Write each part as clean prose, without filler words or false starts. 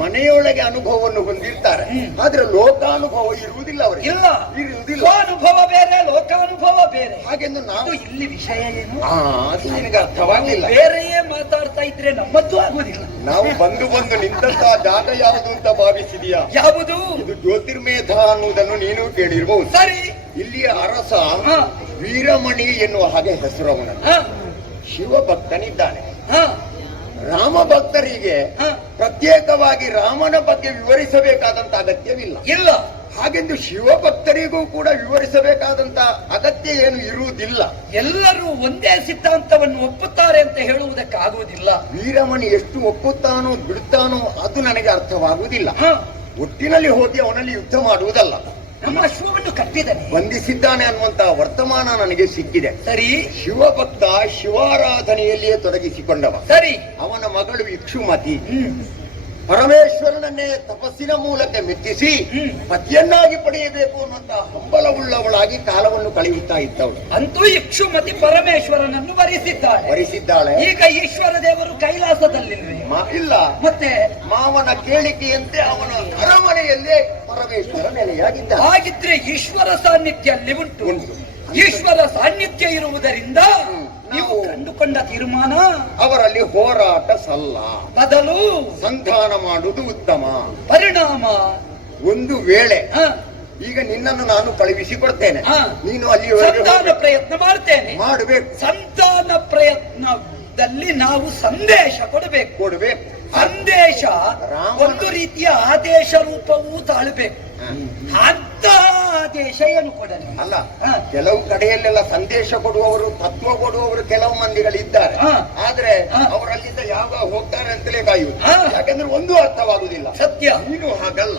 ಮನೆಯೊಳಗೆ ಅನುಭವವನ್ನು ಹೊಂದಿರ್ತಾರೆ, ಆದ್ರೆ ಲೋಕಾನುಭವ ಇರುವುದಿಲ್ಲ ಅವರಿಗೆ. ಇರುವುದಿಲ್ಲ. ಅನುಭವ ಬೇರೆ, ಲೋಕಾನುಭವ ಬೇರೆ. ಹಾಗೆಂದು ನಾವು ಇಲ್ಲಿ ವಿಷಯ ಏನು ಅದು ನಿನಗೆ ಅರ್ಥವಾಗಿಲ್ಲ. ಬೇರೆಯೇ ಮಾತಾಡ್ತಾ ಇದ್ರೆ ನಮ್ಮದ್ದು ಆಗುದಿಲ್ಲ. ನಾವು ಬಂದು ನಿಂತಹ ಜಾಗ ಯಾವುದು ಅಂತ ಭಾವಿಸಿದೀಯಾ? ಯಾವುದು? ಇದು ಜ್ಯೋತಿರ್ಮೇಧ ಅನ್ನುವುದನ್ನು ನೀನು ಕೇಳಿರ್ಬಹುದು. ಸರಿ. ಇಲ್ಲಿಯ ಅರಸ ವೀರಮಣಿ ಎನ್ನುವ ಹಾಗೆ ಹೆಸರು ಅವನನ್ನು. ಶಿವಭಕ್ತನಿದ್ದಾನೆ. ರಾಮ ಭಕ್ತರಿಗೆ ಪ್ರತ್ಯೇಕವಾಗಿ ರಾಮನ ಬಗ್ಗೆ ವಿವರಿಸಬೇಕಾದಂತ ಅಗತ್ಯವಿಲ್ಲ. ಇಲ್ಲ. ಹಾಗೆಂದು ಶಿವಭಕ್ತರಿಗೂ ಕೂಡ ವಿವರಿಸಬೇಕಾದಂತ ಅಗತ್ಯ ಏನು ಇರುವುದಿಲ್ಲ. ಎಲ್ಲರೂ ಒಂದೇ ಸಿದ್ಧಾಂತವನ್ನು ಒಪ್ಪುತ್ತಾರೆ ಅಂತ ಹೇಳುವುದಕ್ಕಾಗುವುದಿಲ್ಲ. ವೀರಮಣಿ ಎಷ್ಟು ಒಪ್ಪುತ್ತಾನೋ ಬಿಡುತ್ತಾನೋ ಅದು ನನಗೆ ಅರ್ಥವಾಗುವುದಿಲ್ಲ. ಒಟ್ಟಿನಲ್ಲಿ ಹೋಗಿ ಅವನಲ್ಲಿ ಯುದ್ಧ ಮಾಡುವುದಲ್ಲ. ನಮ್ಮ ಅಶ್ವವನ್ನು ಕಟ್ಟಿದ್ದಾನೆ, ಬಂಧಿಸಿದ್ದಾನೆ ಅನ್ನುವಂತ ವರ್ತಮಾನ ನನಗೆ ಸಿಕ್ಕಿದೆ. ಸರಿ. ಶಿವಭಕ್ತ ಶಿವಾರಾಧನೆಯಲ್ಲಿಯೇ ತೊಡಗಿಸಿಕೊಂಡವ. ಸರಿ. ಅವನ ಮಗಳು ಇಕ್ಷುಮತಿ ಪರಮೇಶ್ವರನನ್ನೇ ತಪಸ್ಸಿನ ಮೂಲಕ ಮೆಚ್ಚಿಸಿ ಪತಿಯನ್ನಾಗಿ ಪಡೆಯಬೇಕು ಅನ್ನುವಂತ ಹಂಬಲವುಳ್ಳವಳಾಗಿ ಕಾಲವನ್ನು ಕಳೆಯುತ್ತಾ ಇದ್ದವಳು. ಅಂತೂ ಇಕ್ಷುಮತಿ ಪರಮೇಶ್ವರನನ್ನು ವರಿಸಿದ್ದಾಳೆ. ಈಗ ಈಶ್ವರ ದೇವರು ಕೈಲಾಸದಲ್ಲಿಲ್ವೇ? ಇಲ್ಲ. ಮತ್ತೆ ಮಾವನ ಕೇಳಿಕೆಯಂತೆ ಅವನ ಅರಮನೆಯಲ್ಲೇ ಪರಮೇಶ್ವರ ನೆಲೆಯಾಗಿದ್ದ. ಹಾಗಿದ್ರೆ ಈಶ್ವರ ಸಾನ್ನಿಧ್ಯ ಅಲ್ಲಿ ಉಂಟು. ಈಶ್ವರ ಸಾನ್ನಿಧ್ಯ ಇರುವುದರಿಂದ ನೀವು ಕಂಡುಕೊಂಡ ತೀರ್ಮಾನ ಅವರಲ್ಲಿ ಹೋರಾಟ ಸಲ್ಲ, ಬದಲು ಸಂಧಾನ ಮಾಡುವುದು ಉತ್ತಮ. ಪರಿಣಾಮ ಒಂದು ವೇಳೆ ಈಗ ನಿನ್ನನ್ನು ನಾನು ಕಳುಹಿಸಿಕೊಡ್ತೇನೆ, ನೀನು ಅಲ್ಲಿ ಸಂಧಾನ ಪ್ರಯತ್ನ ಮಾಡ್ತೇನೆ. ಮಾಡಬೇಕು. ಸಂಧಾನ ಪ್ರಯತ್ನದಲ್ಲಿ ನಾವು ಸಂದೇಶ ಕೊಡಬೇಕು. ಸಂದೇಶ ಒಂದು ರೀತಿಯ ಆದೇಶ ರೂಪವೂ ತಾಳಬೇಕು. ಅಂತ ಆದೇಶ ಏನು ಕೊಡಲಿ? ಅಲ್ಲ, ಕೆಲವು ಕಡೆಯಲ್ಲೆಲ್ಲ ಸಂದೇಶ ಕೊಡುವವರು, ತತ್ವ ಕೊಡುವವರು ಕೆಲವು ಮಂದಿಗಳಿದ್ದಾರೆ. ಆದ್ರೆ ಅವರಲ್ಲಿಂದ ಯಾವಾಗ ಹೋಗ್ತಾರೆ ಅಂತಲೇ ಕಾಯುವುದು. ಯಾಕಂದ್ರೆ ಒಂದು ಅರ್ಥವಾಗುವುದಿಲ್ಲ. ಸತ್ಯ. ನೀನು ಹಾಗಲ್ಲ.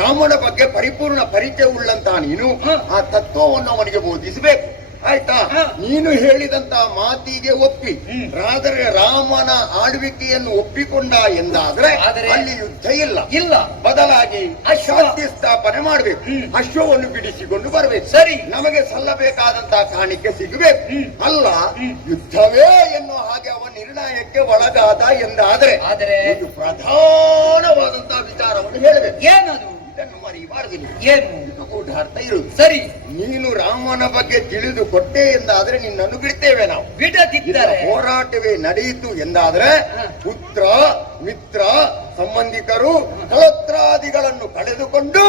ರಾಮನ ಬಗ್ಗೆ ಪರಿಪೂರ್ಣ ಪರಿಚಯ ಉಳ್ಳಂತ ನೀನು ಆ ತತ್ವವನ್ನು ಅವನಿಗೆ ಬೋಧಿಸಬೇಕು. ಆಯ್ತಾ? ನೀನು ಹೇಳಿದಂತ ಮಾತಿಗೆ ಒಪ್ಪಿ ಆದರೆ ರಾಮನ ಆಳ್ವಿಕೆಯನ್ನು ಒಪ್ಪಿಕೊಂಡ ಎಂದಾದ್ರೆ ಅಲ್ಲಿ ಯುದ್ಧ ಇಲ್ಲ. ಬದಲಾಗಿ ಶಾಂತಿ ಸ್ಥಾಪನೆ ಮಾಡಬೇಕು. ಅಶ್ವವನ್ನು ಬಿಡಿಸಿಕೊಂಡು ಬರಬೇಕು. ಸರಿ. ನಮಗೆ ಸಲ್ಲಬೇಕಾದಂತ ಕಾಣಿಕೆ ಸಿಗಬೇಕು. ಅಲ್ಲ, ಯುದ್ಧವೇ ಎನ್ನುವ ಹಾಗೆ ಅವನ ನಿರ್ಣಯಕ್ಕೆ ಒಳಗಾದ ಎಂದಾದ್ರೆ ಒಂದು ಪ್ರಧಾನವಾದಂತಹ ವಿಚಾರವನ್ನು ಹೇಳಬೇಕು. ಏನದು? ಏನು ಅರ್ಥ ಇರುವುದು? ಸರಿ. ನೀನು ರಾಮನ ಬಗ್ಗೆ ತಿಳಿದು ಕೊಟ್ಟೆ ಎಂದಾದ್ರೆ ನಿನ್ನನ್ನು ಬಿಡ್ತೇವೆ ನಾವು. ಬಿಡದಿದ್ದರೆ ಹೋರಾಟವೇ ನಡೆಯಿತು ಎಂದಾದ್ರೆ ಪುತ್ರ ಮಿತ್ರ ಸಂಬಂಧಿಕರು ಕಳತ್ರಾದಿಗಳನ್ನು ಕಳೆದುಕೊಂಡು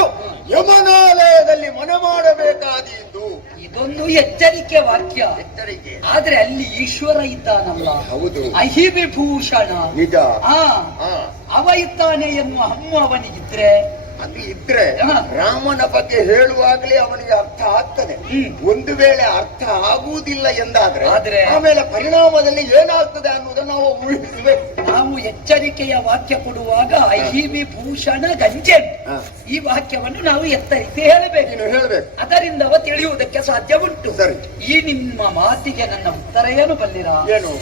ಯಮನಾಲಯದಲ್ಲಿ ಮನೆ ಮಾಡಬೇಕಾದೀತು. ಇದೊಂದು ಎಚ್ಚರಿಕೆ ವಾಕ್ಯ. ಎಚ್ಚರಿಕೆ. ಆದ್ರೆ ಅಲ್ಲಿ ಈಶ್ವರ ಇದ್ದಾನಲ್ಲ. ಹೌದು. ಅಹಿವಿಭೂಷಣ ನಿಜ. ಅವ ಇದ್ದಾನೆ ಎನ್ನುವ ಹಮ್ಮು ಅವನಿಗಿದ್ರೆ, ಅದು ಇದ್ರೆ ರಾಮನ ಬಗ್ಗೆ ಹೇಳುವಾಗಲೇ ಅವನಿಗೆ ಅರ್ಥ ಆಗ್ತದೆ. ಒಂದು ವೇಳೆ ಅರ್ಥ ಆಗುವುದಿಲ್ಲ ಎಂದಾದ್ರೆ ಆಮೇಲೆ ಪರಿಣಾಮದಲ್ಲಿ ಏನಾಗ್ತದೆ ಅನ್ನೋದನ್ನು ನಾವು ಊಹಿಸಬೇಕು. ನಾವು ಎಚ್ಚರಿಕೆಯ ವಾಕ್ಯ ಕೊಡುವಾಗ ಅಹಿವಿಭೂಷಣ ಗಂಜೆ ಈ ವಾಕ್ಯವನ್ನು ನಾವು ಎತ್ತರಿಸಿ ಹೇಳಬೇಕು. ಅದರಿಂದ ಅವ ತಿಳಿಯುವುದಕ್ಕೆ ಸಾಧ್ಯ ಉಂಟು. ಈ ನಿಮ್ಮ ಮಾತಿಗೆ ನನ್ನ ಉತ್ತರ ಏನು ಬಲ್ಲಿರಾ? ಏನು?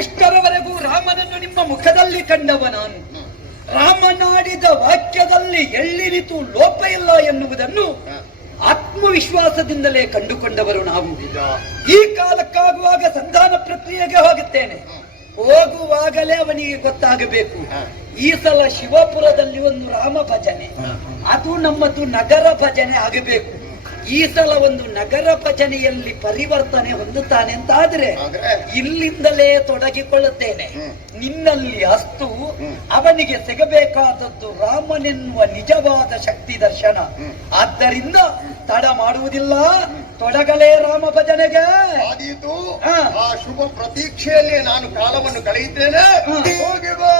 ಇಷ್ಟರವರೆಗೂ ರಾಮನನ್ನು ನಿಮ್ಮ ಮುಖದಲ್ಲಿ ಕಂಡವ ನಾನು. ರಾಮನಾಡಿದ ವಾಕ್ಯದಲ್ಲಿ ಎಳ್ಳಿರಿತು ಲೋಪ ಇಲ್ಲ ಎನ್ನುವುದನ್ನು ಆತ್ಮವಿಶ್ವಾಸದಿಂದಲೇ ಕಂಡುಕೊಂಡವರು ನಾವು. ಈ ಕಾಲಕ್ಕಾಗುವಾಗ ಸಂಧಾನ ಪ್ರಕ್ರಿಯೆಗೆ ಹೋಗುತ್ತೇನೆ. ಹೋಗುವಾಗಲೇ ಅವನಿಗೆ ಗೊತ್ತಾಗಬೇಕು, ಈ ಸಲ ಶಿವಪುರದಲ್ಲಿ ಒಂದು ರಾಮ ಭಜನೆ, ಅದು ನಮ್ಮದು ನಗರ ಭಜನೆ ಆಗಬೇಕು. ಈ ಸಲ ಒಂದು ನಗರ ಭಜನೆಯಲ್ಲಿ ಪರಿವರ್ತನೆ ಹೊಂದುತ್ತಾನೆ ಅಂತ ಆದ್ರೆ ಇಲ್ಲಿಂದಲೇ ತೊಡಗಿಕೊಳ್ಳುತ್ತೇನೆ. ನಿನ್ನಲ್ಲಿ ಅಸ್ತು ಅವನಿಗೆ ಸಿಗಬೇಕಾದದ್ದು ರಾಮನೆನ್ನುವ ನಿಜವಾದ ಶಕ್ತಿ ದರ್ಶನ. ಆದ್ದರಿಂದ ತಡ ಮಾಡುವುದಿಲ್ಲ, ತೊಡಗಲೇ ರಾಮ ಭಜನೆಗೆ. ಆ ಶುಭ ಪ್ರತೀಕ್ಷೆಯಲ್ಲಿ ನಾನು ಕಾಲವನ್ನು ಕಳೆಯುತ್ತೇನೆ. ಹೋಗಿ ಬಾ.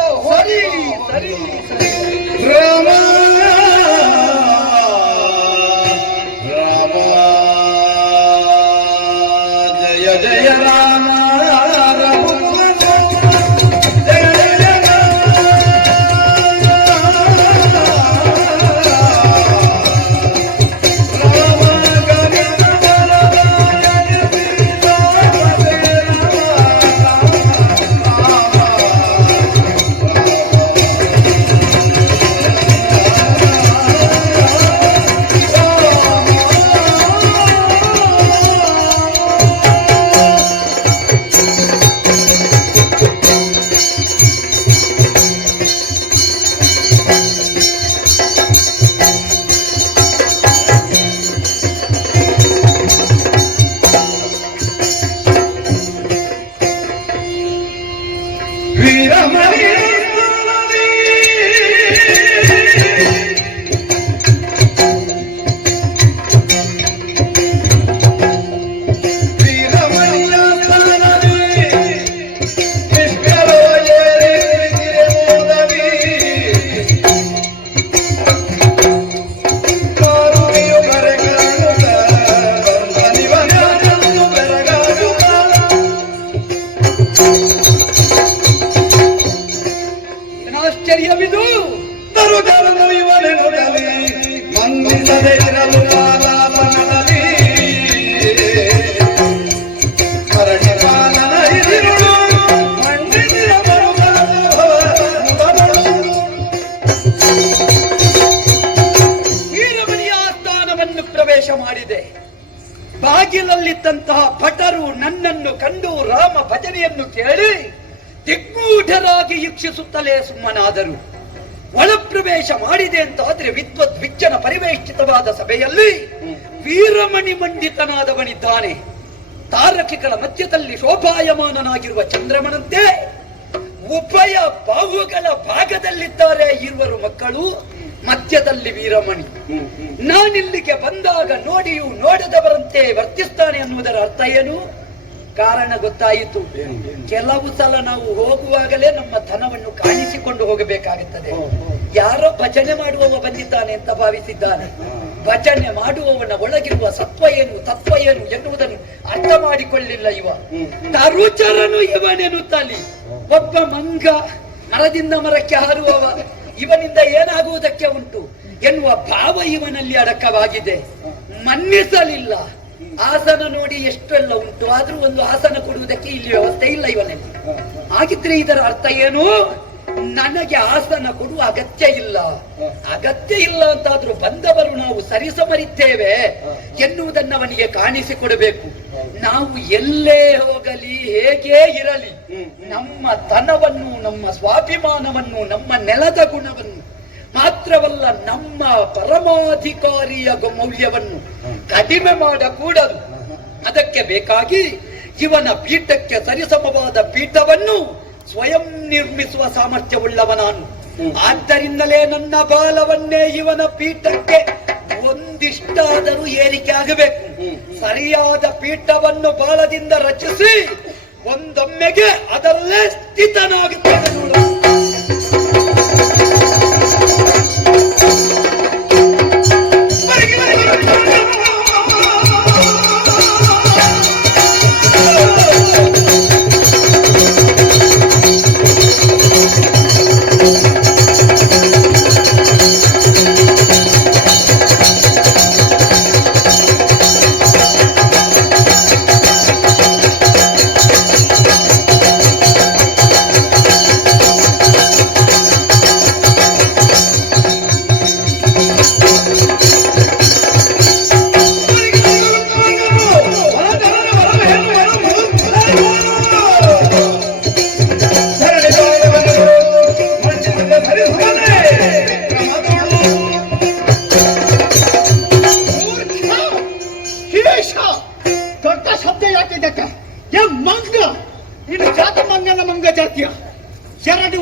ಆಶ್ಚರ್ಯವಿದು. ತರುಗರನು ಇವನೆನುಗಲಿ ಮಂದಿಸದೆ ಇರಲು ಕಾಲಾಪನದಲ್ಲಿ ಕರಣಿ ಕಾಲನ ಹಿರಿರುಳು ಮಂಡಿಸಿದ ವೀರಮಣಿಯ ಆಸ್ಥಾನವನ್ನು ಪ್ರವೇಶ ಮಾಡಿದೆ. ಬಾಗಿಲಲ್ಲಿದ್ದಂತಹ ಭಟರು ನನ್ನನ್ನು ಕಂಡು ರಾಮ ಭಜನೆಯನ್ನು ಕೇಳಿ ದಿಗ್ಗೂಢರಾಗಿ ಈಕ್ಷಿಸುತ್ತಲೇ ಸುಮ್ಮನಾದರು. ಒಳಪ್ರವೇಶ ಮಾಡಿದೆ ಅಂತಾದ್ರೆ ವಿದ್ವದ್ವಿಜ್ಜನ ಪರಿವೇಷ್ಟಿತವಾದ ಸಭೆಯಲ್ಲಿ ವೀರಮಣಿ ಮಂಡಿತನಾದವನಿದ್ದಾನೆ. ತಾರಕಿಗಳ ಮಧ್ಯದಲ್ಲಿ ಶೋಭಾಯಮಾನನಾಗಿರುವ ಚಂದ್ರಮನಂತೆ ಉಭಯ ಬಾಹುಗಳ ಭಾಗದಲ್ಲಿದ್ದಾರೆ ಇರುವರು ಮಕ್ಕಳು, ಮಧ್ಯದಲ್ಲಿ ವೀರಮಣಿ. ನಾನಿಲ್ಲಿಗೆ ಬಂದಾಗ ನೋಡಿಯೂ ನೋಡದವರಂತೆ ವರ್ತಿಸ್ತಾನೆ ಅನ್ನುವುದರ ಅರ್ಥ ಏನು? ಕಾರಣ ಗೊತ್ತಾಯಿತು. ಕೆಲವು ಸಲ ನಾವು ಹೋಗುವಾಗಲೇ ನಮ್ಮ ಧನವನ್ನು ಕಾಣಿಸಿಕೊಂಡು ಹೋಗಬೇಕಾಗುತ್ತದೆ. ಯಾರೋ ಭಜನೆ ಮಾಡುವವ ಬಂದಿದ್ದಾನೆ ಅಂತ ಭಾವಿಸಿದ್ದಾನೆ. ಭಜನೆ ಮಾಡುವವನ ಒಳಗಿರುವ ಸತ್ವ ಏನು ತತ್ವ ಏನು ಎನ್ನುವುದನ್ನು ಅರ್ಥ ಮಾಡಿಕೊಳ್ಳಿಲ್ಲ ಇವ. ತರುಚರನು ಇವನೆನ್ನುತ್ತಲಿ. ಒಬ್ಬ ಮಂಗ ಮರದಿಂದ ಮರಕ್ಕೆ ಹಾರುವವ, ಇವನಿಂದ ಏನಾಗುವುದಕ್ಕೆ ಉಂಟು ಎನ್ನುವ ಭಾವ ಇವನಲ್ಲಿ ಅಡಕವಾಗಿದೆ. ಮನ್ನಿಸಲಿಲ್ಲ. ಆಸನ ನೋಡಿ ಎಷ್ಟೆಲ್ಲ ಉಂಟು, ಆದ್ರೂ ಒಂದು ಆಸನ ಕೊಡುವುದಕ್ಕೆ ಇಲ್ಲಿ ವ್ಯವಸ್ಥೆ ಇಲ್ಲ ಇವನಲ್ಲಿ. ಹಾಗಿದ್ರೆ ಇದರ ಅರ್ಥ ಏನು? ನನಗೆ ಆಸನ ಕೊಡುವ ಅಗತ್ಯ ಇಲ್ಲ. ಅಗತ್ಯ ಇಲ್ಲ ಅಂತಾದ್ರೂ ಬಂದವರು ನಾವು ಸರಿಸಮರಿದ್ದೇವೆ ಎನ್ನುವುದನ್ನು ಅವನಿಗೆ ಕಾಣಿಸಿಕೊಡಬೇಕು. ನಾವು ಎಲ್ಲೇ ಹೋಗಲಿ ಹೇಗೇ ಇರಲಿ ನಮ್ಮ ಧನವನ್ನು, ನಮ್ಮ ಸ್ವಾಭಿಮಾನವನ್ನು, ನಮ್ಮ ನೆಲದ ಗುಣವನ್ನು ಮಾತ್ರವಲ್ಲ ನಮ್ಮ ಪರಮಾಧಿಕಾರಿಯ ಮೌಲ್ಯವನ್ನು ಕಡಿಮೆ ಮಾಡಕೂಡದು. ಅದಕ್ಕೆ ಬೇಕಾಗಿ ಇವನ ಪೀಠಕ್ಕೆ ಸರಿಸಮವಾದ ಪೀಠವನ್ನು ಸ್ವಯಂ ನಿರ್ಮಿಸುವ ಸಾಮರ್ಥ್ಯವುಳ್ಳವ ನಾನು. ಆದ್ದರಿಂದಲೇ ನನ್ನ ಬಾಲವನ್ನೇ ಇವನ ಪೀಠಕ್ಕೆ ಒಂದಿಷ್ಟಾದರೂ ಏರಿಕೆ ಆಗಬೇಕು. ಸರಿಯಾದ ಪೀಠವನ್ನು ಬಾಲದಿಂದ ರಚಿಸಿ ಒಂದೊಮ್ಮೆಗೆ ಅದರಲ್ಲೇ ಸ್ಥಿತನಾಗುತ್ತೇನೆ ನೋಡು.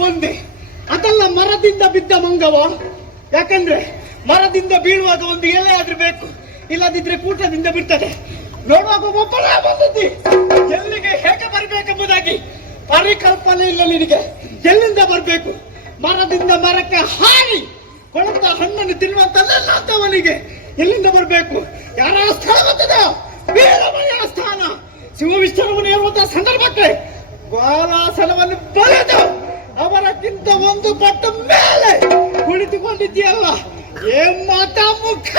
ಒಂದೇ ಅದಲ್ಲ, ಮರದಿಂದ ಬಿದ್ದ ಮಂಗವ. ಯಾಕಂದ್ರೆ ಮರದಿಂದ ಬೀಳುವಾಗ ಒಂದು ಎಲೆ ಆದ್ರೂ ಬೇಕು, ಇಲ್ಲದಿದ್ರೆ ಕೂಟದಿಂದ ಬಿಡ್ತದೆ. ನೋಡುವಾಗ ಒಬ್ಬರೇ ಬಂದಿದ್ದಿ, ಎಲ್ಲಿಗೆ ಹೇಗೆ ಬರ್ಬೇಕೆಂಬುದಾಗಿ ಪರಿಕಲ್ಪನೆ ಇಲ್ಲ ನಿನಗೆ. ಎಲ್ಲಿಂದ ಬರ್ಬೇಕು? ಮರದಿಂದ ಮರಕ್ಕೆ ಹಾರಿ ಕೊಳತ ಹಣ್ಣನ್ನು ತಿನ್ನುವಂತವನಿಗೆ ಎಲ್ಲಿಂದ ಬರ್ಬೇಕು? ಯಾರ ಸ್ಥಳ ಗೊತ್ತಿದೆ? ವೀರಮಣಿಯ ಸ್ಥಾನ. ಶಿವವಿಷ್ಣುವನ್ನು ಏರುವಂತಹ ಸಂದರ್ಭಕ್ಕೆ ಗೋಲಾಸನವನ್ನು ಬರೆದು ಅವರಕ್ಕಿಂತ ಒಂದು ಪಟ್ಟು ಮೇಲೆ ಕುಳಿತುಕೊಂಡಿದ್ದೀಯಲ್ಲ, ಏನ್ ಮಾತಾ ಮುಖ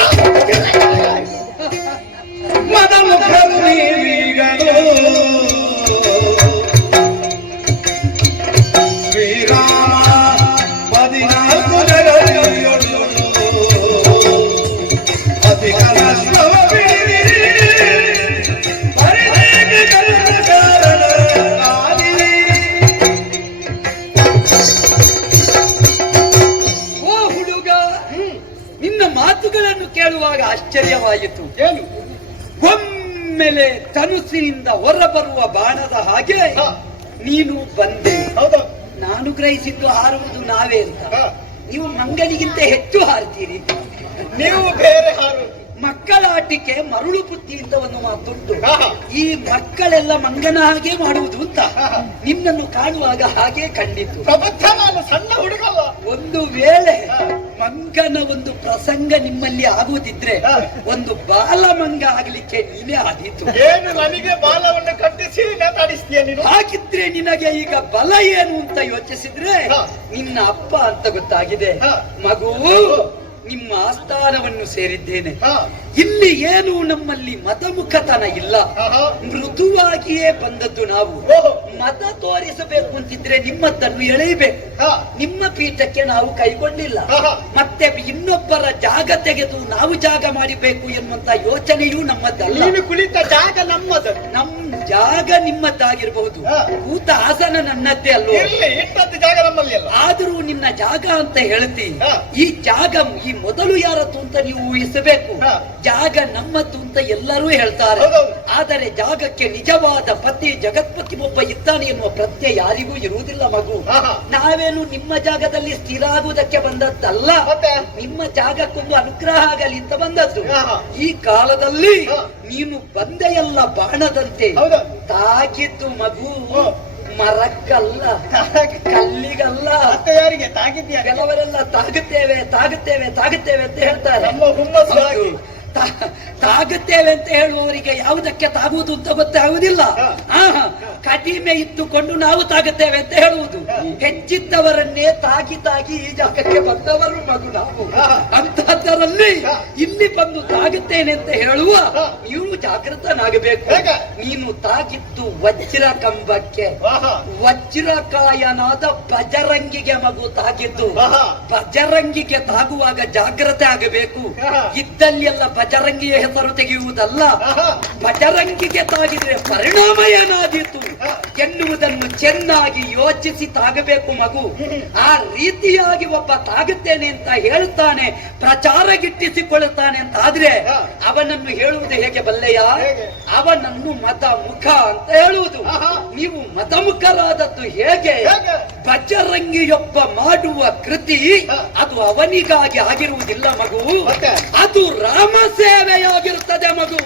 ಮದ ಮುಖ ಶ್ರೀರಾಮ 14 ಜಗಲಿಯೊಳು ಅಧಿಕ ನಷ್ಟವ ಬಿಡಿರಿ ಪರಿದೇಗೆ ಕಲಿತ ಕಾರಣ ಆದಿರಿ. ಓ ಹುಡುಗ, ನಿನ್ನ ಮಾತುಗಳನ್ನು ಕೇಳುವಾಗ ಆಶ್ಚರ್ಯವಾಯಿತು. ಏನು? ಒಮ್ಮೆಲೆ ಧನುಸ್ಸಿನಿಂದ ಹೊರಬರುವ ಬಾಣದ ಹಾಗೆ ನೀನು ಬಂದೆ. ಹೌದು, ನಾನು ಗ್ರಹಿಸಿದ್ದು ಹಾರುವುದು ನಾವೇ ಅಂತ. ನೀವು ಮಂಗನಿಗಿಂತ ಹೆಚ್ಚು ಹಾರ್ತೀರಿ. ನೀವು ಬೇರೆ ಹಾರು, ಮಕ್ಕಳ ಆಟಿಕೆ ಮರುಳು ಬುದ್ಧಿ ಅಂತ ಒಂದು ಮಾತುಂಟು. ಆಹಾ. ಈ ಮಕ್ಕಳೆಲ್ಲ ಮಂಗನ ಹಾಗೆ ಮಾಡುವುದು ಅಂತ ನಿನ್ನನ್ನು ಕಾಣುವಾಗ ಹಾಗೆ ಕಂಡಿತು. ಪ್ರಬುದ್ಧ ನಾನು ಸಣ್ಣ ಹುಡುಗಲ್ಲ. ಒಂದು ವೇಳೆ ಮಂಗನ ಒಂದು ಪ್ರಸಂಗ ನಿಮ್ಮಲ್ಲಿ ಆಗುವುದಿದ್ರೆ ಒಂದು ಬಾಲಮಂಗ ಆಗ್ಲಿಕ್ಕೆ ನೀನೇ ಆದೀತು. ಏನು ನನಗೆ ಬಾಲವನ್ನು ಕಟ್ಟಿಸಿ ಮಾತಾಡಿಸ್ತೀಯ ನೀನು? ಹಾಗಿದ್ರೆ ನಿನಗೆ ಈಗ ಬಲ ಏನು ಅಂತ ಯೋಚಿಸಿದ್ರೆ ನಿನ್ನ ಅಪ್ಪ ಅಂತ ಗೊತ್ತಾಗಿದೆ. ಮಗು, ನಿಮ್ಮ ಆಸ್ಥಾನವನ್ನು ಸೇರಿದ್ದೇನೆ. ಇಲ್ಲಿ ಏನು ನಮ್ಮಲ್ಲಿ ಮದಮುಖತನ ಇಲ್ಲ, ಮೃದುವಾಗಿಯೇ ಬಂದದ್ದು ನಾವು. ಮತ ತೋರಿಸಬೇಕು ಅಂತಿದ್ರೆ ನಿಮ್ಮದನ್ನು ಎಳೆಯಬೇಕು. ನಿಮ್ಮ ಪೀಠಕ್ಕೆ ನಾವು ಕೈಗೊಂಡಿಲ್ಲ. ಮತ್ತೆ ಇನ್ನೊಬ್ಬರ ಜಾಗ ತೆಗೆದು ನಾವು ಜಾಗ ಮಾಡಿಬೇಕು ಎನ್ನುವಂತ ಯೋಚನೆಯೂ ನಮ್ಮದಲ್ಲ. ನೀನು ಕುಳಿತ ಜಾಗ ನಮ್ಮದು. ನಮ್ ಜಾಗ ನಿಮ್ಮದ್ದಾಗಿರಬಹುದು, ಕೂತ ಆಸನ ನನ್ನದ್ದೇ ಅಲ್ವೋ. ಇಟ್ಟದ್ದು ಜಾಗ ನಮ್ಮಲ್ಲಿ ಅಲ್ಲ. ಆದರೂ ನಿನ್ನ ಜಾಗ ಅಂತ ಹೇಳ್ತಿ. ಈ ಜಾಗ ಈ ಮೊದಲು ಯಾರದ್ದು ಅಂತ ನೀವು ಊಹಿಸಬೇಕು. ಜಾಗ ನಮ್ಮದ್ದು ಅಂತ ಎಲ್ಲರೂ ಹೇಳ್ತಾರೆ. ಆದರೆ ಜಾಗಕ್ಕೆ ನಿಜವಾದ ಪತಿ ಜಗತ್ಪತಿ ಒಬ್ಬ ಇದ್ದಾನೆ ಎನ್ನುವ ಪ್ರತ್ಯಯ ಯಾರಿಗೂ ಇರುವುದಿಲ್ಲ ಮಗು. ನಾವೇನು ನಿಮ್ಮ ಜಾಗದಲ್ಲಿ ಸ್ಥಿರ ಆಗುವುದಕ್ಕೆ ಬಂದದ್ದಲ್ಲ, ನಿಮ್ಮ ಜಾಗಕ್ಕೊಂದು ಅನುಗ್ರಹ ಆಗಲಿ ಅಂತ ಬಂದದ್ದು. ಈ ಕಾಲದಲ್ಲಿ ನೀನು ಬಂದೆಯಲ್ಲ ಬಾಣದಂತೆ ತಾಗಿದ್ದು ಮಗು, ಮರಕ್ಕಲ್ಲ, ಕಲ್ಲಿಗಲ್ಲ. ಮತ್ತೆ ಯಾರಿಗೆ ತಾಗಿದ್ಯಾ? ಕೆಲವರೆಲ್ಲ ತಾಗುತ್ತೇವೆ ತಾಗುತ್ತೇವೆ ತಾಗುತ್ತೇವೆ ಅಂತ ಹೇಳ್ತಾರೆ. ನಮ್ಮ ಹುಮ್ಮಸ್ಸು ಹಾಗೆ. ತಾಗುತ್ತೇವೆ ಅಂತ ಹೇಳುವವರಿಗೆ ಯಾವುದಕ್ಕೆ ತಾಗುವುದು ಅಂತ ಗೊತ್ತಾಗುವುದಿಲ್ಲ. ಕಡಿಮೆ ಇಟ್ಟುಕೊಂಡು ನಾವು ತಾಗುತ್ತೇವೆ ಅಂತ ಹೇಳುವುದು. ಹೆಚ್ಚಿದ್ದವರನ್ನೇ ತಾಗಿ ತಾಗಿ ಈ ಜಾಗಕ್ಕೆ ಬಂದವರು ಮಗು ನಾವು. ಅಂತಹದ್ದರಲ್ಲಿ ಇಲ್ಲಿ ಬಂದು ತಾಗುತ್ತೇನೆ ಅಂತ ಹೇಳುವ ನೀವು ಜಾಗೃತನಾಗಬೇಕು. ನೀನು ತಾಗಿದ್ದು ವಜ್ರ ಕಂಬಕ್ಕೆ, ವಜ್ರಕಾಯನಾದ ಬಜರಂಗಿಗೆ ಮಗು ತಾಗಿದ್ದು. ಬಜರಂಗಿಗೆ ತಾಗುವಾಗ ಜಾಗ್ರತೆ ಆಗಬೇಕು. ಇದ್ದಲ್ಲೆಲ್ಲ ಬಜರಂಗಿಯ ಹೆಸರು ತೆಗೆಯುವುದಲ್ಲ. ಬಜರಂಗಿಗೆ ತಾಗಿದ್ರೆ ಪರಿಣಾಮ ಏನಾದೀತು ಎನ್ನುವುದನ್ನು ಚೆನ್ನಾಗಿ ಯೋಚಿಸಿ ತಾಗಬೇಕು ಮಗು. ಆ ರೀತಿಯಾಗಿ ಒಬ್ಬ ತಾಗುತ್ತೇನೆ ಅಂತ ಹೇಳ್ತಾನೆ, ಪ್ರಚಾರ ಗಿಟ್ಟಿಸಿಕೊಳ್ಳುತ್ತಾನೆ ಅಂತ ಆದ್ರೆ ಅವನನ್ನು ಹೇಳುವುದು ಹೇಗೆ ಬಲ್ಲೆಯ? ಅವನನ್ನು ಮತ ಮುಖ ಅಂತ ಹೇಳುವುದು. ನೀವು ಮತಮುಖರಾದದ್ದು ಹೇಗೆ? ಬಜರಂಗಿಯೊಬ್ಬ ಮಾಡುವ ಕೃತಿ ಅದು ಅವನಿಗಾಗಿ ಆಗಿರುವುದಿಲ್ಲ ಮಗು, ಅದು ರಾಮ ಸೇವೆಯಾಗಿರುತ್ತದೆ ಮಗು.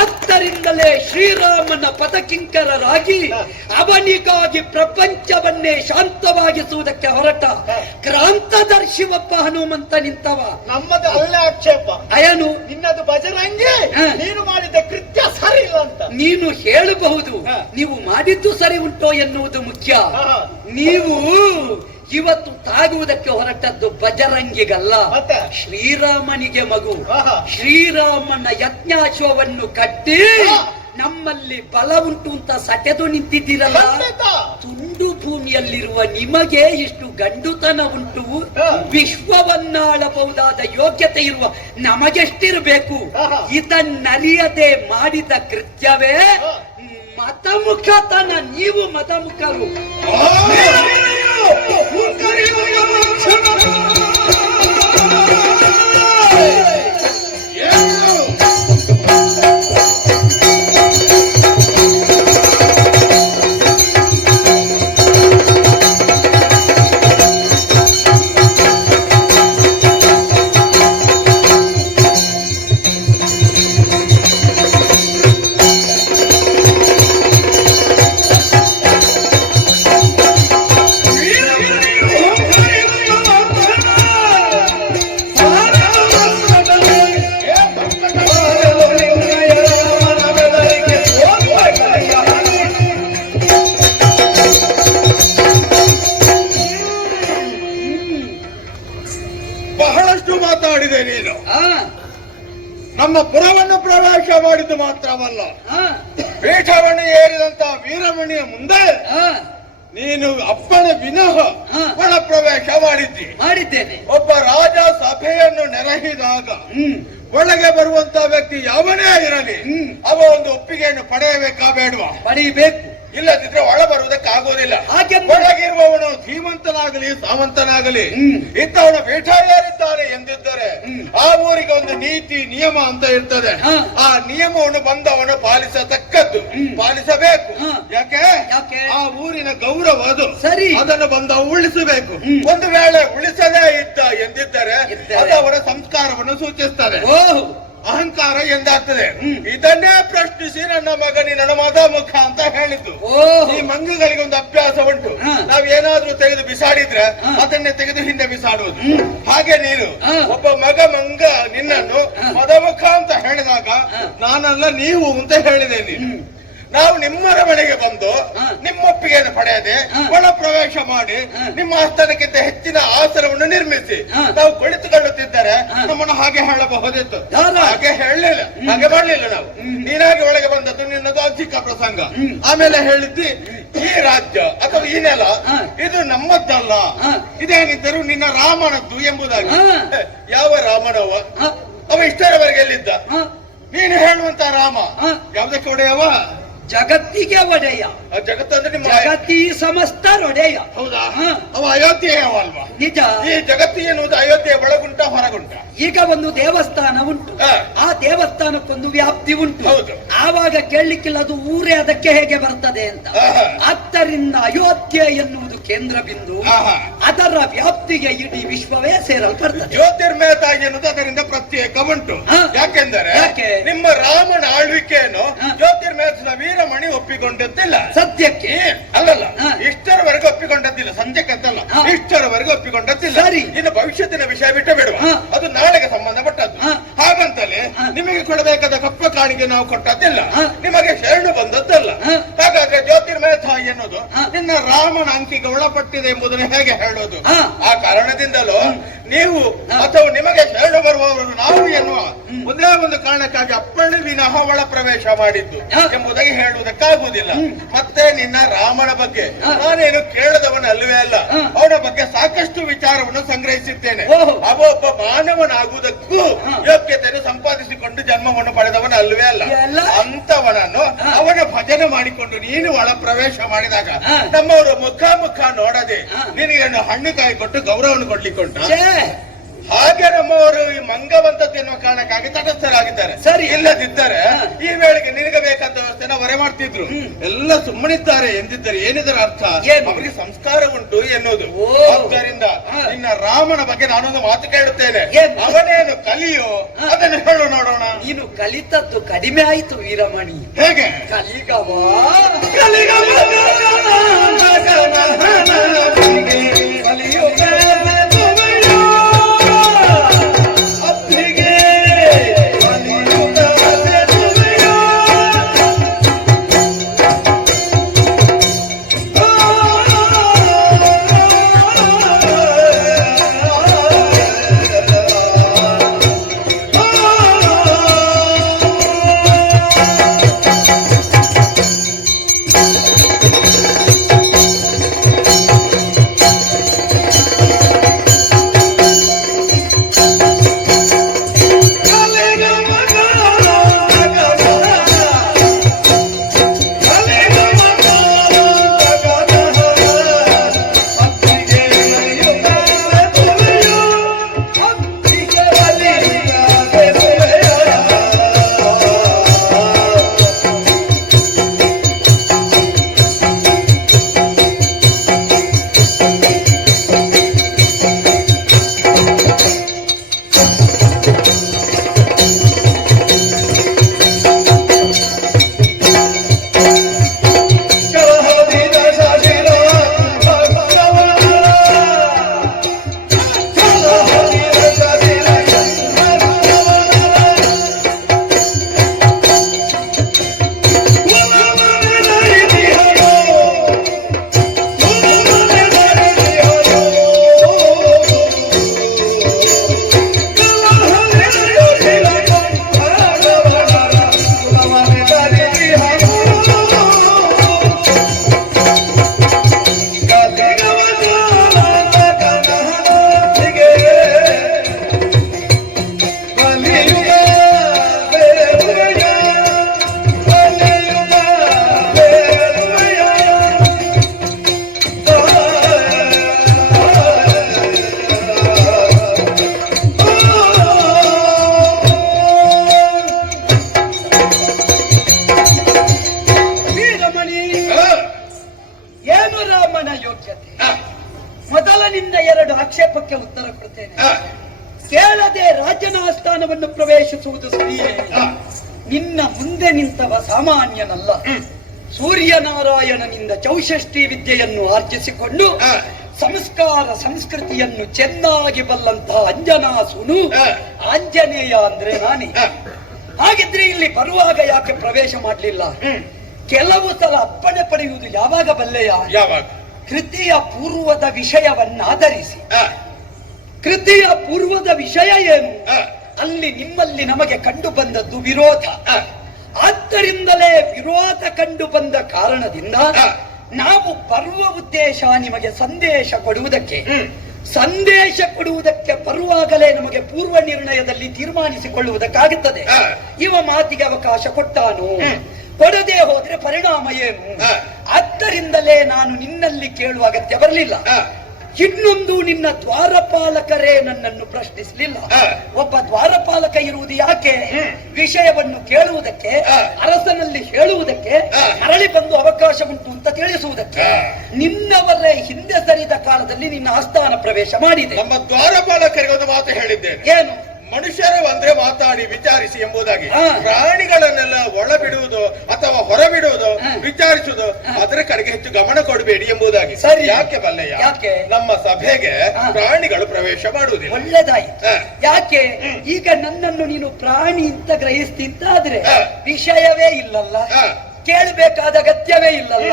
ಆದ್ದರಿಂದಲೇ ಶ್ರೀರಾಮನ ಪದಕಿಂಕರರಾಗಿ ಅವನಿಗಾಗಿ ಪ್ರಪಂಚವನ್ನೇ ಶಾಂತವಾಗಿಸುವುದಕ್ಕೆ ಹೊರಟ ಕ್ರಾಂತದರ್ಶಿ ಒಬ್ಬ ಹನುಮಂತ ನಿಂತವ. ನಮ್ಮದು ಒಳ್ಳೆ ಆಕ್ಷೇಪ. ಅಯನು ನಿನ್ನದು ಬಜರಂಗಿ, ನೀನು ಮಾಡಿದ ಕೃತ್ಯ ಸರಿ ಇಲ್ಲ ಅಂತ ನೀನು ಹೇಳಬಹುದು. ನೀವು ಮಾಡಿದ್ದು ಸರಿ ಉಂಟೋ ಎನ್ನುವುದು ಮುಖ್ಯ. ನೀವು ಇವತ್ತು ತಾಗುವುದಕ್ಕೆ ಹೊರಟದ್ದು ಬಜರಂಗಿಗಲ್ಲ, ಶ್ರೀರಾಮನಿಗೆ ಮಗು. ಶ್ರೀರಾಮನ ಯಜ್ಞಾಶ್ವವನ್ನು ಕಟ್ಟಿ ನಮ್ಮಲ್ಲಿ ಬಲ ಉಂಟು ಅಂತ ಸಟೆದು ನಿಂತಿದ್ದೀರಲ್ಲ. ತುಂಡು ಭೂಮಿಯಲ್ಲಿರುವ ನಿಮಗೆ ಇಷ್ಟು ಗಂಡುತನ ಉಂಟು, ವಿಶ್ವವನ್ನಾಳಬಹುದಾದ ಯೋಗ್ಯತೆ ಇರುವ ನಮಗೆಷ್ಟಿರಬೇಕು? ಇದನ್ನರಿಯದೆ ಮಾಡಿದ ಕೃತ್ಯವೇ ಮತಮುಖತನ. ನೀವು ಮತಮುಖರು. ಬಹಳಷ್ಟು ಮಾತಾಡಿದೆ ನೀನು. ನಮ್ಮ ಪುರವನ್ನು ಪ್ರವೇಶ ಮಾಡಿದ್ದು ಮಾತ್ರವಲ್ಲ, ಪೀಠವನ್ನು ಏರಿದಂತ ವೀರಮಣಿಯ ಮುಂದೆ ನೀನು ಅಪ್ಪನ ವಿನಃ ಒಳ ಪ್ರವೇಶ ಮಾಡಿದ್ದೇನೆ. ಒಬ್ಬ ರಾಜ ಸಭೆಯನ್ನು ನೆರಹಿದಾಗ ಒಳಗೆ ಬರುವಂತ ವ್ಯಕ್ತಿ ಯಾವನೇ ಇರಲಿ, ಅವ ಒಂದು ಒಪ್ಪಿಗೆಯನ್ನು ಪಡೆಯಬೇಕಾ ಬೇಡವಾ? ಪಡೆಯಬೇಕು. ಇಲ್ಲದಿದ್ರೆ ಒಳ ಬರುವುದಕ್ಕಾಗೋದಿಲ್ಲ. ಒಳಗಿರುವವನು ಧೀಮಂತನಾಗಲಿ ಸಾಮಂತನಾಗಲಿ ಇಂಥವನು ಪೀಠ ಏರಿದ್ದಾನೆ ಎಂದಿದ್ದರೆ ಆ ಊರಿಗೆ ಒಂದು ನೀತಿ ನಿಯಮ ಅಂತ ಇರ್ತದೆ. ಆ ನಿಯಮವನ್ನು ಬಂದವನು ಪಾಲಿಸತಕ್ಕದ್ದು, ಪಾಲಿಸಬೇಕು. ಯಾಕೆ? ಆ ಊರಿನ ಗೌರವ ಅದು. ಸರಿ, ಅದನ್ನು ಬಂದವ ಉಳಿಸಬೇಕು. ಒಂದು ವೇಳೆ ಉಳಿಸದೇ ಇದ್ದ ಎಂದಿದ್ದರೆ ಅದು ಅವರ ಸಂಸ್ಕಾರವನ್ನು ಸೂಚಿಸ್ತದೆ. ಅಹಂಕಾರ ಎಂದಾಗ್ತದೆ. ಇದನ್ನೇ ಪ್ರಶ್ನಿಸಿ ನನ್ನ ಮಗನಿನ ಮದ ಮುಖ ಅಂತ ಹೇಳಿದ್ದು. ಈ ಮಂಗಗಳಿಗೆ ಒಂದು ಅಭ್ಯಾಸ ಉಂಟು, ನಾವ್ ಏನಾದ್ರೂ ತೆಗೆದು ಬಿಸಾಡಿದ್ರೆ ಅದನ್ನೇ ತೆಗೆದು ಹಿಂದೆ ಬಿಸಾಡುವುದು. ಹಾಗೆ ನೀನು ಒಬ್ಬ ಮಂಗ ನಿನ್ನನ್ನು ಮದಮುಖ ಅಂತ ಹೇಳಿದಾಗ ನಾನಲ್ಲ ನೀವು ಅಂತ ಹೇಳಿದೆ. ನೀನು ನಾವು ನಿಮ್ಮರ ಮನೆಗೆ ಬಂದು ನಿಮ್ಮೊಪ್ಪಿಗೆಯನ್ನು ಪಡೆಯದೆ ಒಳ ಪ್ರವೇಶ ಮಾಡಿ ನಿಮ್ಮ ಆಸ್ಥಾನಕ್ಕಿಂತ ಹೆಚ್ಚಿನ ಆಸನವನ್ನು ನಿರ್ಮಿಸಿ ನಾವು ಕುಳಿತುಕೊಳ್ಳುತ್ತಿದ್ದರೆ ನಮ್ಮನ್ನು ಹಾಗೆ ಹೇಳಬಹುದಿತ್ತು. ಹಾಗೆ ಹೇಳಲಿಲ್ಲ, ಹಾಗೆ ಮಾಡಲಿಲ್ಲ ನಾವು. ನೀನಾಗಿ ಒಳಗೆ ಬಂದದ್ದು ನಿನ್ನದು ಅಧಿಕ ಪ್ರಸಂಗ. ಆಮೇಲೆ ಹೇಳಿದ್ದಿ ಈ ರಾಜ್ಯ ಅಥವಾ ಈ ನೆಲ ಇದು ನಮ್ಮದ್ದಲ್ಲ, ಇದೇನಿದ್ದರೂ ನಿನ್ನ ರಾಮನದ್ದು ಎಂಬುದಾಗಿ. ಯಾವ ರಾಮನವ? ಅವ ಇಷ್ಟರವರೆಗೆ ಎಲ್ಲಿದ್ದ? ನೀನು ಹೇಳುವಂತ ರಾಮ ಯಾವುದಕ್ಕೆ ಒಡೆಯವ? ಜಗತ್ತಿಗೆ ಒಡೆಯ. ಜಗತ್ತಂದ್ರೆ ನಿಮ್ಮ ಜಗತ್ತಿ ಸಮಸ್ತ ಒಡೆಯ. ಹೌದಾ? ಅವ ಅಯೋಧ್ಯೆಯವ ಅಲ್ವಾ? ನಿಜ. ಈ ಜಗತ್ತಿ ಎನ್ನುವುದು ಅಯೋಧ್ಯೆ ಒಳಗುಂಟ ಹೊರಗುಂಟ? ಈಗ ಒಂದು ದೇವಸ್ಥಾನ ಉಂಟು, ಆ ದೇವಸ್ಥಾನಕ್ಕೊಂದು ವ್ಯಾಪ್ತಿ ಉಂಟು. ಹೌದು. ಆವಾಗ ಕೇಳಲಿಕ್ಕಿಲ್ಲ ಅದು ಊರೇ ಅದಕ್ಕೆ ಹೇಗೆ ಬರ್ತದೆ ಅಂತ. ಆದ್ದರಿಂದ ಅಯೋಧ್ಯೆ ಎನ್ನುವುದು ಕೇಂದ್ರ ಬಿಂದು, ಅದರ ವ್ಯಾಪ್ತಿಗೆ ಇಡೀ ವಿಶ್ವವೇ ಸೇರಲ್ಪಡ್ತದೆ. ಜ್ಯೋತಿರ್ಮಯತ ಎನ್ನುವುದು ಅದರಿಂದ ಪ್ರತ್ಯೇಕ ಉಂಟು. ಯಾಕೆಂದರೆ ನಿಮ್ಮ ರಾಮನ ಆಳ್ವಿಕೆಯನ್ನು ಜ್ಯೋತಿರ್ಮಯನ ವೀರಮಣಿ ಒಪ್ಪಿಕೊಂಡದ್ದಿಲ್ಲ. ಸತ್ಯಕ್ಕೆ ಅಲ್ಲಲ್ಲ, ಇಷ್ಟರವರೆಗೂ ಒಪ್ಪಿಕೊಂಡದ್ದಿಲ್ಲ. ಸತ್ಯಕ್ಕಂತಲ್ಲ, ಇಷ್ಟರವರೆಗೂ ಒಪ್ಪಿಕೊಂಡದ್ದಿಲ್ಲ. ಇನ್ನು ಭವಿಷ್ಯತ್ತಿನ ವಿಷಯ ಬಿಟ್ಟು ಬಿಡುವ, ಅದು ನಾಳೆಗೆ ಸಂಬಂಧಪಟ್ಟದ್ದು. ಹಾಗಂತಲೇ ನಿಮಗೆ ಕೊಡಬೇಕಾದ ಕಪ್ಪ ಕಾಣಿಕೆ ನಾವು ಕೊಟ್ಟದ್ದಿಲ್ಲ, ನಿಮಗೆ ಶರಣು ಬಂದದ್ದಲ್ಲ. ಹಾಗಾದ್ರೆ ಜ್ಯೋತಿರ್ಮಯ ತಾಯಿ ಎನ್ನುವುದು ನಿನ್ನ ರಾಮನ ಅಂಕಿಗೆ ಒಳಪಟ್ಟಿದೆ ಎಂಬುದನ್ನು ಹೇಗೆ ಹೇಳೋದು? ಆ ಕಾರಣದಿಂದಲೂ ನೀವು ಅಥವಾ ನಿಮಗೆ ಶರಣು ಬರುವವರು ನಾವು ಎನ್ನುವ ಒಂದೇ ಒಂದು ಕಾರಣಕ್ಕಾಗಿ ಅಪ್ಪಣೆ ವಿನಃ ಒಳ ಪ್ರವೇಶ ಮಾಡಿದ್ದು ಎಂಬುದಾಗಿ ಹೇಳುವುದಕ್ಕಾಗುವುದಿಲ್ಲ. ಮತ್ತೆ ನಿನ್ನ ರಾಮನ ಬಗ್ಗೆ ನಾನೇನು ಕೇಳದವನ ಅಲ್ಲವೇ ಅಲ್ಲ, ಅವನ ಬಗ್ಗೆ ಸಾಕಷ್ಟು ವಿಚಾರವನ್ನು ಸಂಗ್ರಹಿಸಿದ್ದೇನೆ. ಅವ ಒಬ್ಬ ಮಾನವನಾಗುವುದಕ್ಕೂ ಯೋಗ್ಯತೆಯನ್ನು ಸಂಪಾದಿಸಿಕೊಂಡು ಜನ್ಮವನ್ನು ಪಡೆದವನ ಅಲ್ಲವೇ ಅಲ್ಲ. ಅಂತವನನ್ನು ಅವನ ಭಜನೆ ಮಾಡಿಕೊಂಡು ನೀನು ಒಳ ಪ್ರವೇಶ ಮಾಡಿದಾಗ ನಮ್ಮವರು ಮುಖ ನೋಡದೆ ನಿನಗೆ ಹಣ್ಣು ಕಾಯಿ ಕೊಟ್ಟು ಗೌರವವನ್ನು ಕೊಡ್ಲಿಕ್ಕುಂಟ. ಹಾಗೆ ನಮ್ಮವರು ಈ ಮಂಗವಂತದ್ದು ಎನ್ನುವ ಕಾರಣಕ್ಕಾಗಿ ತಟಸ್ಥರಾಗಿದ್ದಾರೆ. ಸರಿ, ಇಲ್ಲದಿದ್ದರೆ ಈ ವೇಳೆಗೆ ನಿನಗೆ ಬೇಕಾದ ವ್ಯವಸ್ಥೆನ ಹೊರೆ ಮಾಡ್ತಿದ್ರು. ಎಲ್ಲ ಸುಮ್ಮನಿದ್ದಾರೆ ಎಂದಿದ್ದರೆ ಏನಿದರ ಅರ್ಥ? ಅವರಿಗೆ ಸಂಸ್ಕಾರ ಉಂಟು ಎನ್ನುವುದು. ಆದ್ದರಿಂದ ನಿನ್ನ ರಾಮನ ಬಗ್ಗೆ ನಾನೊಂದು ಮಾತು ಕೇಳುತ್ತೇನೆ, ಅವನೇನು ಕಲಿಯೋ ಅದನ್ನು ಹೇಳು ನೋಡೋಣ. ನೀನು ಕಲಿತದ್ದು ಕಡಿಮೆ ಆಯಿತು ವೀರಮಣಿ. ಹೇಗೆ? ಕಲಿಗವಾ ಕೇಳದೆ ರಾಜನ ಆಸ್ಥಾನವನ್ನು ಪ್ರವೇಶಿಸುವುದು ಸರಿಯೇ? ನಿನ್ನ ಮುಂದೆ ನಿಂತವ ಸಾಮಾನ್ಯನಲ್ಲ. ಸೂರ್ಯನಾರಾಯಣನಿಂದ ಚೌಷಷ್ಠಿ ವಿದ್ಯೆಯನ್ನು ಆರ್ಜಿಸಿಕೊಂಡು ಸಂಸ್ಕಾರ ಸಂಸ್ಕೃತಿಯನ್ನು ಚೆನ್ನಾಗಿ ಬಲ್ಲಂತಹ ಅಂಜನಾಸುನು ಆಂಜನೇಯ ಅಂದ್ರೆ ನಾನೇ. ಹಾಗಿದ್ರೆ ಇಲ್ಲಿ ಬರುವಾಗ ಯಾಕೆ ಪ್ರವೇಶ ಮಾಡಲಿಲ್ಲ? ಕೆಲವು ಸಲ ಅಪ್ಪಣೆ ಪಡೆಯುವುದು ಯಾವಾಗ ಬಲ್ಲೆಯ? ಯಾವಾಗ? ಕೃತಿಯ ಪೂರ್ವದ ವಿಷಯವನ್ನಾಧರಿಸಿ. ಕೃತಿಯ ಪೂರ್ವದ ವಿಷಯ ಏನು? ಅಲ್ಲಿ ನಿಮ್ಮಲ್ಲಿ ನಮಗೆ ಕಂಡು ಬಂದದ್ದು ವಿರೋಧ. ಆದ್ದರಿಂದಲೇ ವಿರೋಧ ಕಂಡು ಬಂದ ಕಾರಣದಿಂದ ನಾವು ಬರುವ ಉದ್ದೇಶ ನಿಮಗೆ ಸಂದೇಶ ಕೊಡುವುದಕ್ಕೆ ಬರುವಾಗಲೇ ನಮಗೆ ಪೂರ್ವ ನಿರ್ಣಯದಲ್ಲಿ ತೀರ್ಮಾನಿಸಿಕೊಳ್ಳುವುದಕ್ಕಾಗುತ್ತದೆ. ಇವ ಮಾತಿಗೆ ಅವಕಾಶ ಕೊಟ್ಟಾನು, ಕೊಡದೆ ಹೋದ್ರೆ ಪರಿಣಾಮ ಏನು? ಆದ್ದರಿಂದಲೇ ನಾನು ನಿನ್ನಲ್ಲಿ ಕೇಳುವ ಅಗತ್ಯ ಬರಲಿಲ್ಲ. ಇನ್ನೊಂದು, ನಿನ್ನ ದ್ವಾರಪಾಲಕರೇ ನನ್ನನ್ನು ಪ್ರಶ್ನಿಸಲಿಲ್ಲ. ಒಬ್ಬ ದ್ವಾರಪಾಲಕ ಇರುವುದು ಯಾಕೆ? ವಿಷಯವನ್ನು ಕೇಳುವುದಕ್ಕೆ, ಅರಸನಲ್ಲಿ ಹೇಳುವುದಕ್ಕೆ, ಮರಳಿ ಬಂದು ಅವಕಾಶ ಉಂಟು ಅಂತ ತಿಳಿಸುವುದಕ್ಕೆ. ನಿನ್ನವರೇ ಹಿಂದೆ ಸರಿದ ಕಾಲದಲ್ಲಿ ನಿನ್ನ ಆಸ್ಥಾನ ಪ್ರವೇಶ ಮಾಡಿದೆ. ನಮ್ಮ ದ್ವಾರಪಾಲಕರಿಗೆ ಒಂದು ಮಾತು ಹೇಳಿದ್ದೇನೆ. ಏನು? ಮನುಷ್ಯರು ಅಂದ್ರೆ ಮಾತಾಡಿ ವಿಚಾರಿಸಿ ಎಂಬುದಾಗಿ. ಪ್ರಾಣಿಗಳನ್ನೆಲ್ಲ ಒಳ ಬಿಡುವುದು ಅಥವಾ ಹೊರ ಬಿಡುವುದು, ವಿಚಾರಿಸುವುದು, ಅದರ ಕಡೆಗೆ ಹೆಚ್ಚು ಗಮನ ಕೊಡಬೇಡಿ ಎಂಬುದಾಗಿ. ಸರಿ. ಯಾಕೆ ಬಲ್ಲಯ್ಯ? ಯಾಕೆ? ನಮ್ಮ ಸಭೆಗೆ ಪ್ರಾಣಿಗಳು ಪ್ರವೇಶ ಮಾಡುವುದಿಲ್ಲ. ಒಳ್ಳೆದಾಯ್ತು. ಯಾಕೆ? ಈಗ ನನ್ನನ್ನು ನೀನು ಪ್ರಾಣಿ ಅಂತ ಗ್ರಹಿಸ್ತಿದ್ದಾದ್ರೆ ವಿಷಯವೇ ಇಲ್ಲಲ್ಲ, ಕೇಳಬೇಕಾದ ಅಗತ್ಯವೇ ಇಲ್ಲಲ್ಲ.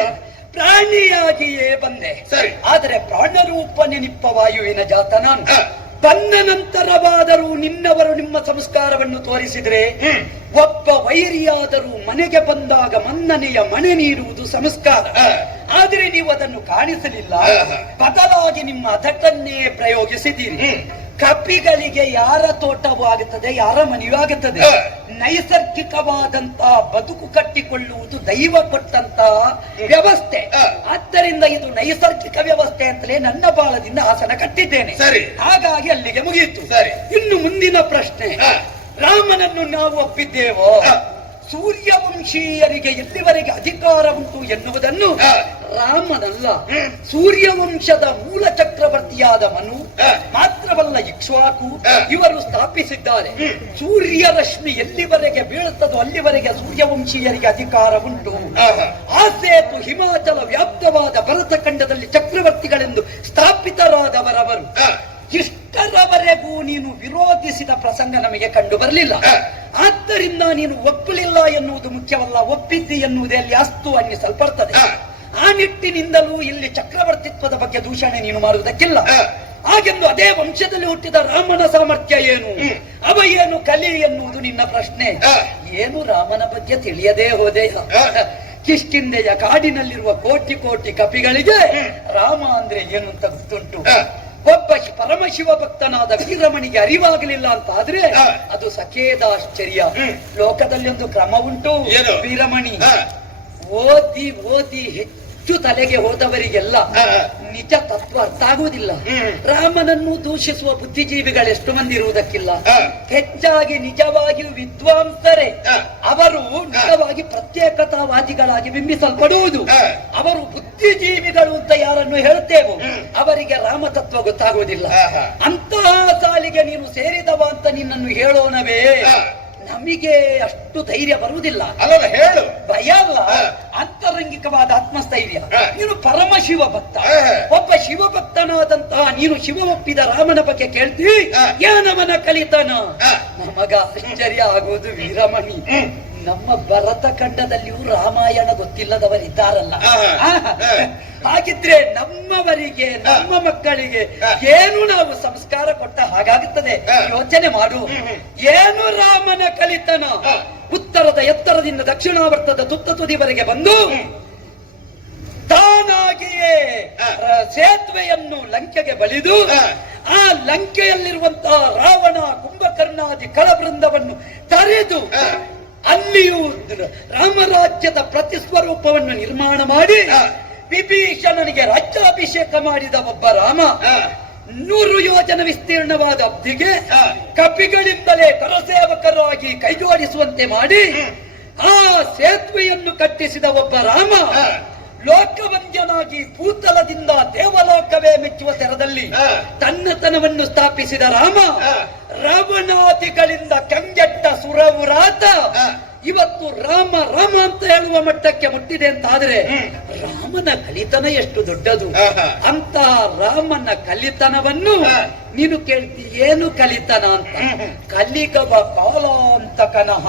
ಪ್ರಾಣಿಯಾಗಿಯೇ ಬಂದೆ. ಸರಿ. ಆದರೆ ಪ್ರಾಣರೂಪ ನೆನಿಪ್ಪ ವಾಯುವಿನ ಜಾತ ನಾನು. ತನ್ನ ನಂತರವಾದರೂ ನಿನ್ನವರು ನಿಮ್ಮ ಸಂಸ್ಕಾರವನ್ನು ತೋರಿಸಿದ್ರೆ, ಒಬ್ಬ ವೈರಿಯಾದರೂ ಮನೆಗೆ ಬಂದಾಗ ಮನ್ನನೆಯ ಮನೆ ನೀಡುವುದು ಸಂಸ್ಕಾರ. ಆದರೆ ನೀವು ಅದನ್ನು ಕಾಣಿಸಲಿಲ್ಲ, ಬದಲಾಗಿ ನಿಮ್ಮ ಅದಕ್ಕನ್ನೇ ಪ್ರಯೋಗಿಸಿದ್ದೀರಿ. ಕಪಿಗಳಿಗೆ ಯಾರ ತೋಟವೂ ಆಗುತ್ತದೆ, ಯಾರ ಮನೆಯೂ ಆಗುತ್ತದೆ. ನೈಸರ್ಗಿಕವಾದಂತಹ ಬದುಕು ಕಟ್ಟಿಕೊಳ್ಳುವುದು ದೈವ ಕೊಟ್ಟಂತಹ ವ್ಯವಸ್ಥೆ. ಆದ್ದರಿಂದ ಇದು ನೈಸರ್ಗಿಕ ವ್ಯವಸ್ಥೆ ಅಂತಲೇ ನನ್ನ ಬಾಳದಿಂದ ಆಸನ ಕಟ್ಟಿದ್ದೇನೆ. ಹಾಗಾಗಿ ಅಲ್ಲಿಗೆ ಮುಗಿಯಿತು. ಇನ್ನು ಮುಂದಿನ ಪ್ರಶ್ನೆ, ರಾಮನನ್ನು ನಾವು ಒಪ್ಪಿದ್ದೇವೋ? ಸೂರ್ಯವಂಶೀಯರಿಗೆ ಎಲ್ಲಿವರೆಗೆ ಅಧಿಕಾರ ಉಂಟು ಎನ್ನುವುದನ್ನು ರಾಮನಲ್ಲ, ಸೂರ್ಯವಂಶದ ಮೂಲ ಚಕ್ರವರ್ತಿಯಾದ ಮನು ಮಾತ್ರವಲ್ಲ, ಇಕ್ಷ್ವಾಕು ಇವರು ಸ್ಥಾಪಿಸಿದ್ದಾರೆ. ಸೂರ್ಯ ರಶ್ಮಿ ಎಲ್ಲಿವರೆಗೆ ಬೀಳುತ್ತದೋ ಅಲ್ಲಿವರೆಗೆ ಸೂರ್ಯವಂಶೀಯರಿಗೆ ಅಧಿಕಾರ ಉಂಟು. ಆ ಸೇತು ಹಿಮಾಚಲ ವ್ಯಾಪ್ತವಾದ ಭರತಖಂಡದಲ್ಲಿ ಚಕ್ರವರ್ತಿಗಳೆಂದು ಸ್ಥಾಪಿತರಾದವರವರು. ಇಷ್ಟರವರೆಗೂ ನೀನು ವಿರೋಧಿಸಿದ ಪ್ರಸಂಗ ನಮಗೆ ಕಂಡು ಬರಲಿಲ್ಲ. ಆದ್ದರಿಂದ ನೀನು ಒಪ್ಪಲಿಲ್ಲ ಎನ್ನುವುದು ಮುಖ್ಯವಲ್ಲ, ಒಪ್ಪಿದ್ದಿ ಎನ್ನುವುದೇ ಅಲ್ಲಿ ಅಸ್ತು ಅನ್ನಿಸಲ್ಪಡ್ತದೆ. ಆ ನಿಟ್ಟಿನಿಂದಲೂ ಇಲ್ಲಿ ಚಕ್ರವರ್ತಿತ್ವದ ಬಗ್ಗೆ ದೂಷಣೆ ನೀನು ಮಾಡುವುದಕ್ಕಿಲ್ಲ. ಹಾಗೆಂದು ಅದೇ ವಂಶದಲ್ಲಿ ಹುಟ್ಟಿದ ರಾಮನ ಸಾಮರ್ಥ್ಯ ಏನು, ಅವ ಏನು ಕಲಿ ಎನ್ನುವುದು ನಿನ್ನ ಪ್ರಶ್ನೆ. ಏನು ರಾಮನ ಬಗ್ಗೆ ತಿಳಿಯದೇ ಹೋದೆ? ಕಿಷ್ಕಿಂಧೆಯ ಕಾಡಿನಲ್ಲಿರುವ ಕೋಟಿ ಕೋಟಿ ಕಪಿಗಳಿಗೆ ರಾಮ ಅಂದ್ರೆ ಏನು ಅಂತ ಗೊತ್ತುಂಟು. ಒಬ್ಬ ಪರಮಶಿವ ಭಕ್ತನಾದ ವೀರಮಣಿಗೆ ಅರಿವಾಗಲಿಲ್ಲ ಅಂತ ಆದ್ರೆ ಅದು ಸಖೇದಾಶ್ಚರ್ಯ. ಲೋಕದಲ್ಲಿ ಒಂದು ಕ್ರಮ ಉಂಟು, ವೀರಮಣಿ ಓದಿ ಓದಿ ಹೆಚ್ಚು ತಲೆಗೆ ಹೋದವರಿಗೆಲ್ಲ ನಿಜ ತತ್ವ ಅರ್ಥ ಆಗುವುದಿಲ್ಲ. ರಾಮನನ್ನು ದೂಷಿಸುವ ಬುದ್ಧಿಜೀವಿಗಳೆಷ್ಟು ಮಂದಿ ಇರುವುದಕ್ಕಿಲ್ಲ. ಹೆಚ್ಚಾಗಿ ನಿಜವಾಗಿಯೂ ವಿದ್ವಾಂಸರೇ ಅವರು ನಿಜವಾಗಿ ಪ್ರತ್ಯೇಕತಾವಾದಿಗಳಾಗಿ ಬಿಂಬಿಸಲ್ಪಡುವುದು. ಅವರು ಬುದ್ಧಿಜೀವಿಗಳು ಅಂತ ಯಾರನ್ನು ಹೇಳುತ್ತೇವೋ ಅವರಿಗೆ ರಾಮ ತತ್ವ ಗೊತ್ತಾಗುವುದಿಲ್ಲ. ಅಂತಹ ಸಾಲಿಗೆ ನೀನು ಸೇರಿದವ ಅಂತ ನಿನ್ನನ್ನು ಹೇಳೋಣವೇ? ನಮಗೆ ಅಷ್ಟು ಧೈರ್ಯ ಬರುವುದಿಲ್ಲ. ಅಲ್ಲ, ಹೇಳು. ಭಯ ಅಲ್ಲ, ಅಂತರಂಗಿಕವಾದ ಆತ್ಮಸ್ಥೈರ್ಯ. ನೀನು ಪರಮ ಶಿವ ಭಕ್ತ, ಒಬ್ಬ ಶಿವಭಕ್ತನಾದಂತಹ ನೀನು ಶಿವ ಒಪ್ಪಿದ ರಾಮನ ಬಗ್ಗೆ ಕೇಳ್ತೀವಿ, ಏನವನ ಕಲಿತನ? ನಮಗ ಆಶ್ಚರ್ಯ ಆಗುವುದು ವೀರಮಣಿ. ನಮ್ಮ ಭರತಖಂಡದಲ್ಲಿಯೂ ರಾಮಾಯಣ ಗೊತ್ತಿಲ್ಲದವರಿದ್ದಾರಲ್ಲ. ಹಾಗಿದ್ರೆ ನಮ್ಮವರಿಗೆ, ನಮ್ಮ ಮಕ್ಕಳಿಗೆ ಏನು ನಾವು ಸಂಸ್ಕಾರ ಕೊಟ್ಟ ಹಾಗಾಗುತ್ತದೆ? ಯೋಚನೆ ಮಾಡು. ಏನು ರಾಮನ ಕಲಿತನ? ಉತ್ತರದ ಎತ್ತರದಿಂದ ದಕ್ಷಿಣಾವರ್ತದ ತುತ್ತ ತುದಿವರೆಗೆ ಬಂದು ತಾನಾಗಿಯೇ ಸೇತುವೆಯನ್ನು ಲಂಕೆಗೆ ಬಳಿದು ಆ ಲಂಕೆಯಲ್ಲಿರುವಂತಹ ರಾವಣ ಕುಂಭಕರ್ಣಾದಿ ಕಳವೃಂದವನ್ನು ತರೆದು ಅಲ್ಲಿಯೂ ರಾಮರಾಜ್ಯದ ಪ್ರತಿಸ್ವರೂಪವನ್ನು ನಿರ್ಮಾಣ ಮಾಡಿ ವಿಭೀಷಣನಿಗೆ ರಾಜ್ಯಾಭಿಷೇಕ ಮಾಡಿದ ಒಬ್ಬ ರಾಮ 100 ಯೋಜನ ವಿಸ್ತೀರ್ಣವಾದ ಅಬ್ದಿಗೆ ಕಪಿಗಳಿಂದಲೇ ಕರಸೇವಕರಾಗಿ ಕೈಜೋಡಿಸುವಂತೆ ಮಾಡಿ ಆ ಸೇತುವೆಯನ್ನು ಕಟ್ಟಿಸಿದ ಒಬ್ಬ ರಾಮ ಲೋಕವಂದ್ಯನಾಗಿ ಭೂತಲದಿಂದ ದೇವಲೋಕವೇ ಮೆಚ್ಚುವ ತೆರದಲ್ಲಿ ತನ್ನತನವನ್ನು ಸ್ಥಾಪಿಸಿದ ರಾಮ ರಾವಣಾದಿಗಳಿಂದ ಕಂಗೆಟ್ಟ ಸುರವುರಾತ ಇವತ್ತು ರಾಮ ರಾಮ ಅಂತ ಹೇಳುವ ಮಟ್ಟಕ್ಕೆ ಮುಟ್ಟಿದೆ ಅಂತ ಆದ್ರೆ ರಾಮನ ಕಲಿತನ ಎಷ್ಟು ದೊಡ್ಡದು. ಅಂತಹ ರಾಮನ ಕಲಿತನವನ್ನು ನೀನು ಕೇಳ್ತಿ ಏನು ಕಲಿತನ ಅಂತ. ಕಲಿಗವ ಕಾಲಾಂತಕನಃ,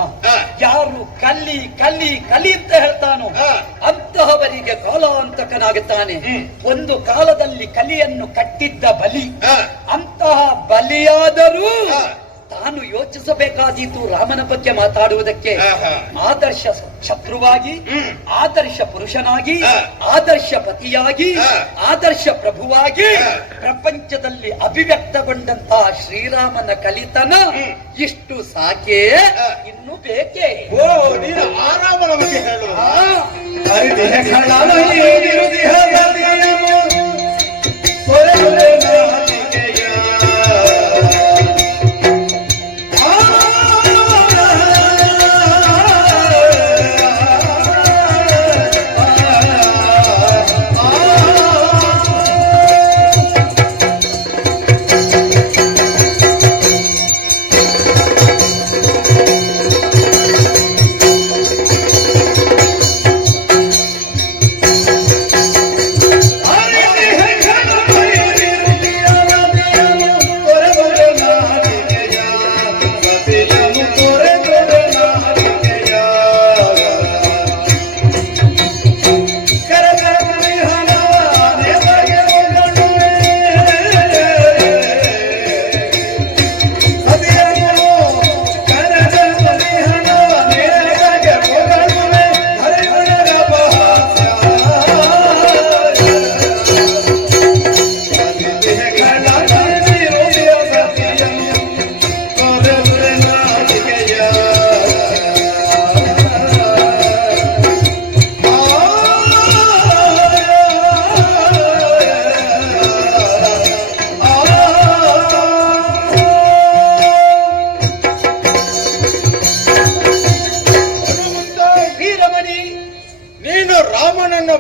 ಯಾರು ಕಲಿ ಕಲಿ ಕಲಿ ಅಂತ ಹೇಳ್ತಾನೋ ಅಂತಹವರಿಗೆ ಕಾಲಾಂತಕನಾಗುತ್ತಾನೆ. ಒಂದು ಕಾಲದಲ್ಲಿ ಕಲಿಯನ್ನು ಕಟ್ಟಿದ್ದ ಬಲಿ, ಅಂತಹ ಬಲಿಯಾದರೂ ತಾನು ಯೋಚಿಸಬೇಕಾದೀತು ರಾಮನ ಬಗ್ಗೆ ಮಾತಾಡುವುದಕ್ಕೆ. ಆದರ್ಶ ಶತ್ರುವಾಗಿ, ಆದರ್ಶ ಪುರುಷನಾಗಿ, ಆದರ್ಶ ಪತಿಯಾಗಿ, ಆದರ್ಶ ಪ್ರಭುವಾಗಿ ಪ್ರಪಂಚದಲ್ಲಿ ಅಭಿವ್ಯಕ್ತಗೊಂಡಂತಹ ಶ್ರೀರಾಮನ ಕಲಿತನ ಇಷ್ಟು ಸಾಕೆ, ಇನ್ನು ಬೇಕೇ? ನೀನು ಆರಾಮನ ಬಗ್ಗೆ ಹೇಳು.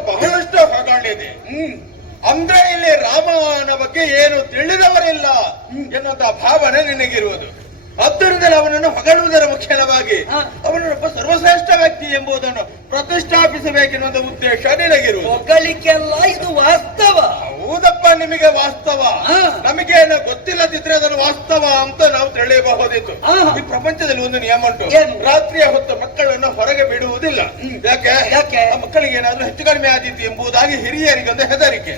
ಬಹಳಷ್ಟು ಹೊಗಳಿದೆ. ಅಂದ್ರೆ ಇಲ್ಲಿ ರಾಮನ ಬಗ್ಗೆ ಏನು ತಿಳಿದವರಿಲ್ಲ ಎನ್ನುವಂತ ಭಾವನೆ ನಿನಗಿರುವುದು. ಆದ್ದರಿಂದ ಅವನನ್ನು ಹೊಗಳುವುದರ ಮುಖ್ಯವಾಗಿ ಅವನೊಬ್ಬ ಸರ್ವಶ್ರೇಷ್ಠ ವ್ಯಕ್ತಿ ಎಂಬುದನ್ನು ಪ್ರತಿಷ್ಠಾಪಿಸಬೇಕೆನ್ನುವ ಉದ್ದೇಶ ನಿನಗಿರುವುದು. ಹೊಗಳಿಕೆಲ್ಲ ಇದು ವಾಸ್ತವ. ಹೌದಪ್ಪ, ನಿಮಗೆ ವಾಸ್ತವ. ನಮಗೇನು ಗೊತ್ತಿಲ್ಲದಿದ್ರೆ ಅದನ್ನು ವಾಸ್ತವ ಅಂತ ನಾವು ತಿಳಿಯಬಹುದಿತ್ತು. ಈ ಪ್ರಪಂಚದಲ್ಲಿ ಒಂದು ನಿಯಮ ಉಂಟು, ರಾತ್ರಿಯ ಹೊತ್ತು ಮಕ್ಕಳನ್ನು ಹೊರಗೆ ಬಿಡುವುದಿಲ್ಲ. ಯಾಕೆ? ಆ ಮಕ್ಕಳಿಗೆ ಏನಾದ್ರೂ ಹೆಚ್ಚು ಕಡಿಮೆ ಆದೀತು ಎಂಬುದಾಗಿ ಹಿರಿಯರಿಗೊಂದು ಹೆದರಿಕೆ.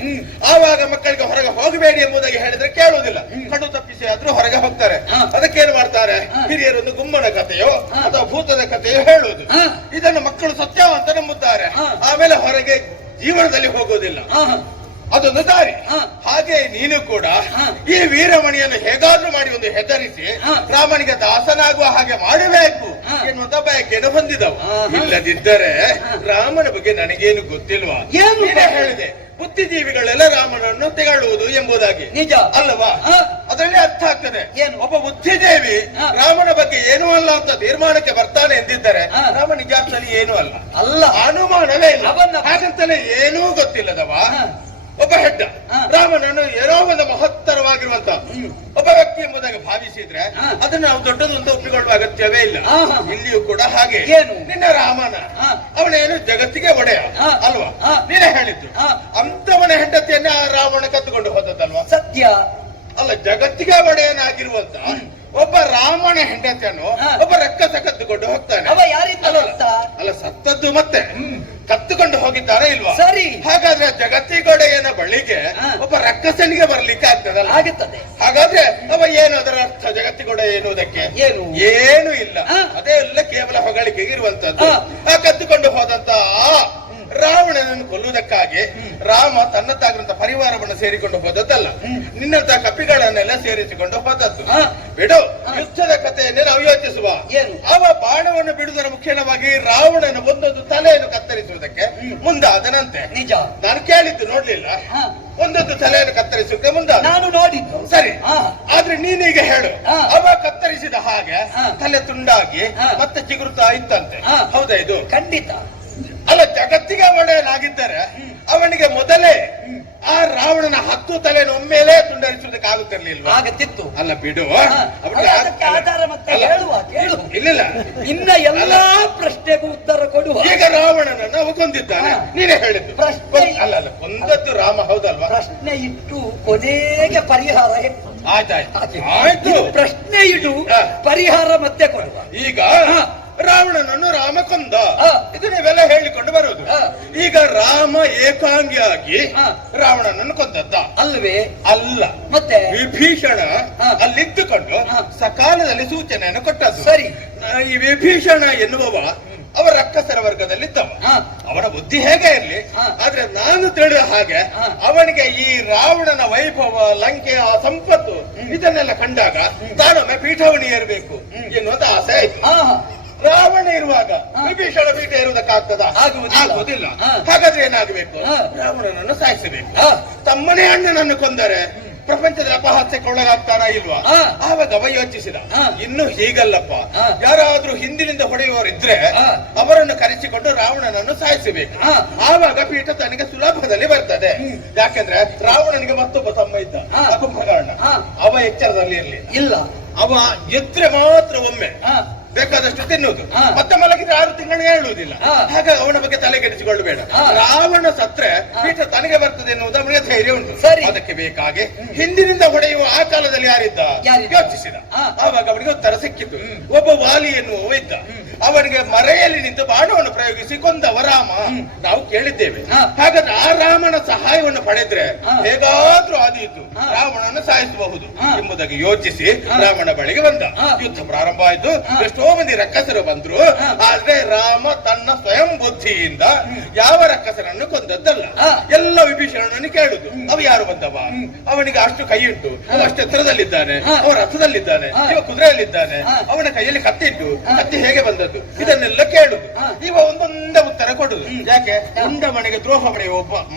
ಆವಾಗ ಮಕ್ಕಳಿಗೆ ಹೊರಗೆ ಹೋಗಬೇಡಿ ಎಂಬುದಾಗಿ ಹೇಳಿದ್ರೆ ಕೇಳುವುದಿಲ್ಲ, ಕಡು ತಪ್ಪಿಸಿ ಆದ್ರೂ ಹೊರಗೆ ಹೋಗ್ತಾರೆ. ಅದಕ್ಕೇನು ಮಾಡ್ತಾರೆ, ಹಿರಿಯರೊಂದು ಗುಮ್ಮನ ಕಥೆಯೋ ಅಥವಾ ಭೂತದ ಕಥೆಯೋ ಹೇಳುವುದು. ಇದನ್ನು ಮಕ್ಕಳು ಸತ್ಯ ಅಂತ ನಂಬುತ್ತಾರೆ. ಆಮೇಲೆ ಹೊರಗೆ ಜೀವನದಲ್ಲಿ ಹೋಗುವುದಿಲ್ಲ. ಅದೊಂದು ದಾರಿ. ಹಾಗೆ ನೀನು ಕೂಡ ಈ ವೀರಮಣಿಯನ್ನು ಹೇಗಾದ್ರೂ ಮಾಡಿ ಒಂದು ಹೆದರಿಸಿ ರಾಮನಿಗೆ ದಾಸನಾಗುವ ಹಾಗೆ ಮಾಡಬೇಕು ಎನ್ನುವಂತ ಬಯಕೆಯನ್ನು ಹೊಂದಿದವು. ಇಲ್ಲದಿದ್ದರೆ ರಾಮನ ಬಗ್ಗೆ ನನಗೇನು ಗೊತ್ತಿಲ್ವಾ? ನೀನೇ ಹೇಳಿದೆ, ಬುದ್ಧಿಜೀವಿಗಳೆಲ್ಲ ರಾಮನನ್ನು ತೆಗಳುವುದು ಎಂಬುದಾಗಿ. ನಿಜ ಅಲ್ಲವಾ? ಅದರಲ್ಲಿ ಅರ್ಥ ಆಗ್ತದೆ, ಒಬ್ಬ ಬುದ್ಧಿಜೀವಿ ರಾಮನ ಬಗ್ಗೆ ಏನೂ ಅಲ್ಲ ಅಂತ ತೀರ್ಮಾನಕ್ಕೆ ಬರ್ತಾನೆ ಎಂದಿದ್ದರೆ ರಾಮ ನಿಜಾರ್ಥದಲ್ಲಿ ಏನೂ ಅಲ್ಲ, ಅನುಮಾನವೇ ಇಲ್ಲ. ಹಾಗಂತಲೇ ಏನೂ ಗೊತ್ತಿಲ್ಲದವ ಒಬ್ಬ ಹೆಡ್ಡ ರಾಮನನ್ನು ಏನೋ ಒಂದು ಮಹತ್ತರವಾಗಿರುವಂತ ಒಬ್ಬ ವ್ಯಕ್ತಿ ಎಂಬುದಾಗಿ ಭಾವಿಸಿದ್ರೆ ಅದನ್ನು ನಾವು ದೊಡ್ಡದು ಅಂತ ಒಪ್ಪಿಕೊಳ್ಳುವ ಅಗತ್ಯವೇ ಇಲ್ಲ. ಇಲ್ಲಿಯೂ ಕೂಡ ಹಾಗೆ. ನಿನ್ನ ರಾಮನ ಅವನೇನು ಜಗತ್ತಿಗೆ ಒಡೆಯ ಅಲ್ವಾ? ನೀನೇ ಹೇಳಿದ್ದು. ಅಂತವನ ಹೆಂಡತಿಯನ್ನ ರಾವಣ ಕತ್ತುಕೊಂಡು ಹೋದದ್ದಲ್ವಾ? ಸತ್ಯ ಅಲ್ಲ. ಜಗತ್ತಿಗೆ ಒಡೆಯನಾಗಿರುವಂತ ಒಬ್ಬ ರಾಮನ ಹೆಂಡತಿಯನ್ನು ಒಬ್ಬ ರಕ್ಕಸ ಕತ್ತುಕೊಂಡು ಹೋಗ್ತಾನೆ. ಅಲ್ಲ, ಸತ್ತದ್ದು ಮತ್ತೆ ಕತ್ತುಕೊಂಡು ಹೋಗಿದ್ದಾರೆ ಇಲ್ವಾ? ಸರಿ. ಹಾಗಾದ್ರೆ ಜಗತ್ತಿಗೊಡೆಯನ ಬಳಿಗೆ ಒಬ್ಬ ರಕ್ಕಸನಿಗೆ ಬರ್ಲಿಕ್ಕೆ ಆಗ್ತದಲ್ಲ? ಆಗುತ್ತದೆ. ಹಾಗಾದ್ರೆ ಅವ ಏನು ಅದರ ಅರ್ಥ? ಜಗತ್ತಿಗೊಡೆಯ ಎನ್ನುವುದಕ್ಕೆ ಏನು ಇಲ್ಲ. ಅದೇ ಎಲ್ಲ ಕೇವಲ ಹೊಗಳಿಕೆಗೆ ಇರುವಂತದ್ದು. ಆ ಕತ್ತುಕೊಂಡು ಹೋದಂತ ರಾವಣನನ್ನು ಕೊಲ್ಲುವುದಕ್ಕಾಗಿ ರಾಮ ತನ್ನತ್ತಾಗಿರುವಂತ ಪರಿವಾರವನ್ನು ಸೇರಿಕೊಂಡು ಹೋದದ್ದಲ್ಲ, ನಿನ್ನಂತ ಕಪಿಗಳನ್ನೆಲ್ಲ ಸೇರಿಸಿಕೊಂಡು ಹೋದದ್ದು. ಬಿಡು, ಯುದ್ಧದ ಕಥೆಯನ್ನೇ ನಾವು ಯೋಚಿಸುವ. ಅವ ಬಾಣವನ್ನು ಬಿಡುವುದರ ಮುಖ್ಯವಾಗಿ ರಾವಣನ ಒಂದೊಂದು ತಲೆಯನ್ನು ಕತ್ತರಿಸುವುದಕ್ಕೆ ಮುಂದಾದನಂತೆ. ನಿಜ, ನಾನು ಕೇಳಿದ್ದು ನೋಡ್ಲಿಲ್ಲ. ಒಂದೊಂದು ತಲೆಯನ್ನು ಕತ್ತರಿಸುವುದಕ್ಕೆ ಮುಂದಾದ ನಾನು ನೋಡಿದ್ದು. ಸರಿ, ಆದ್ರೆ ನೀನೀಗ ಹೇಳು, ಅವ ಕತ್ತರಿಸಿದ ಹಾಗೆ ತಲೆ ತುಂಡಾಗಿ ಮತ್ತೆ ಚಿಗುರುತ್ತಾ ಇತ್ತಂತೆ. ಹೌದಾ? ಇದು ಖಂಡಿತ ಅಲ್ಲ. ಜಗತ್ತಿಗೆ ಒಡೆಯನಾಗಿದ್ದರೆ ಅವನಿಗೆ ಮೊದಲೇ ಆ ರಾವಣನ 10 ತಲೆಯನ್ನು ಒಮ್ಮೆಲೇ ತುಂಡರಿಸುವುದಕ್ಕೆ ಆಗುತ್ತಿರ್ಲಿಲ್ವಾ? ಆಗತ್ತಿತ್ತು. ಅಲ್ಲ ಬಿಡು, ಅದಕ್ಕೆ ಆಧಾರ ಮತ್ತೆ ಹೇಳುವ ಕೇಳು. ಇಲ್ಲ ಇನ್ನ ಎಲ್ಲಾ ಪ್ರಶ್ನೆಗೂ ಉತ್ತರ ಕೊಡುವ. ಈಗ ರಾವಣನನ್ನು ಅವ ಕೊಂದಿದ್ದಾನೆ, ನೀನೇ ಹೇಳಿದ್ದು. ಅಲ್ಲ ಕೊಂದದ್ದು ರಾಮ, ಹೌದಲ್ವಾ? ಪ್ರಶ್ನೆ ಇಟ್ಟು ಕೊನೆಗೆ ಪರಿಹಾರ ಆಯ್ತು. ಪ್ರಶ್ನೆ ಇಡು, ಪರಿಹಾರ ಮತ್ತೆ ಕೊಡುವ. ಈಗ ರಾವಣನನ್ನು ರಾಮ ಕೊಂದ, ಇದು ನೀವೆಲ್ಲ ಹೇಳಿಕೊಂಡು ಬರುವುದು. ಈಗ ರಾಮ ಏಕಾಂಗಿಯಾಗಿ ರಾವಣನನ್ನು ಕೊಂದದ್ದ ಅಲ್ವೇ? ಅಲ್ಲ, ಮತ್ತೆ ವಿಭೀಷಣ ಅಲ್ಲಿದ್ದುಕೊಂಡು ಸಕಾಲದಲ್ಲಿ ಸೂಚನೆಯನ್ನು ಕೊಟ್ಟದ್ದು. ಸರಿ. ಈ ವಿಭೀಷಣ ಎನ್ನುವವ ಅವರ ರಕ್ಕಸರ ವರ್ಗದಲ್ಲಿದ್ದವ. ಅವನ ಬುದ್ಧಿ ಹೇಗೆ ಇರಲಿ, ಆದ್ರೆ ನಾನು ತಿಳಿದ ಹಾಗೆ ಅವನಿಗೆ ಈ ರಾವಣನ ವೈಭವ, ಲಂಕೆಯ ಸಂಪತ್ತು ಇದನ್ನೆಲ್ಲ ಕಂಡಾಗ ತಾನೊಮ್ಮೆ ಪೀಠವನ್ನು ಏರಬೇಕು ಎನ್ನುವಂತ ಆಸೆ ಆಯ್ತು. ರಾವಣ ಇರುವಾಗ ವಿಭೀಷಣ ಪೀಠ ಏರುವುದಕ್ಕಾಗ್ತದ? ಆಗುವುದಿಲ್ಲ. ಹಾಗಾದ್ರೆ ಏನಾಗಬೇಕು? ರಾವಣನನ್ನು ಸಾಯಿಸಬೇಕು. ತಮ್ಮನೇ ಅಣ್ಣನನ್ನು ಕೊಂದರೆ ಪ್ರಪಂಚದ ಅಪಹಾಸ್ಯಕ್ಕೆ ಒಳಗಾಗ್ತಾನ ಇಲ್ವಾ? ಆವಾಗ ಅವ ಯೋಚಿಸಿದ, ಇನ್ನು ಹೀಗಲ್ಲಪ್ಪ, ಯಾರಾದ್ರೂ ಹಿಂದಿನಿಂದ ಹೊಡೆಯುವವರಿದ್ರೆ ಅವರನ್ನು ಕರೆಸಿಕೊಂಡು ರಾವಣನನ್ನು ಸಾಯಿಸಬೇಕು. ಆವಾಗ ಪೀಠ ತನಗೆ ಸುಲಭದಲ್ಲಿ ಬರ್ತದೆ. ಯಾಕೆಂದ್ರೆ ರಾವಣನಿಗೆ ಮತ್ತೊಬ್ಬ ತಮ್ಮ ಇದ್ದ, ಕುಂಭಕರ್ಣ. ಅವ ಎಚ್ಚರದಲ್ಲಿ ಇರ್ಲಿ ಇಲ್ಲ. ಅವ ಎದ್ರೆ ಮಾತ್ರ ಒಮ್ಮೆ ಬೇಕಾದಷ್ಟು ತಿನ್ನುವುದು, ಮತ್ತೆ ಮಲಗಿದ್ರೆ 6 ತಿಂಗಳು ಹೇಳುವುದಿಲ್ಲ. ಹಾಗಾಗಿ ಅವನ ಬಗ್ಗೆ ತಲೆ ಕೆಡಿಸಿಕೊಳ್ಳಬೇಡ. ರಾವಣ ಸತ್ರೆ ಪೀಠ ತನಗೆ ಬರ್ತದೆ ಎನ್ನುವುದು ಅವನಿಗೆ ಧೈರ್ಯ ಉಂಟು. ಅದಕ್ಕೆ ಬೇಕಾಗಿ ಹಿಂದಿನಿಂದ ಹೊಡೆಯುವ ಆ ಕಾಲದಲ್ಲಿ ಯಾರಿದ್ದ ಯೋಚಿಸಿದ. ಆವಾಗ ಅವನಿಗೆ ಉತ್ತರ ಸಿಕ್ಕಿತು. ಒಬ್ಬ ವಾಲಿ ಎನ್ನುವ ಇದ್ದ, ಅವನಿಗೆ ಮರೆಯಲ್ಲಿ ನಿಂತು ಬಾಣವನ್ನು ಪ್ರಯೋಗಿಸಿ ಕೊಂದವ ರಾಮ, ನಾವು ಕೇಳಿದ್ದೇವೆ. ಹಾಗಾದ್ರೆ ಆ ರಾಮನ ಸಹಾಯವನ್ನು ಪಡೆದ್ರೆ ಹೇಗಾದ್ರೂ ಆದೀತು ರಾವಣನ ಸಾಯಿಸಬಹುದು ಎಂಬುದಾಗಿ ಯೋಚಿಸಿ ರಾಮನ ಬಳಿಗೆ ಬಂದ. ಯುದ್ಧ ಪ್ರಾರಂಭ ಆಯ್ತು. ಎಷ್ಟೋ ಮಂದಿ ರಕ್ಕಸರು ಬಂದ್ರು, ಆದ್ರೆ ರಾಮ ತನ್ನ ಸ್ವಯಂ ಬುದ್ಧಿಯಿಂದ ಯಾವ ರಕ್ಕಸರನ್ನು ಕೊಂದದ್ದಲ್ಲ. ಎಲ್ಲ ವಿಭೀಷಣನನ್ನು ಕೇಳುದು, ಅವ ಯಾರು ಬಂದವ, ಅವನಿಗೆ ಅಷ್ಟು ಕೈ ಉಂಟು, ಅವ ಅಷ್ಟು ಎತ್ತರದಲ್ಲಿದ್ದಾನೆ, ಅವ ರಥದಲ್ಲಿದ್ದಾನೆ, ಇವ ಕುದುರೆಯಲ್ಲಿದ್ದಾನೆ, ಅವನ ಕೈಯಲ್ಲಿ ಕತ್ತಿ ಇಟ್ಟು, ಕತ್ತಿ ಹೇಗೆ ಬಂದದ್ದು, ಇದನ್ನೆಲ್ಲ ಕೇಳುದು. ಇವ ಒಂದೊಂದೇ ಉತ್ತರ ಕೊಡುದು. ಯಾಕೆ? ಉಂಡ ಮನೆಗೆ ದ್ರೋಹ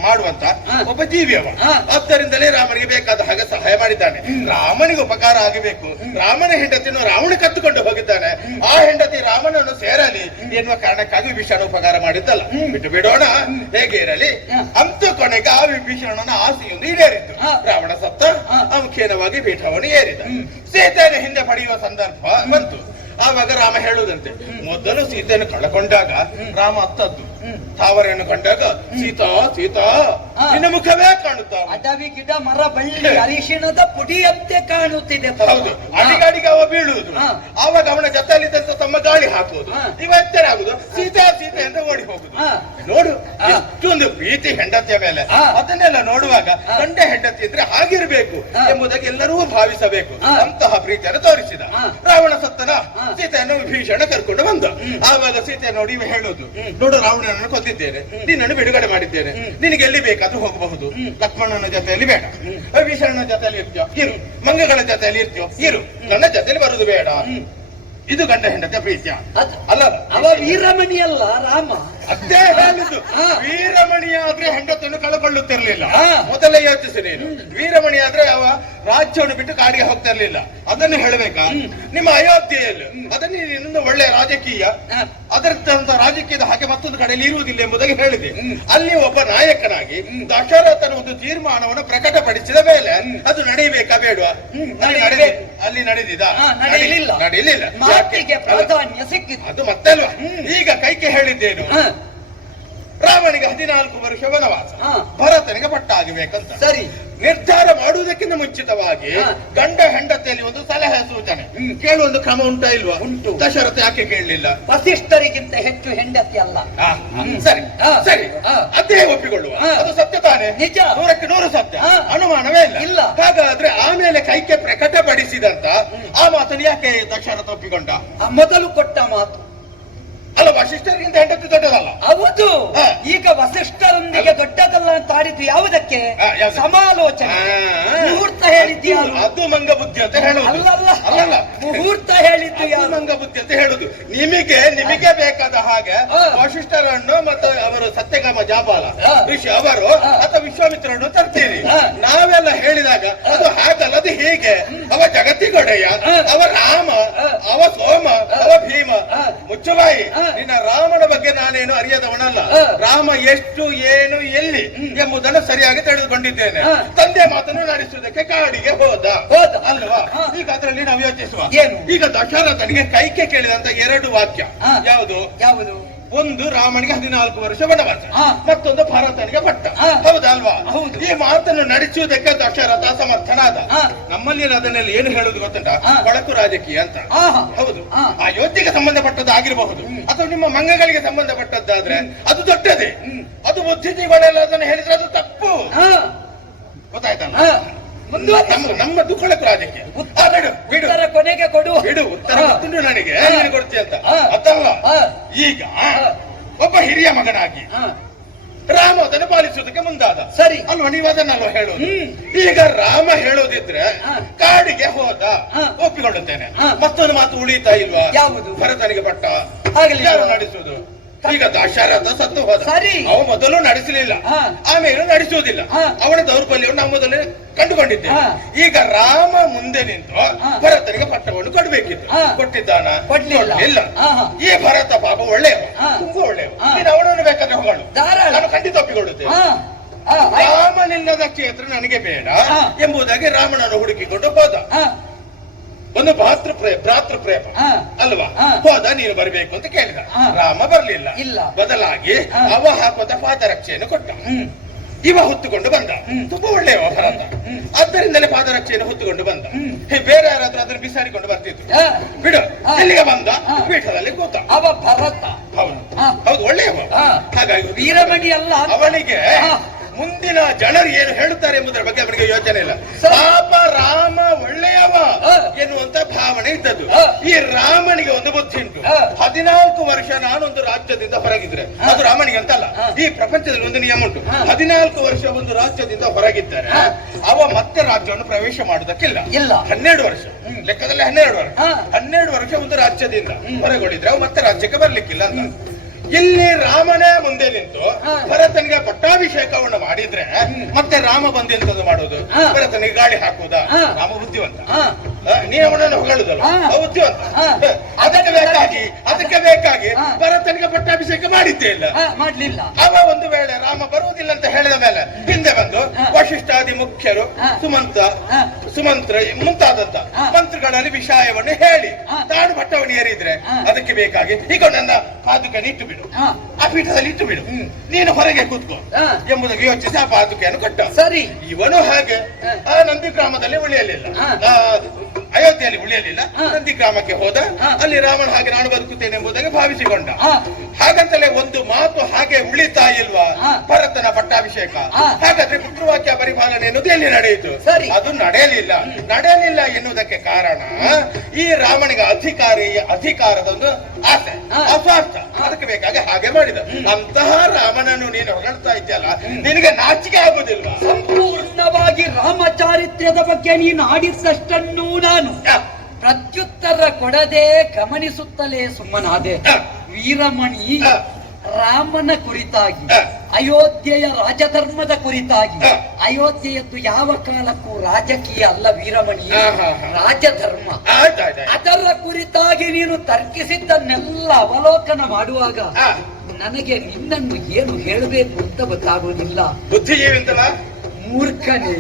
ಮಾಡುವಂತ ಒಬ್ಬ ಜೀವಿಯವ. ಆದ್ದರಿಂದಲೇ ರಾಮನಿಗೆ ಬೇಕಾದ ಹಾಗೆ ಸಹಾಯ ಮಾಡಿದ್ದಾನೆ. ರಾಮನಿಗೆ ಉಪಕಾರ ಆಗಬೇಕು. ರಾಮನ ಹೆಂಡತಿಯನ್ನು ರಾವಣ ಕತ್ತುಕೊಂಡು ಹೋಗಿದ್ದಾನೆ, ಆ ಹೆಂಡತಿ ರಾಮನನ್ನು ಸೇರಲಿ ಎನ್ನುವ ಕಾರಣಕ್ಕಾಗಿ ವಿಭೀಷಣ ಉಪಕಾರ ಮಾಡಿದ್ದಲ್ಲ. ಬಿಟ್ಟು ಬಿಡೋಣ, ಹೇಗೆ ಇರಲಿ. ಅಂತೂ ಕೊನೆಗೆ ಆ ವಿಭೀಷಣನ ಆಸೆಯೊಂದು ಈಡೇರಿತ್ತು. ರಾವಣ ಸತ್ತ, ಅಮುಖೇನವಾಗಿ ಪೀಠವನ್ನು ಏರಿದ. ಸೀತೆಯನ್ನು ಹಿಂದೆ ಪಡೆಯುವ ಸಂದರ್ಭ ಬಂತು. ಆವಾಗ ರಾಮ ಹೇಳುವುದಂತೆ, ಮೊದಲು ಸೀತೆಯನ್ನು ಕಳಕೊಂಡಾಗ ರಾಮ ಅತ್ತದ್ದು, ತಾವರೆಯನ್ನು ಕಂಡಾಗ ಸೀತಾ ಸೀತಾ ನಿನ್ನ ಮುಖವೇ ಕಾಣುತ್ತಾ, ಅಡವಿ ಗಿಡ ಮರ ಬಳ್ಳಿ ಅರಿಶಿಣದ ಪುಡಿಯಂತೆ ಕಾಣುತ್ತಿದೆ. ಹೌದು, ಅಡಿಗಾಡಿಗೆ ಅವ ಬೀಳುವುದು. ಆವಾಗ ಅವನ ಜೊತೆಯಲ್ಲಿದ್ದಂತ ತಮ್ಮ ಗಾಳಿ ಹಾಕುವುದು, ಇವ ಎತ್ತರ ಆಗುದು, ಸೀತಾ ಸೀತೆ ಅಂತ ಓಡಿ ಹೋಗುದು. ನೋಡು ಎಷ್ಟೊಂದು ಪ್ರೀತಿ ಹೆಂಡತಿಯ ಮೇಲೆ. ಅದನ್ನೆಲ್ಲ ನೋಡುವಾಗ ಗಂಡ ಹೆಂಡತಿ ಇದ್ರೆ ಹಾಗಿರ್ಬೇಕು ಎಂಬುದಾಗಿ ಎಲ್ಲರೂ ಭಾವಿಸಬೇಕು. ಅಂತಹ ಪ್ರೀತಿಯನ್ನು ತೋರಿಸಿದ. ರಾವಣ ಸತ್ತನ, ಸೀತೆಯನ್ನು ವಿಭೀಷಣ ಕರ್ಕೊಂಡು ಬಂದ. ಆವಾಗ ಸೀತೆ ನೋಡಿ ಇವ ಹೇಳುದು, ನೋಡು ರಾವಣನನ್ನು ಕೊಂದಿದ್ದೇನೆ, ನಿನ್ನನ್ನು ಬಿಡುಗಡೆ ಮಾಡಿದ್ದೇನೆ, ನಿನಗೆ ಎಲ್ಲಿ ಬೇಕಾದ್ರೂ ಹೋಗಬಹುದು. ಲಕ್ಷ್ಮಣನ ಜೊತೆಯಲ್ಲಿ ಬೇಡ, ವಿಭೀಷಣನ ಜೊತೆಯಲ್ಲಿ ಇರ್ತೀಯೋ ಇರು, ಮಂಗಗಳ ಜೊತೆಯಲ್ಲಿ ಇರ್ತೀಯೋ ಇರು, ನನ್ನ ಜೊತೆಯಲ್ಲಿ ಬರುದು ಬೇಡ. ಇದು ಗಂಡ ಹೆಂಡತಿಯ ಪ್ರೀತಿಯ ಅಲ್ಲ. ಅವ ವೀರಮಣಿ ಅಲ್ಲ ರಾಮ. ಅದೇ ಹೇಳಿದ್ದು, ವೀರಮಣಿ ಆದ್ರೆ ಹೆಂಡತಿಯನ್ನು ಕಳಕೊಳ್ಳುತ್ತಿರ್ಲಿಲ್ಲ. ಮೊದಲೇ ಯೋಚಿಸಿ ನೀನು. ವೀರಮಣಿ ಆದ್ರೆ ಅವ ರಾಜ್ಯವನ್ನು ಬಿಟ್ಟು ಕಾಡಿಗೆ ಹೋಗ್ತಾ ಇರ್ಲಿಲ್ಲ. ಅದನ್ನು ಹೇಳಬೇಕಾ? ನಿಮ್ಮ ಅಯೋಧ್ಯೆಯಲ್ಲಿ ಅದನ್ನು ಇನ್ನೊಂದು ಒಳ್ಳೆಯ ರಾಜಕೀಯ, ಅದರಂತ ರಾಜಕೀಯದ ಹಾಗೆ ಮತ್ತೊಂದು ಕಡೆಯಲ್ಲಿ ಇರುವುದಿಲ್ಲ ಎಂಬುದಾಗಿ ಹೇಳಿದೆ. ಅಲ್ಲಿ ಒಬ್ಬ ನಾಯಕನಾಗಿ ದಶರಥನ ಒಂದು ತೀರ್ಮಾನವನ್ನು ಪ್ರಕಟಪಡಿಸಿದ ಮೇಲೆ ಅದು ನಡೆಯಬೇಕಾ ಬೇಡವಾ? ಅಲ್ಲಿ ನಡೆದಿದ ನಡೆಯಲಿಲ್ಲ. ಪ್ರಾಧಾನ್ಯ ಸಿಕ್ಕಿತು. ಅದು ಮತ್ತೆ ಅಲ್ವಾ? ಈಗ ಕೈಕೆ ಹೇಳಿದ್ದೇನು, ರಾಮನಿಗೆ 14 ವರ್ಷ ವನವಾಸ, ಭರತನಿಗೆ ಪಟ್ಟಾಗಬೇಕಂತ. ಸರಿ, ನಿರ್ಧಾರ ಮಾಡುವುದಕ್ಕಿಂತ ಮುಂಚಿತವಾಗಿ ಗಂಡ ಹೆಂಡತಿಯಲ್ಲಿ ಒಂದು ಸಲಹೆ ಸೂಚನೆ ಕೇಳುವ ಕ್ರಮ ಉಂಟಾ ಇಲ್ವಾ? ಉಂಟು. ದಶರಥ ಯಾಕೆ ಕೇಳಲಿಲ್ಲ? ವಸಿಷ್ಠರಿಗಿಂತ ಹೆಚ್ಚು ಹೆಂಡತಿ ಅಲ್ಲ. ಸರಿ ಸರಿ, ಅದೇ ಒಪ್ಪಿಕೊಳ್ಳುವ, ಅದು ಸತ್ಯ ತಾನೆ? ನಿಜ, 100ಕ್ಕೆ 100 ಸತ್ಯ, ಅನುಮಾನವೇ ಇಲ್ಲ. ಹಾಗಾದ್ರೆ ಆಮೇಲೆ ಕೈಕೆ ಪ್ರಕಟಪಡಿಸಿದಂತ ಆ ಮಾತನ್ನು ಯಾಕೆ ದಶರಥ ಒಪ್ಪಿಕೊಂಡ? ಮೊದಲು ಕೊಟ್ಟ ಮಾತು ಅಲ್ಲ, ವಸಿಷ್ಠರಿಗಿಂತ ಹೆಂಡತಿ ದೊಡ್ಡದಲ್ಲ. ಹೌದು. ಈಗ ವಸಿಷ್ಠರೊಂದಿಗೆ ದೊಡ್ಡದಲ್ಲ ಅಂತ ಆಡಿದ್ದು ಯಾವುದಕ್ಕೆ? ಸಮಾಲೋಚನೆ. ಮುಹೂರ್ತ ಹೇಳಿದ್ಯಾ? ಅದು ಮಂಗ ಬುದ್ಧಿ ಅಂತ ಹೇಳುದು. ಅಲ್ಲಲ್ಲ, ಮುಹೂರ್ತ ಹೇಳಿದ್ದು ಮಂಗ ಬುದ್ಧಿ ಅಂತ ಹೇಳುದು. ನಿಮಗೆ ಬೇಕಾದ ಹಾಗೆ ವಸಿಷ್ಠರನ್ನು ಮತ್ತು ಅವರು ಸತ್ಯಗಾಮ ಜಾಬಾಲ ಋಷಿ ಅವರು ಅಥವಾ ವಿಶ್ವಾಮಿತ್ರರನ್ನು ತರ್ತೀರಿ. ನಾವೆಲ್ಲ ಹೇಳಿದಾಗ ಅದು ಹಾಗಲ್ಲ, ಅದು ಹೇಗೆ ಹೀಗೆ ಅವ ಜಗತ್ತಿಗೊಡೆಯ, ಅವ ರಾಮ, ಅವ ಸೋಮ, ಅವ ಭೀಮ. ಮುಚ್ಚುಬಾಯಿ, ನಿನ್ನ ರಾಮನ ಬಗ್ಗೆ ನಾನೇನು ಅರಿಯದವನಲ್ಲ. ರಾಮ ಎಷ್ಟು, ಏನು, ಎಲ್ಲಿ ಎಂಬುದನ್ನು ಸರಿಯಾಗಿ ತಿಳಿದುಕೊಂಡಿದ್ದೇನೆ. ತಂದೆ ಮಾತನ್ನು ನಡೆಸುವುದಕ್ಕೆ ಕಾಡಿಗೆ ಹೋದ ಅಲ್ವಾ? ಈಗ ಅದರಲ್ಲಿ ನಾವು ಯೋಚಿಸುವ. ಈಗ ದಶರಥನಿಗೆ ಕೈಕೆ ಕೇಳಿದಂತ 2 ವಾಕ್ಯ ಯಾವುದು? ಒಂದು ರಾಮನಿಗೆ 14 ವರ್ಷ ವನವಾಸ, ಮತ್ತೊಂದು ಭರತನಿಗೆ ಪಟ್ಟ. ಹೌದಲ್ವಾ? ಈ ಮಾತನ್ನು ನಡೆಸುವುದಕ್ಕೆ ದಶರಥ ಸಮರ್ಥನಾದ. ನಮ್ಮಲ್ಲಿ ಅದನ್ನೆಲ್ಲ ಏನು ಹೇಳುದು ಗೊತ್ತುಂಟ? ಕೊಳಕು ರಾಜಕೀಯ ಅಂತ. ಹೌದು, ಅಯೋಧ್ಯೆಗೆ ಸಂಬಂಧಪಟ್ಟದ್ದು ಆಗಿರಬಹುದು, ಅಥವಾ ನಿಮ್ಮ ಮಂಗಗಳಿಗೆ ಸಂಬಂಧಪಟ್ಟದ್ದಾದ್ರೆ ಅದು ದೊಡ್ಡದೇ. ಅದು ಬುದ್ಧಿಜೀವನೆಲ್ಲ ಅದನ್ನು ಹೇಳಿದ್ರೆ ಅದು ತಪ್ಪು. ಗೊತ್ತಾಯ್ತಲ್ಲ? ನಮ್ಮದು ಕೊಳಕು ರಾಜಕೀಯ. ಕೊನೆಗೆ ಕೊಡು, ಬಿಡು. ಉತ್ತರ ಗೊತ್ತುಂಟು ನನಗೆ, ಕೊಡ್ತೀಯ ಅಂತ ಅದಲ್ಲ. ಈಗ ಒಬ್ಬ ಹಿರಿಯ ಮಗನಾಗಿ ರಾಮ ಅದನ್ನು ಪಾಲಿಸುವುದಕ್ಕೆ ಮುಂದಾದ. ಸರಿ ಅಲ್ವಾ? ನೀವು ಅದನ್ನಲ್ವ ಹೇಳೋದು. ಈಗ ರಾಮ ಹೇಳೋದಿದ್ರೆ ಕಾಡಿಗೆ ಹೋದ, ಒಪ್ಪಿಕೊಳ್ಳುತ್ತೇನೆ. ಮತ್ತೊಂದು ಮಾತು ಉಳಿತಾ ಇಲ್ವಾ? ಯಾವುದು? ಭರತನಿಗೆ ಪಟ್ಟ. ಯಾರು ನಡೆಸುವುದು? ಈಗ ದಶರಥ ಸತ್ತು ಹೋದ. ಅವ ಮೊದಲು ನಡೆಸಲಿಲ್ಲ, ಆಮೇಲೆ ನಡೆಸುವುದಿಲ್ಲ. ಅವನ ದೌರ್ಬಲ್ಯವನ್ನು ನಾವು ಮೊದಲೇ ಕಂಡುಕೊಂಡಿದ್ದೇವೆ. ಈಗ ರಾಮ ಮುಂದೆ ನಿಂತು ಭರತನಿಗೆ ಪಟ್ಟವನ್ನು ಕೊಡಬೇಕಿತ್ತು. ಕೊಟ್ಟಿದ್ದಾನ? ಕೊಡ್ಲಿಲ್ಲ. ಈ ಭರತ ಪಾಪ ಒಳ್ಳೆಯವ, ತುಂಬಾ ಒಳ್ಳೆಯವ. ನೀನು ಅವನನ್ನು ಬೇಕಾದ್ರೆ ಹೋಗೋಣ, ನಾನು ಖಂಡಿತ ಒಪ್ಪಿಕೊಳ್ಳುತ್ತೇನೆ. ರಾಮನಿಲ್ಲದ ಕ್ಷೇತ್ರ ನನಗೆ ಬೇಡ ಎಂಬುದಾಗಿ ರಾಮನನ್ನು ಹುಡುಕಿಕೊಂಡು ಹೋದ. ಒಂದು ಭ್ರಾತೃ ಪ್ರೇಮ ಅಲ್ವಾ? ಹೋದ, ನೀನು ಬರಬೇಕು ಅಂತ ಕೇಳಿದ. ರಾಮ ಬರ್ಲಿಲ್ಲ. ಬದಲಾಗಿ ಅವ ಹಾಕುವಂತ ಪಾದರಕ್ಷೆಯನ್ನು ಕೊಟ್ಟ. ಇವ ಹೊತ್ತುಕೊಂಡು ಬಂದ. ತುಂಬಾ ಒಳ್ಳೆಯವ ಭರತ, ಆದ್ದರಿಂದಲೇ ಪಾದರಕ್ಷೆಯನ್ನು ಹೊತ್ತುಕೊಂಡು ಬಂದ. ಬೇರೆ ಯಾರಾದ್ರೂ ಅದನ್ನು ಬಿಸಾಡಿಕೊಂಡು ಬರ್ತಿದ್ರು. ಬಿಡು. ಎಲ್ಲಿಗೆ ಬಂದ? ಪೀಠದಲ್ಲಿ ಕೂತ. ಅವ ಭರತ. ಹೌದು, ಒಳ್ಳೆಯವ. ಹಾಗಾಗಿ ವೀರಮಣಿ ಅಲ್ಲ. ಅವನಿಗೆ ಮುಂದಿನ ಜನರು ಏನು ಹೇಳುತ್ತಾರೆ ಎಂಬುದರ ಬಗ್ಗೆ ಅವನಿಗೆ ಯೋಚನೆ ಇಲ್ಲ. ಪಾಪ ರಾಮ ಒಳ್ಳೆಯವ ಎನ್ನುವಂತ ಭಾವನೆ ಇದ್ದದ್ದು. ಈ ರಾಮನಿಗೆ ಒಂದು ಬುದ್ಧಿ ಉಂಟು. 14 ವರ್ಷ ನಾನೊಂದು ರಾಜ್ಯದಿಂದ ಹೊರಗಿದ್ರೆ ಅದು ರಾಮನಿಗೆ ಅಂತಲ್ಲ, ಈ ಪ್ರಪಂಚದಲ್ಲಿ ಒಂದು ನಿಯಮ ಉಂಟು. 14 ವರ್ಷ ಒಂದು ರಾಜ್ಯದಿಂದ ಹೊರಗಿದ್ದಾರೆ ಅವ ಮತ್ತೆ ರಾಜ್ಯವನ್ನು ಪ್ರವೇಶ ಮಾಡುವುದಕ್ಕಿಲ್ಲ. 12 ವರ್ಷ ಲೆಕ್ಕದಲ್ಲಿ 12 ವರ್ಷ ಒಂದು ರಾಜ್ಯದಿಂದ ಹೊರಗೊಳಿದ್ರೆ ಅವ ಮತ್ತೆ ರಾಜ್ಯಕ್ಕೆ ಬರ್ಲಿಕ್ಕಿಲ್ಲ ಅಂತ. ಇಲ್ಲಿ ರಾಮನೇ ಮುಂದೆ ನಿಂತು ಭರತನಿಗೆ ಪಟ್ಟಾಭಿಷೇಕವನ್ನು ಮಾಡಿದ್ರೆ ಮತ್ತೆ ರಾಮ ಬಂದೆಂತದ್ದು ಮಾಡುವುದು? ಭರತನಿಗೆ ಗಾಳಿ ಹಾಕುವುದಾ? ರಾಮ ಬುದ್ಧಿವಂತ, ನೀ ಅವನನ್ನು ಹೊಗಳುದಲ್ಲ, ಬುದ್ಧಿವಂತ. ಅದಕ್ಕೆ ಬೇಕಾಗಿ ಭರತನಿಗೆ ಪಟ್ಟಾಭಿಷೇಕ ಮಾಡಿದ್ದೇ ಇಲ್ಲ, ಮಾಡ್ಲಿಲ್ಲ. ಅವ ಒಂದು ವೇಳೆ ರಾಮ ಬರುವುದಿಲ್ಲ ಅಂತ ಹೇಳಿದ ಮೇಲೆ ಹಿಂದೆ ಬಂದು ವಶಿಷ್ಠಾದಿ ಮುಖ್ಯರು, ಸುಮಂತ್ರ ಮುಂತಾದಂತ ಮಂತ್ರಿಗಳಲ್ಲಿ ವಿಷಯವನ್ನು ಹೇಳಿ ತಾನು ಭಟ್ಟವನ್ನು ಏರಿದ್ರೆ ಅದಕ್ಕೆ ಬೇಕಾಗಿ ಈಗ ನನ್ನ ಪಾದುಕನ್ನು ಇಟ್ಟು ಬಿಡು, ಆ ಪೀಠದಲ್ಲಿ ಇಟ್ಟು ಬಿಡು, ನೀನು ಹೊರಗೆ ಕೂತ್ಕೋ ಎಂಬುದಕ್ಕೆ ಯೋಚಿಸಿ ಆ ಪಾದುಕೆಯನ್ನು ಕೊಟ್ಟ. ಸರಿ. ಇವನು ಹಾಗೆ ಆ ನಂದಿ ಗ್ರಾಮದಲ್ಲಿ ಉಳಿಯಲಿಲ್ಲ, ಅಯೋಧ್ಯೆಯಲ್ಲಿ ಉಳಿಯಲಿಲ್ಲ. ನಂದಿ ಗ್ರಾಮಕ್ಕೆ ಹೋದ. ಅಲ್ಲಿ ರಾಮನ ಹಾಗೆ ನಾನು ಬದುಕುತ್ತೇನೆ ಎಂಬುದಾಗಿ ಭಾವಿಸಿಕೊಂಡ. ಹಾಗಂತಲೇ ಒಂದು ಮಾತು ಹಾಗೆ ಉಳಿತಾ ಇಲ್ವಾ? ಭರತನ ಪಟ್ಟಾಭಿಷೇಕ. ಹಾಗಾದ್ರೆ ಪಿತೃವಾಕ್ಯ ಪರಿಪಾಲನೆ ಎನ್ನುವುದು ಎಲ್ಲಿ ನಡೆಯಿತು? ಅದು ನಡೆಯಲಿಲ್ಲ ಎನ್ನುವುದಕ್ಕೆ ಕಾರಣ ಈ ರಾಮನಿಗೆ ಅಧಿಕಾರದ ಒಂದು ಆಸೆ, ಅಸ್ವಾರ್ಥ. ಅದಕ್ಕೆ ಬೇಕಾಗಿ ಹಾಗೆ ಮಾಡಿದ. ಅಂತಹ ರಾಮನನ್ನು ನೀನು ಹೊಗಳ್ತಾ ಇದ್ದೀಯಲ್ಲ, ನಿನಗೆ ನಾಚಿಕೆ ಆಗುದಿಲ್ವಾ? ಸಂಪೂರ್ಣವಾಗಿ ರಾಮಚಾರಿತ್ರ್ಯದ ಬಗ್ಗೆ ನೀನು ಆಡಿದ್ದಷ್ಟನ್ನು ನಾನು ಪ್ರತ್ಯುತ್ತರ ಕೊಡದೆ ಗಮನಿಸುತ್ತಲೇ ಸುಮ್ಮನಾದೆ. ವೀರಮಣಿ ರಾಮನ ಕುರಿತಾಗಿ, ಅಯೋಧ್ಯೆಯ ರಾಜಧರ್ಮದ ಕುರಿತಾಗಿ, ಅಯೋಧ್ಯೆಯದ್ದು ಯಾವ ಕಾಲಕ್ಕೂ ರಾಜಕೀಯ ಅಲ್ಲ ವೀರಮಣಿ, ರಾಜಧರ್ಮ. ಅದರ ಕುರಿತಾಗಿ ನೀನು ತರ್ಕಿಸಿದ್ದನ್ನೆಲ್ಲ ಅವಲೋಕನ ಮಾಡುವಾಗ ನನಗೆ ನಿನ್ನನ್ನು ಏನು ಹೇಳಬೇಕು ಅಂತ ಗೊತ್ತಾಗೋದಿಲ್ಲ. ಬುದ್ಧಿಜೀವಿಂತಲ್ಲ, ಮೂರ್ಖನೇ.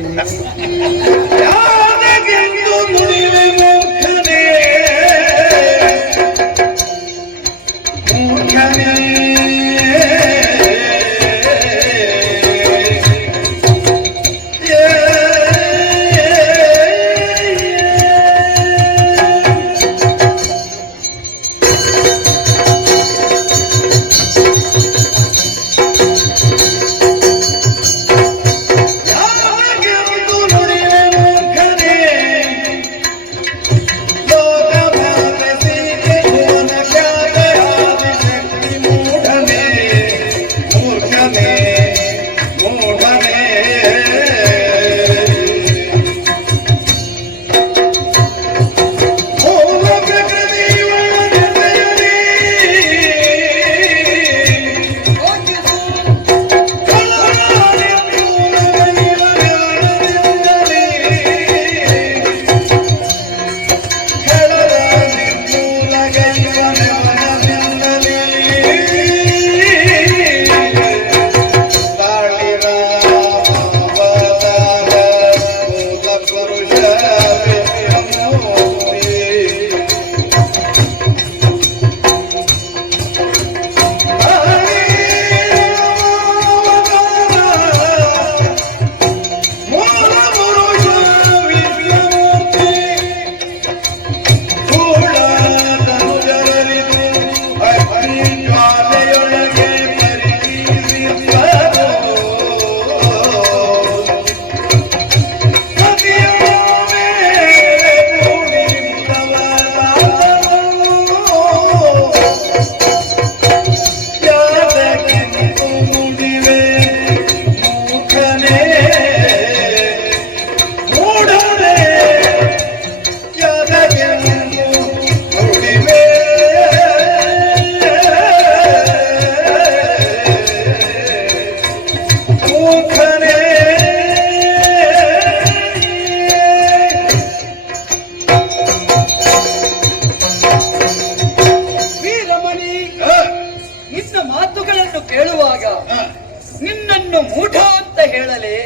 ನೀನು ಮೂಢ ಅಂತ ಹೇಳಲೇ?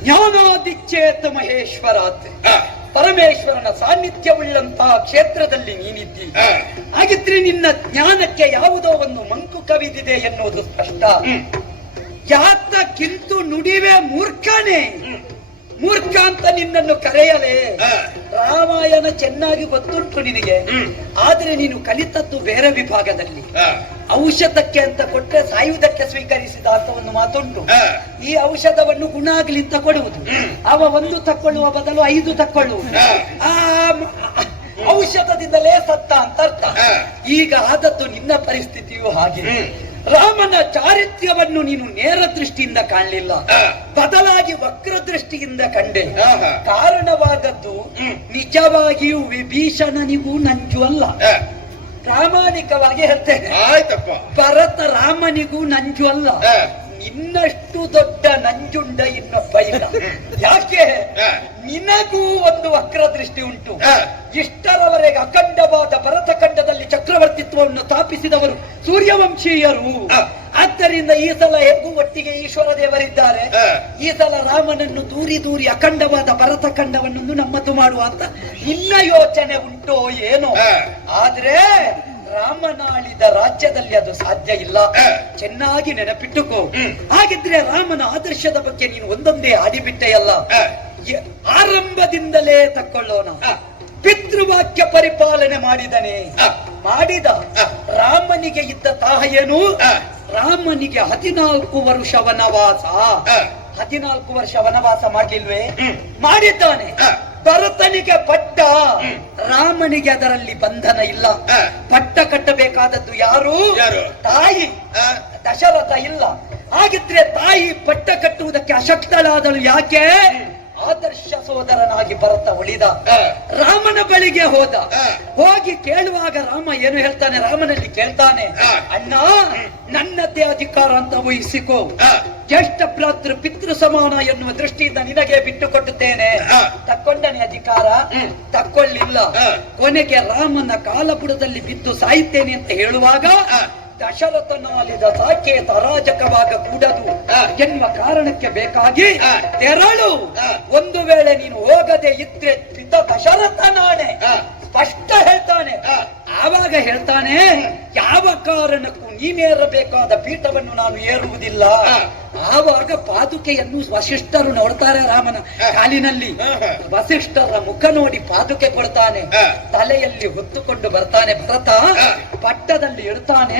ಜ್ಞಾನಾದಿಚ್ಛೇತ ಮಹೇಶ್ವರಾತ್, ಪರಮೇಶ್ವರನ ಸಾನ್ನಿಧ್ಯವುಳ್ಳಂತಹ ಕ್ಷೇತ್ರದಲ್ಲಿ ನೀನಿದ್ದಿ. ಹಾಗಿದ್ರೆ ನಿನ್ನ ಜ್ಞಾನಕ್ಕೆ ಯಾವುದೋ ಒಂದು ಮಂಕು ಕವಿದಿದೆ ಎನ್ನುವುದು ಸ್ಪಷ್ಟ. ಯಾತಕ್ಕಿಂತು ನುಡಿವೆ ಮೂರ್ಖನೇ, ಮೂರ್ಖ ಅಂತ ನಿನ್ನನ್ನು ಕರೆಯಲೇ? ರಾಮಾಯಣ ಚೆನ್ನಾಗಿ ಗೊತ್ತುಂಟು ನಿನಗೆ, ಆದ್ರೆ ನೀನು ಕಲಿತದ್ದು ಬೇರೆ ವಿಭಾಗದಲ್ಲಿ. ಔಷಧಕ್ಕೆ ಅಂತ ಕೊಟ್ಟರೆ ಸಾಯುವುದಕ್ಕೆ ಸ್ವೀಕರಿಸಿದ ಅಂತ ಒಂದು ಮಾತುಂಟು. ಈ ಔಷಧವನ್ನು ಗುಣ ಆಗ್ಲಿ ಅಂತ ಕೊಡುವುದು, ಅವ ಒಂದು ತಕ್ಕೊಳ್ಳುವ ಬದಲು 5 ತಕ್ಕೊಳ್ಳುವುದು. ಆ ಔಷಧದಿಂದಲೇ ಸತ್ತ ಅಂತ ಅರ್ಥ. ಈಗ ಆದದ್ದು ನಿನ್ನ ಪರಿಸ್ಥಿತಿಯು ಹಾಗೆ. ರಾಮನ ಚಾರಿತ್ರ್ಯವನ್ನು ನೀನು ನೇರ ದೃಷ್ಟಿಯಿಂದ ಕಾಣಲಿಲ್ಲ, ಬದಲಾಗಿ ವಕ್ರ ದೃಷ್ಟಿಯಿಂದ ಕಂಡೆ. ಕಾರಣವಾದದ್ದು ನಿಜವಾಗಿಯೂ ವಿಭೀಷಣನಿಗೂ ನಂಜು ಅಲ್ಲ. ಪ್ರಾಮಾಣಿಕವಾಗಿ ಹೇಳ್ತೇನೆ, ಭರತ ರಾಮನಿಗೂ ನಂಜು ಅಲ್ಲ. ನಿನ್ನಷ್ಟು ದೊಡ್ಡ ನಂಜುಂಡ ಇನ್ನೊಬ್ಬ ಇಲ್ಲ. ಯಾಕೆ? ನಿನಗೂ ಒಂದು ವಕ್ರ ದೃಷ್ಟಿ ಉಂಟು. ಇಷ್ಟರವರೆಗೆ ಅಖಂಡವಾದ ಭರತಖಂಡದಲ್ಲಿ ಚಕ್ರವರ್ತಿತ್ವವನ್ನು ಸ್ಥಾಪಿಸಿದವರು ಸೂರ್ಯವಂಶೀಯರು. ಆದ್ದರಿಂದ ಈ ಸಲ ಹೇಗೂ ಒಟ್ಟಿಗೆ ಈಶ್ವರ ದೇವರಿದ್ದಾರೆ. ಈ ಸಲ ರಾಮನನ್ನು ದೂರಿ ದೂರಿ ಅಖಂಡವಾದ ಭರತಖಂಡವನ್ನು ನಮ್ಮದು ಮಾಡುವ ಅಂತ ನಿನ್ನ ಯೋಚನೆ ಉಂಟೋ ಏನೋ. ಆದ್ರೆ ರಾಮನಾಳಿದ ರಾಜ್ಯದಲ್ಲಿ ಅದು ಸಾಧ್ಯ ಇಲ್ಲ. ಚೆನ್ನಾಗಿ ನೆನಪಿಟ್ಟುಕೋ. ಹಾಗಿದ್ರೆ ರಾಮನ ಆದರ್ಶದ ಬಗ್ಗೆ ನೀನು ಒಂದೊಂದೇ ಆಡಿಬಿಟ್ಟೆಯಲ್ಲ. ಆರಂಭದಿಂದಲೇ ತಕ್ಕೊಳ್ಳೋಣ. ಪಿತೃವಾಕ್ಯ ಪರಿಪಾಲನೆ ಮಾಡಿದ ರಾಮನಿಗೆ ಇದ್ದ ತಾಹ ಏನು? ರಾಮನಿಗೆ 14 ವರ್ಷ ವನವಾಸ. 14 ವರ್ಷ ವನವಾಸ ಮಾಡಲಿಲ್ವೇ? ಮಾಡಿದ್ದಾನೆ. ಭರತನಿಗೆ ಪಟ್ಟ, ರಾಮನಿಗೆ ಅದರಲ್ಲಿ ಬಂಧನ ಇಲ್ಲ. ಪಟ್ಟ ಕಟ್ಟಬೇಕಾದದ್ದು ಯಾರು? ತಾಯಿ. ದಶರಥ ಇಲ್ಲ. ಹಾಗಿದ್ರೆ ತಾಯಿ ಪಟ್ಟ ಕಟ್ಟುವುದಕ್ಕೆ ಅಶಕ್ತಳಾದಳು. ಯಾಕೆ? ಆದರ್ಶ ಸೋದರನಾಗಿ ಭರತ ಉಳಿದ. ರಾಮನ ಬಳಿಗೆ ಹೋಗಿ ಕೇಳುವಾಗ ರಾಮ ಏನು ಹೇಳ್ತಾನೆ? ರಾಮನಲ್ಲಿ ಕೇಳ್ತಾನೆ, ಅಣ್ಣ ನನ್ನದೇ ಅಧಿಕಾರ ಅಂತ ವಹಿಸಿಕೋ. ಜ್ಯೇಷ್ಠ ಭ್ರಾತೃ ಪಿತೃ ಸಮಾನ ಎನ್ನುವ ದೃಷ್ಟಿಯಿಂದ ನಿನಗೆ ಬಿಟ್ಟು ಕೊಟ್ಟುತ್ತೇನೆ. ತಕ್ಕೊಂಡನೆ ಅಧಿಕಾರ? ತಕ್ಕೊಳ್ಳಿಲ್ಲ. ಕೊನೆಗೆ ರಾಮನ ಕಾಲಬುಡದಲ್ಲಿ ಬಿದ್ದು ಸಾಯುತ್ತೇನೆ ಅಂತ ಹೇಳುವಾಗ ದಶರಥನಾಲಿದ ಸಾಕೇತ ಅರಾಜಕವಾಗ ಕೂಡದು ಎನ್ನುವ ಕಾರಣಕ್ಕೆ ಬೇಕಾಗಿ ತೆರಳು. ಒಂದು ವೇಳೆ ನೀನು ಹೋಗದೆ ಇದ್ರೆ ಪಿತ ದಶರಥನಾಣೆ ಸ್ಪಷ್ಟ ಹೇಳ್ತಾನೆ. ಆವಾಗ ಹೇಳ್ತಾನೆ, ಯಾವ ಕಾರಣಕ್ಕೂ ನೀನೇರಬೇಕಾದ ಪೀಠವನ್ನು ನಾನು ಏರುವುದಿಲ್ಲ. ಆವಾಗ ಪಾದುಕೆಯನ್ನು ವಸಿಷ್ಠರು ನೋಡ್ತಾರೆ ರಾಮನ ಕಾಲಿನಲ್ಲಿ. ವಸಿಷ್ಠರ ಮುಖ ನೋಡಿ ಪಾದುಕೆ ಕೊಡ್ತಾನೆ. ತಲೆಯಲ್ಲಿ ಹೊತ್ತುಕೊಂಡು ಬರ್ತಾನೆ ಭರತ. ಪಟ್ಟದಲ್ಲಿ ಇಡ್ತಾನೆ.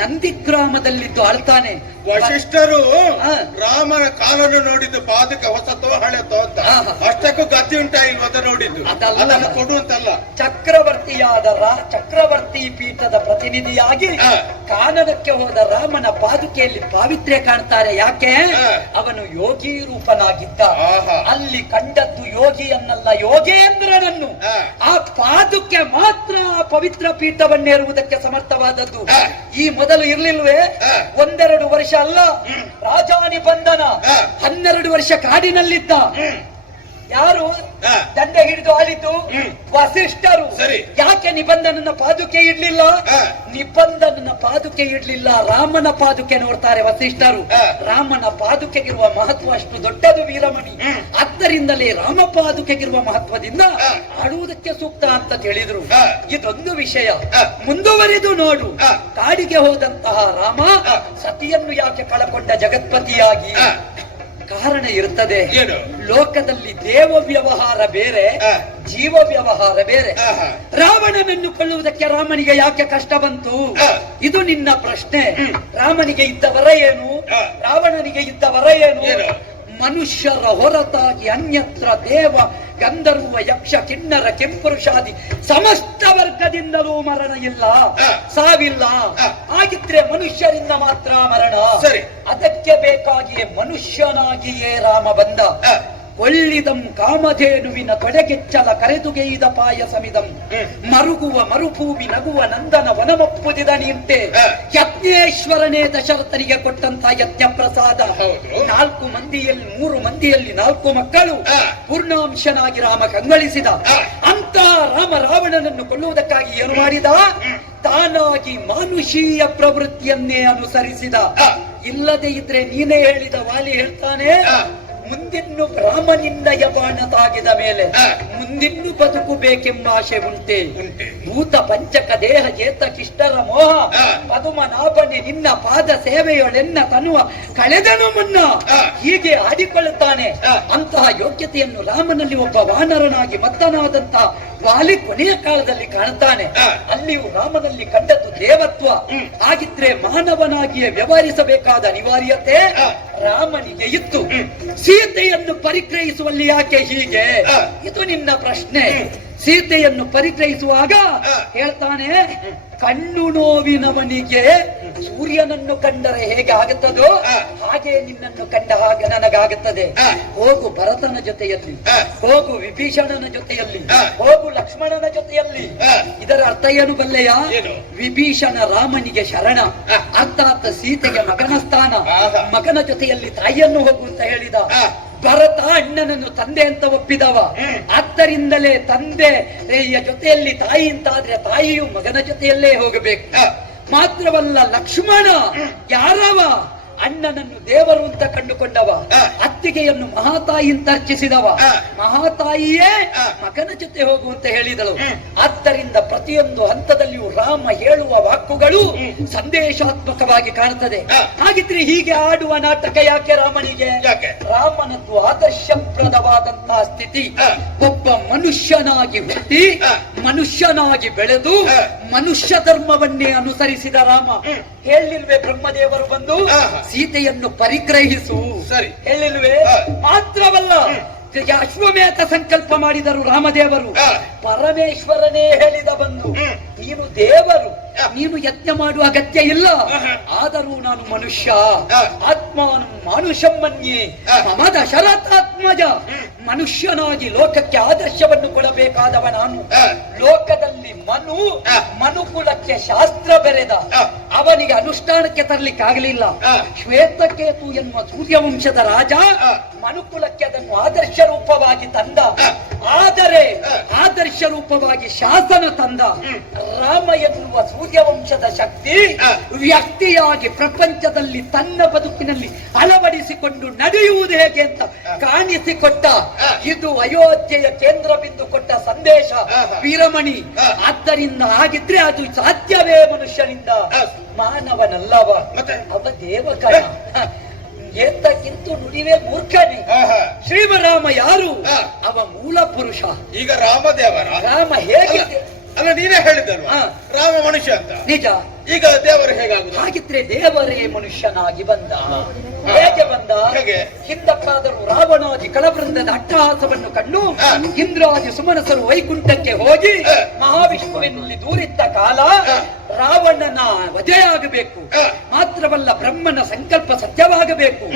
ನಂದಿಗ್ರಾಮದಲ್ಲಿದ್ದು ಆಳ್ತಾನೆ. ವಸಿಷ್ಠರು ರಾಮನ ಕಾಲನ್ನು ನೋಡಿದ್ದು ಪಾದುಕೆ ಹೊಸತೋ ಹಳೆತೋ ಅಂತ. ಅಷ್ಟಕ್ಕೂ ಗತಿ ಉಂಟಾ ಇಲ್ವದ ನೋಡಿದ್ದು? ಅದನ್ನು ಕೊಡುವಂತಲ್ಲ. ಚಕ್ರವರ್ತಿ ಪೀಠದ ಪ್ರತಿನಿಧಿಯಾಗಿ ಕಾನನಕ್ಕೆ ಹೋದ ರಾಮನ ಪಾದುಕೆಯಲ್ಲಿ ಪಾವಿತ್ರ್ಯ ಕಾಣ್ತಾರೆ. ಯಾಕೆ? ಅವನು ಯೋಗಿ ರೂಪನಾಗಿದ್ದ. ಅಲ್ಲಿ ಕಂಡದ್ದು ಯೋಗಿಯನ್ನಲ್ಲ, ಯೋಗೇಂದ್ರನನ್ನು. ಆ ಪಾದುಕೆ ಮಾತ್ರ ಪವಿತ್ರ ಪೀಠವನ್ನೇರುವುದಕ್ಕೆ ಸಮರ್ಥವಾದದ್ದು. ಈ ಮೊದಲು ಇರ್ಲಿಲ್ವೇ? 1-2 ವರ್ಷ ಅಲ್ಲ, ರಾಜಾನಿ ಬಂಧನ. 12 ವರ್ಷ ಕಾಡಿನಲ್ಲಿದ್ದ. ಯಾರು ದಂಡೆ ಹಿಡಿದು ಆಳಿದ್ದು? ವಸಿಷ್ಠರು. ಯಾಕೆ ನಿಬಂಧನನ ಪಾದುಕೆ ಇಡ್ಲಿಲ್ಲ? ನಿಬಂಧನನ ಪಾದುಕೆ ಇಡ್ಲಿಲ್ಲ, ರಾಮನ ಪಾದುಕೆ ನೋಡ್ತಾರೆ ವಸಿಷ್ಠರು. ರಾಮನ ಪಾದುಕೆಗಿರುವ ಮಹತ್ವ ಅಷ್ಟು ದೊಡ್ಡದು ವೀರಮಣಿ. ಆದ್ದರಿಂದಲೇ ರಾಮ ಪಾದುಕೆಗಿರುವ ಮಹತ್ವದಿಂದ ಆಡುವುದಕ್ಕೆ ಸೂಕ್ತ ಅಂತ ತಿಳಿದ್ರು. ಇದೊಂದು ವಿಷಯ. ಮುಂದುವರಿದು ನೋಡು. ಕಾಡಿಗೆ ಹೋದಂತಹ ರಾಮ ಸತಿಯನ್ನು ಯಾಕೆ ಕಳಕೊಂಡ ಜಗತ್ಪತಿಯಾಗಿ? ಕಾರಣ ಇರುತ್ತದೆ. ಲೋಕದಲ್ಲಿ ದೇವ ವ್ಯವಹಾರ ಬೇರೆ, ಜೀವ ವ್ಯವಹಾರ ಬೇರೆ. ರಾವಣನನ್ನು ಕೊಳ್ಳುವುದಕ್ಕೆ ರಾಮನಿಗೆ ಯಾಕೆ ಕಷ್ಟ ಬಂತು? ಇದು ನಿನ್ನ ಪ್ರಶ್ನೆ. ರಾಮನಿಗೆ ಇದ್ದ ವರ ಏನು? ರಾವಣನಿಗೆ ಇದ್ದ ವರ ಏನು? ಮನುಷ್ಯರ ಹೊರತಾಗಿ ಅನ್ಯತ್ರ ದೇವ ಗಂಧರ್ವ ಯಕ್ಷ ಕಿನ್ನರ ಕೆಂಪುರುಷಾದಿ ಸಮಸ್ತ ವರ್ಗದಿಂದಲೂ ಮರಣ ಇಲ್ಲ, ಸಾವಿಲ್ಲ. ಹಾಗಿದ್ರೆ ಮನುಷ್ಯರಿಂದ ಮಾತ್ರ ಮರಣ. ಅದಕ್ಕೆ ಬೇಕಾಗಿಯೇ ಮನುಷ್ಯನಾಗಿಯೇ ರಾಮ ಬಂದ. ಒಳ್ಳಿದಂ ಕಾಮಧೇನುವಿನ ತೊಡೆಗೆಚ್ಚಲ ಕರೆದುಗೆಯ್ದ ಪಾಯಸಮಿದಂ ಮರುಗುವ ಮರುಭೂಮಿ ನಗುವ ನಂದನ ವನಮಪ್ಪುದಿದ ನಿಂತೆ ಯಜ್ಞೇಶ್ವರನೇ ದಶರಥನಿಗೆ ಕೊಟ್ಟಂತ ಯಜ್ಞ ಪ್ರಸಾದ. 4 ಮಂದಿಯಲ್ಲಿ 3 ಮಂದಿಯಲ್ಲಿ 4 ಮಕ್ಕಳು. ಪೂರ್ಣಾಂಶನಾಗಿ ರಾಮ ಕಂಗಳಿಸಿದ. ಅಂತ ರಾಮ ರಾವಣನನ್ನು ಕೊಲ್ಲುವುದಕ್ಕಾಗಿ ಏನು ಮಾಡಿದ? ತಾನಾಗಿ ಮಾನುಷೀಯ ಪ್ರವೃತ್ತಿಯನ್ನೇ ಅನುಸರಿಸಿದ. ಇಲ್ಲದೆ ಇದ್ರೆ ನೀನೇ ಹೇಳಿದ ವಾಲಿ ಹೇಳ್ತಾನೆ, ಮುಂದಿನ್ನು ರಾಮನಿಂದಯ ಬಾಣ ತಾಗಿದ ಮೇಲೆ ಮುಂದಿನ್ನು ಬದುಕು ಬೇಕೆಂಬ ಆಶೆ ಉಂಟೆ. ಭೂತ ಪಂಚಕ ದೇಹ ಜೇತ ಕಿಷ್ಟರ ಮೋಹ ಪದುಮನಾಭನೆ ನಿನ್ನ ಪಾದ ಸೇವೆಯೊಳೆನ್ನ ತನ್ನುವ ಕಳೆದನು ಮುನ್ನ ಹೀಗೆ ಆಡಿಕೊಳ್ಳುತ್ತಾನೆ. ಅಂತಹ ಯೋಗ್ಯತೆಯನ್ನು ರಾಮನಲ್ಲಿ ಒಬ್ಬ ವಾನರನಾಗಿ ಮತ್ತನಾದಂತಹ ವಾಲಿ ಕೊನೆಯ ಕಾಲದಲ್ಲಿ ಕಾಣುತ್ತಾನೆ. ಅಲ್ಲಿಯೂ ರಾಮನಲ್ಲಿ ಕಂಡದ್ದು ದೇವತ್ವ. ಹಾಗಿದ್ರೆ ಮಾನವನಾಗಿಯೇ ವ್ಯವಹರಿಸಬೇಕಾದ ಅನಿವಾರ್ಯತೆ ರಾಮನಿಗೆ ಇತ್ತು. ಸೀತೆಯನ್ನು ಪರಿಗ್ರಹಿಸುವಲ್ಲಿ ಯಾಕೆ ಹೀಗೆ? ಇದು ನಿನ್ನ ಪ್ರಶ್ನೆ. ಸೀತೆಯನ್ನು ಪರಿಗ್ರಹಿಸುವಾಗ ಹೇಳ್ತಾನೆ, ಕಣ್ಣು ನೋವಿನವನಿಗೆ ಸೂರ್ಯನನ್ನು ಕಂಡರೆ ಹೇಗೆ ಆಗುತ್ತದೋ ಹಾಗೆ ನಿನ್ನನ್ನು ಕಂಡ ಹಾಗೆ ನನಗಾಗುತ್ತದೆ. ಹೋಗು ಭರತನ ಜೊತೆಯಲ್ಲಿ, ಹೋಗು ವಿಭೀಷಣನ ಜೊತೆಯಲ್ಲಿ, ಹೋಗು ಲಕ್ಷ್ಮಣನ ಜೊತೆಯಲ್ಲಿ. ಇದರ ಅರ್ಥ ಏನು ಬಲ್ಲೆಯ? ವಿಭೀಷಣ ರಾಮನಿಗೆ ಶರಣ, ಅರ್ಥಾತ್ ಸೀತೆಗೆ ಮಗನ ಸ್ಥಾನ. ಮಗನ ಜೊತೆಯಲ್ಲಿ ತಾಯಿಯನ್ನು ಹೋಗು ಅಂತ ಹೇಳಿದ. ಭರತ ಅಣ್ಣನನ್ನು ತಂದೆ ಅಂತ ಒಪ್ಪಿದವ. ಆದ್ದರಿಂದಲೇ ತಂದೆಯ ಜೊತೆಯಲ್ಲಿ ತಾಯಿ ಅಂತಾದ್ರೆ ತಾಯಿಯು ಮಗನ ಜೊತೆಯಲ್ಲೇ ಹೋಗಬೇಕು. ಮಾತ್ರವಲ್ಲ, ಲಕ್ಷ್ಮಣ ಯಾರವ? ಅಣ್ಣನನ್ನು ದೇವರು ಅಂತ ಕಂಡುಕೊಂಡವ. ಅತ್ತಿಗೆಯನ್ನು ಮಹಾತಾಯಿ ಅಂತ ಅರ್ಚಿಸಿದವ. ಮಹಾತಾಯಿಯೇ ಮಗನ ಜೊತೆ ಹೋಗುವಂತ ಹೇಳಿದಳು. ಆದ್ದರಿಂದ ಪ್ರತಿಯೊಂದು ಹಂತದಲ್ಲಿಯೂ ರಾಮ ಹೇಳುವ ವಾಕುಗಳು ಸಂದೇಶಾತ್ಮಕವಾಗಿ ಕಾಣುತ್ತದೆ. ಹಾಗಿದ್ರೆ ಹೀಗೆ ಆಡುವ ನಾಟಕ ಯಾಕೆ ರಾಮನಿಗೆ? ರಾಮನದ್ದು ಆದರ್ಶಪ್ರದವಾದಂತಹ ಸ್ಥಿತಿ. ಒಬ್ಬ ಮನುಷ್ಯನಾಗಿ ಹುಟ್ಟಿ ಮನುಷ್ಯನಾಗಿ ಬೆಳೆದು ಮನುಷ್ಯ ಧರ್ಮವನ್ನೇ ಅನುಸರಿಸಿದ ರಾಮ. ಹೇಳಿಲ್ವೇ ಬ್ರಹ್ಮದೇವರು ಬಂದು ಸೀತೆಯನ್ನು ಪರಿಗ್ರಹಿಸು? ಸರಿ, ಹೇಳಿಲ್ವೇ? ಮಾತ್ರವಲ್ಲ, ಅಶ್ವಮೇಧ ಸಂಕಲ್ಪ ಮಾಡಿದರು ರಾಮದೇವರು. ಪರಮೇಶ್ವರನೇ ಹೇಳಿದ ಬಂದು, ನೀನು ದೇವರು, ನೀನು ಯತ್ನ ಮಾಡುವ ಅಗತ್ಯ ಇಲ್ಲ. ಆದರೂ ನಾನು ಮನುಷ್ಯ. ಆತ್ಮಾನು ಮಾನುಷಂ ಮನ್ಯೆ ಮಮ ದಶರಥಾತ್ಮಜ. ಮನುಷ್ಯನಾಗಿ ಲೋಕಕ್ಕೆ ಆದರ್ಶವನ್ನು ಕೊಡಬೇಕಾದವ ನಾನು. ಲೋಕದಲ್ಲಿ ಮನುಕುಲಕ್ಕೆ ಶಾಸ್ತ್ರ ಬೆರೆದ ಅವನಿಗೆ ಅನುಷ್ಠಾನಕ್ಕೆ ತರಲಿಕ್ಕೆ ಆಗಲಿಲ್ಲ. ಶ್ವೇತಕೇತು ಎನ್ನುವ ಸೂರ್ಯವಂಶದ ರಾಜ ಮನುಕುಲಕ್ಕೆ ಅದನ್ನು ಆದರ್ಶ ರೂಪವಾಗಿ ತಂದ. ಆದರೆ ಆದರ್ಶ ರೂಪವಾಗಿ ಶಾಸನ ತಂದ. ರಾಮ ಎನ್ನುವ ಸೂರ್ಯವಂಶದ ಶಕ್ತಿ ವ್ಯಕ್ತಿಯಾಗಿ ಪ್ರಪಂಚದಲ್ಲಿ ತನ್ನ ಬದುಕಿನಲ್ಲಿ ಅಳವಡಿಸಿಕೊಂಡು ನಡೆಯುವುದು ಹೇಗೆ ಅಂತ ಕಾಣಿಸಿಕೊಟ್ಟ. ಇದು ಅಯೋಧ್ಯೆಯ ಕೇಂದ್ರ ಬಿಂದು ಕೊಟ್ಟ ಸಂದೇಶ ವೀರಮಣಿ. ಆದ್ದರಿಂದ ಆಗಿದ್ರೆ ಅದು ಸಾಧ್ಯವೇ ಮನುಷ್ಯನಿಂದ? ಮಾನವನಲ್ಲವ, ಅವ ದೇವಕಣ. ಎತ್ತಕ್ಕಿಂತ ನುಡಿವೇ ಮೂರ್ಖನೇ. ಶ್ರೀಮರಾಮ ಯಾರು? ಅವ ಮೂಲ ಪುರುಷ. ಈಗ ರಾಮದೇವರ ರಾಮ ಹೇಗೆ? ಅಲ್ಲ, ನೀನೇ ಹೇಳಿದ್ದಲ್ವಾ ರಾಮ ಮನುಷ್ಯ ಅಂತ. ನಿಜ. ಈಗ ದೇವರು ಹೇಗಾಗುದು? ಹಾಗಿದ್ರೆ ದೇವರೇ ಮನುಷ್ಯನಾಗಿ ಬಂದ. ಹೇಗೆ ಬಂದ? ಹಿಂದಕ್ಕಾದರೂ ರಾವಣಾದಿ ಕಳವೃಂದದ ಅಟ್ಟಹಾಸವನ್ನು ಕಂಡು ಇಂದ್ರಾದಿ ಸುಮನಸರು ವೈಕುಂಠಕ್ಕೆ ಹೋಗಿ ಮಹಾವಿಷ್ಣುವಿನಲ್ಲಿ ದೂರಿದ್ದ ಕಾಲ ರಾವಣನ ವಧೆಯಾಗಬೇಕು. ಮಾತ್ರವಲ್ಲ, ಬ್ರಹ್ಮನ ಸಂಕಲ್ಪ ಸತ್ಯವಾಗಬೇಕು.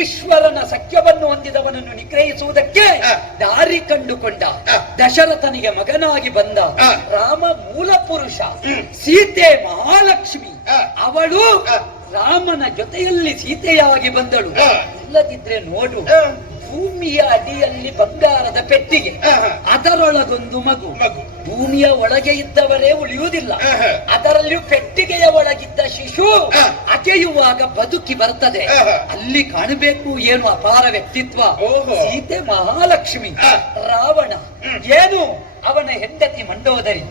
ಈಶ್ವರನ ಸತ್ಯವನ್ನು ಹೊಂದಿದವನನ್ನು ನಿಗ್ರಹಿಸುವುದಕ್ಕೆ ದಾರಿ ಕಂಡುಕೊಂಡ. ದಶರಥನಿಗೆ ಮಗನಾಗಿ ಬಂದ ರಾಮ ಮೂಲ ಪುರುಷ. ಸೀತೆ ಮಹಾಲಕ್ಷ್ಮಿ. ಅವಳು ರಾಮನ ಜೊತೆಯಲ್ಲಿ ಸೀತೆಯಾಗಿ ಬಂದಳು. ಇಲ್ಲದಿದ್ರೆ ನೋಡು, ಭೂಮಿಯ ಅಡಿಯಲ್ಲಿ ಬಂಗಾರದ ಪೆಟ್ಟಿಗೆ, ಅದರೊಳಗೊಂದು ಮಗು. ಭೂಮಿಯ ಒಳಗೆ ಇದ್ದವರೇ ಉಳಿಯುವುದಿಲ್ಲ. ಅದರಲ್ಲಿಯೂ ಪೆಟ್ಟಿಗೆಯ ಒಳಗಿದ್ದ ಶಿಶು ಅಗೆಯುವಾಗ ಬದುಕಿ ಬರ್ತದೆ. ಅಲ್ಲಿ ಕಾಣಬೇಕು ಏನು ಅಪಾರ ವ್ಯಕ್ತಿತ್ವ. ಸೀತೆ ಮಹಾಲಕ್ಷ್ಮಿ. ರಾವಣ ಏನು? ಅವನ ಹೆಂಡತಿ ಮಂಡೋದರಿ.